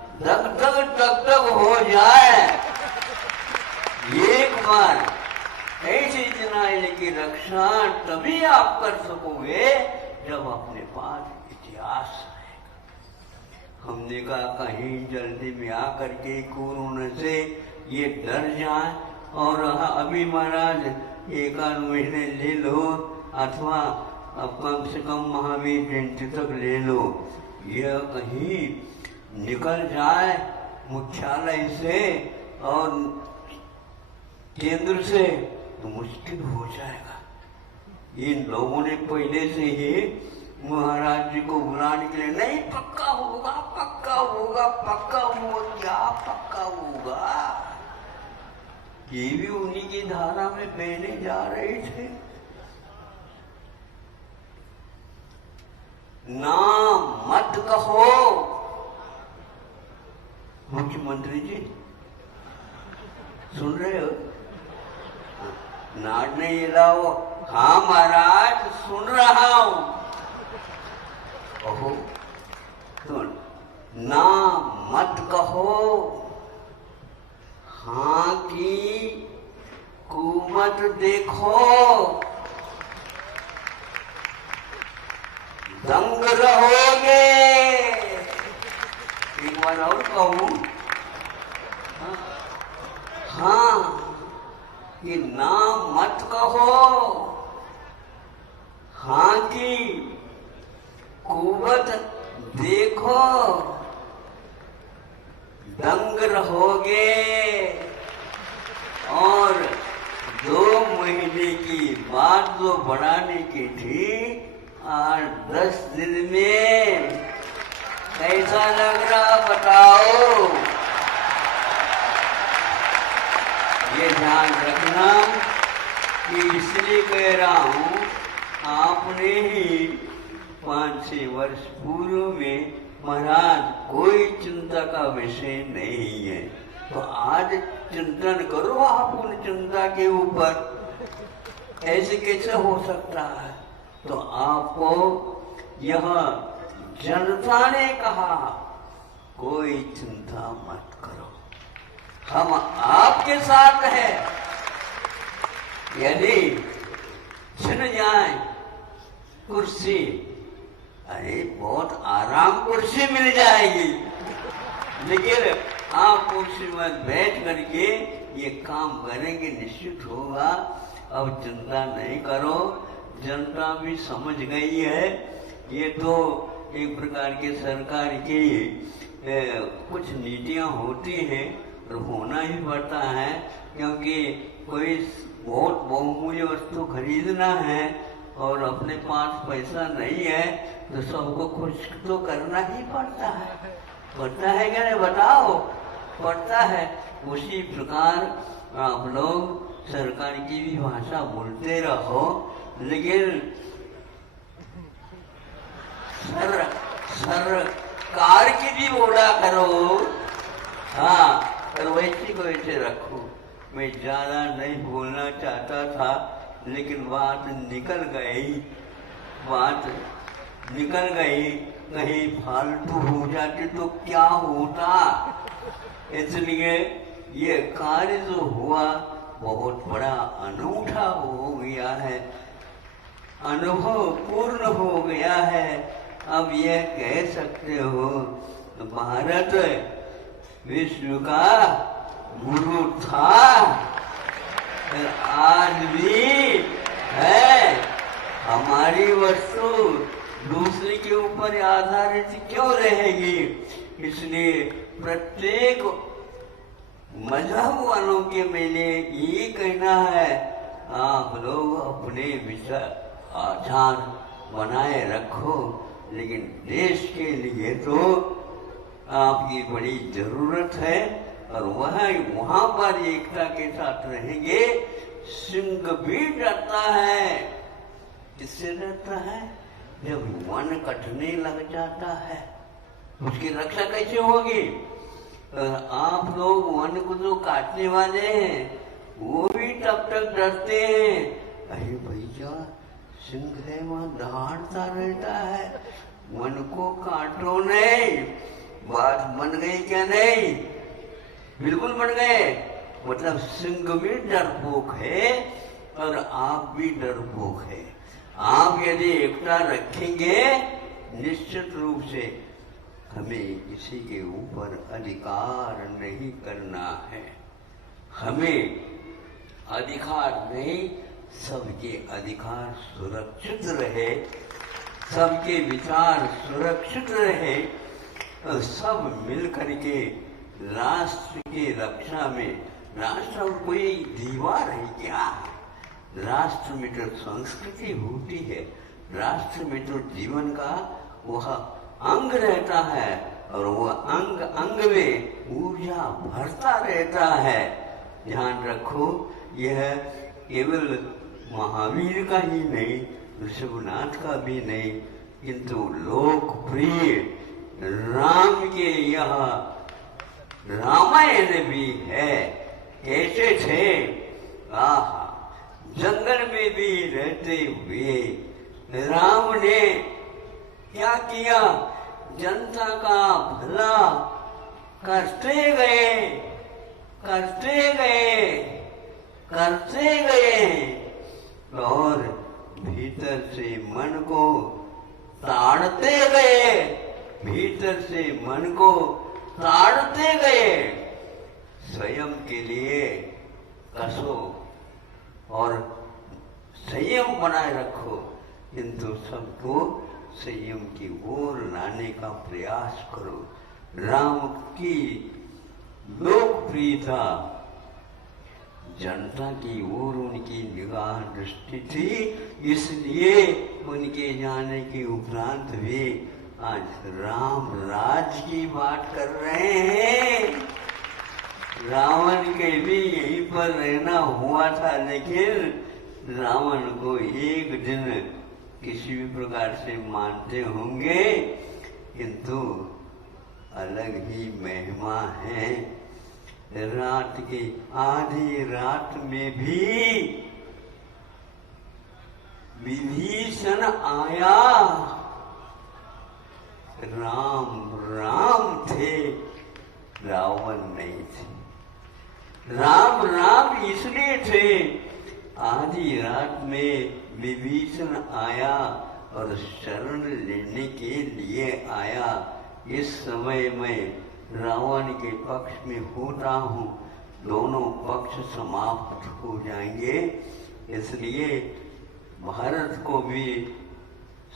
हो जाए। एक बार ऐसी जनाइल की रक्षा तभी आप कर सकोगे जब अपने पास इतिहास रहेगा। हमने कहा कहीं जल्दी में आकर के कोरोना से ये डर जाए, और अभी महाराज एक आध महीने ले लो, अथवा अब कम से कम महावीर जयंती तक ले लो, यह कहीं निकल जाए मुख्यालय से और केंद्र से तो मुश्किल हो जाएगा। इन लोगों ने पहले से ही महाराज जी को बुलाने के लिए, नहीं पक्का होगा, पक्का होगा, पक्का होगा, क्या पक्का होगा, ये भी उन्हीं की धारा में बहने जा रहे थे। नाम मत कहो। मुख्यमंत्री जी सुन रहे हो? नाड़ नहीं हिलाओ। हाँ महाराज सुन रहा हूं। कहो तो नाम मत कहो, हाँ की कुमत देखो, दंग रहोगे। एक बार और कहूं, हाँ कि नाम मत कहो, हाँ की कुवत देखो, दंग रहोगे। और 2 महीने की बात जो बढ़ाने की थी, 8-10 दिन में कैसा लग रहा बताओ। ये ध्यान रखना कि इसलिए कह रहा हूं, आपने ही 5-6 वर्ष पूर्व में महाराज कोई चिंता का विषय नहीं है, तो आज चिंतन करो आप उन चिंता के ऊपर। ऐसे कैसे हो सकता है? तो आपको यह जनता ने कहा कोई चिंता मत करो, हम आपके साथ हैं। यदि छिन जाए कुर्सी, अरे बहुत आराम कुर्सी मिल जाएगी, लेकिन आप कुर्सी में बैठ करके ये काम करेंगे निश्चित होगा। अब चिंता नहीं करो, जनता भी समझ गई है। ये तो एक प्रकार के सरकार की कुछ नीतियां होती हैं और होना ही पड़ता है, क्योंकि कोई बहुत बहुमूल्य वस्तु खरीदना है और अपने पास पैसा नहीं है तो सबको खुश तो करना ही पड़ता है। पड़ता है क्या नहीं बताओ? पड़ता है। उसी प्रकार आप लोग सरकार की भी भाषा बोलते रहो, लेकिन सरकार की भी बोला करो। हाँ, और वैसे को वैसे रखो। मैं ज्यादा नहीं बोलना चाहता था, लेकिन बात निकल गई, कहीं फालतू हो जाती तो क्या होता। इसलिए ये कार्य जो हुआ बहुत बड़ा अनूठा हो गया है, अनुभव पूर्ण हो गया है। अब यह कह सकते हो भारत विश्व का गुरु था, आज भी है। हमारी वस्तु दूसरे के ऊपर आधारित क्यों रहेगी? इसलिए प्रत्येक मजहब वालों के मेरे ये कहना है, आप लोग अपने आचार बनाए रखो, लेकिन देश के लिए तो आपकी बड़ी जरूरत है। और वहां पर एकता के साथ रहेंगे। सिंह भी डरता है। किससे डरता है? जब वन कटने लग जाता है, उसकी रक्षा कैसे होगी? आप लोग वन को जो काटने वाले हैं वो भी तब तक डरते हैं, अरे भैया सिंह है वहां दहाड़ता रहता है, वन को काटो नहीं। बात बन गई क्या? नहीं, बिल्कुल बन गए। मतलब सिंह भी डरपोक है और आप भी डरपोक है। आप यदि एकता रखेंगे, निश्चित रूप से हमें किसी के ऊपर अधिकार नहीं करना है। हमें अधिकार नहीं, सबके अधिकार सुरक्षित रहे, सबके विचार सुरक्षित रहे, और सब मिलकर के राष्ट्र की रक्षा में। राष्ट्र कोई दीवार है क्या? राष्ट्र में तो संस्कृति होती है, राष्ट्र में तो जीवन का वह अंग रहता है, और वह अंग अंग में ऊर्जा भरता रहता है। ध्यान रखो, यह केवल महावीर का ही नहीं, ऋषभनाथ का भी नहीं, किंतु लोकप्रिय राम के यह रामायण भी है। कैसे थे? आहा, जंगल में भी रहते हुए राम ने क्या किया? जनता का भला करते गए, करते गए, करते गए, और भीतर से मन को ताड़ते गए, भीतर से मन को ताड़ते गए। स्वयं के लिए कसो और संयम बनाए रखो, किंतु सबको संयम की ओर लाने का प्रयास करो। राम की लोकप्रियता जनता की ओर उनकी निगाह दृष्टि थी, इसलिए उनके जाने के उपरांत भी आज राम राज की बात कर रहे हैं। रावण के भी यहीं पर रहना हुआ था, लेकिन रावण को एक दिन किसी भी प्रकार से मानते होंगे, किंतु अलग ही महिमा है। रात की आधी रात में भी विभीषण आया, राम राम थे, रावण नहीं थे। राम राम इसलिए थे, आधी रात में विभीषण आया और शरण लेने के लिए आया। इस समय मैं रावण के पक्ष में होता हूँ, दोनों पक्ष समाप्त हो जाएंगे। इसलिए भारत को भी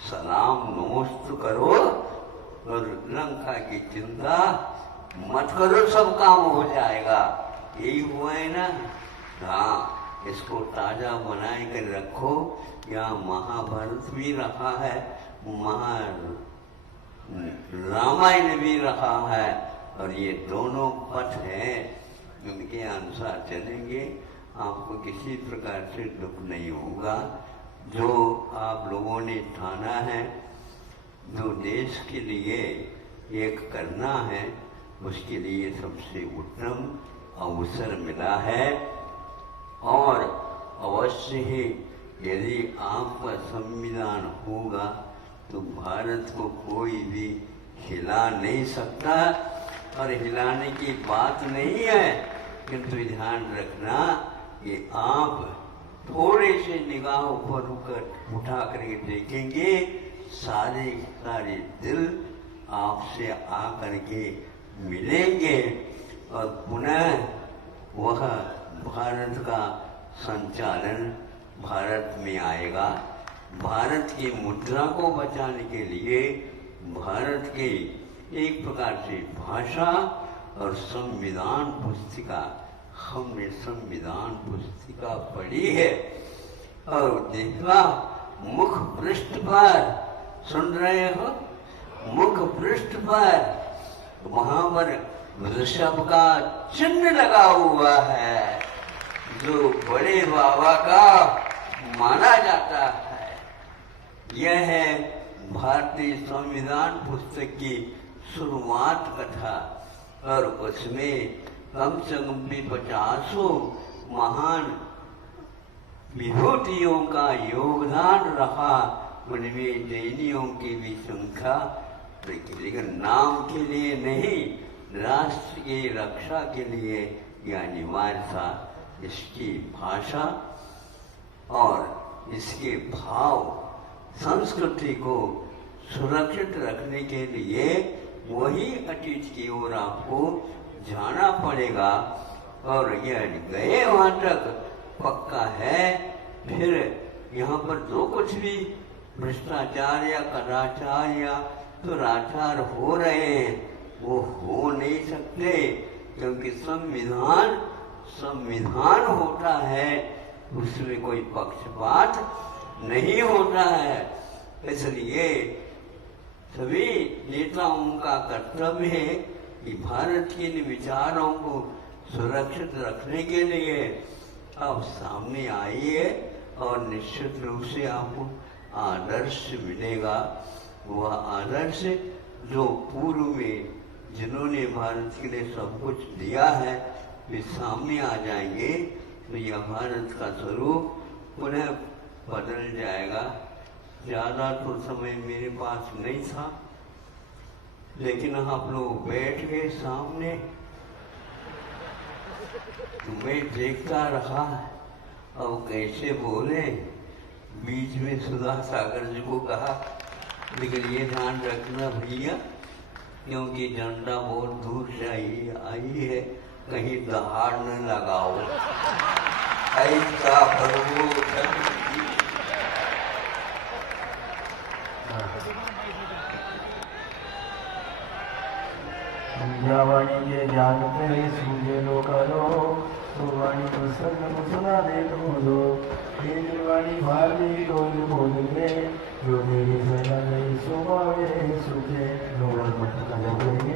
सलाम नमस्ते करो और लंका की चिंता मत करो, सब काम हो जाएगा। यही हुआ है ना? हाँ, इसको ताजा बनाए कर रखो। यहाँ महाभारत भी रहा है, रामायण भी रहा है, और ये दोनों पथ है, उनके अनुसार चलेंगे, आपको किसी प्रकार से दुख नहीं होगा। जो आप लोगों ने ठाना है, जो देश के लिए एक करना है, उसके लिए सबसे उत्तम अवसर मिला है। और अवश्य ही यदि आपका संविधान होगा तो भारत को कोई भी हिला नहीं सकता। और हिलाने की बात नहीं है, किंतु ध्यान रखना कि आप थोड़े से निगाह ऊपर उठा करके देखेंगे, सारे दिल आपसे आकर के मिलेंगे और पुनः वह भारत का संचालन भारत में आएगा। भारत की मुद्रा को बचाने के लिए भारत के एक प्रकार से भाषा और संविधान पुस्तिका, हमने संविधान पुस्तिका पढ़ी है और देखा मुख पृष्ठ पर, सुन रहे हो, मुख पृष्ठ पर वहां पर वृषभ का चिन्ह लगा हुआ है, जो बड़े बाबा का माना जाता है। यह है भारतीय संविधान पुस्तक की शुरुआत कथा, और उसमें कम से कम भी 50 महान विभूतियों का योगदान रहा। उनमें जैनियों की भी संख्या, लेकिन नाम के लिए नहीं, राष्ट्र की रक्षा के लिए यह अनिवार्य था। इसकी भाषा और इसके भाव, संस्कृति को सुरक्षित रखने के लिए वही अतीत की ओर आपको जाना पड़ेगा। और यह गए वहां तक पक्का है। फिर यहाँ पर जो कुछ भी भ्रष्टाचार या कदाचार या दुराचार हो रहे हैं, वो हो नहीं सकते, क्योंकि संविधान होता है, उसमें कोई पक्षपात नहीं होता है। इसलिए सभी नेताओं का कर्तव्य है कि भारत के इन विचारों को सुरक्षित रखने के लिए आप सामने आइए, और निश्चित रूप से आपको आदर्श मिलेगा। वह आदर्श जो पूर्व में जिन्होंने भारत के लिए सब कुछ दिया है, वे सामने आ जाएंगे, तो यह भारत का स्वरूप पुनः बदल जाएगा। ज्यादा तो समय मेरे पास नहीं था, लेकिन आप लोग बैठ गए सामने, तो मैं देखता रहा। अब कैसे बोले, बीच में सुधा सागर जी को कहा, लेकिन ये ध्यान रखना भैया, क्योंकि झंडा बहुत दूर से आई है, कहीं दहाड़ न लगाओ। ऐसा वाणी के जानते सूझे लो करो, तो वाणी को सर्व सुना दे दो। वाणी भारती डोल बोल में, जो मेरी सेना नहीं सुबह सूझे, नो मत करेंगे।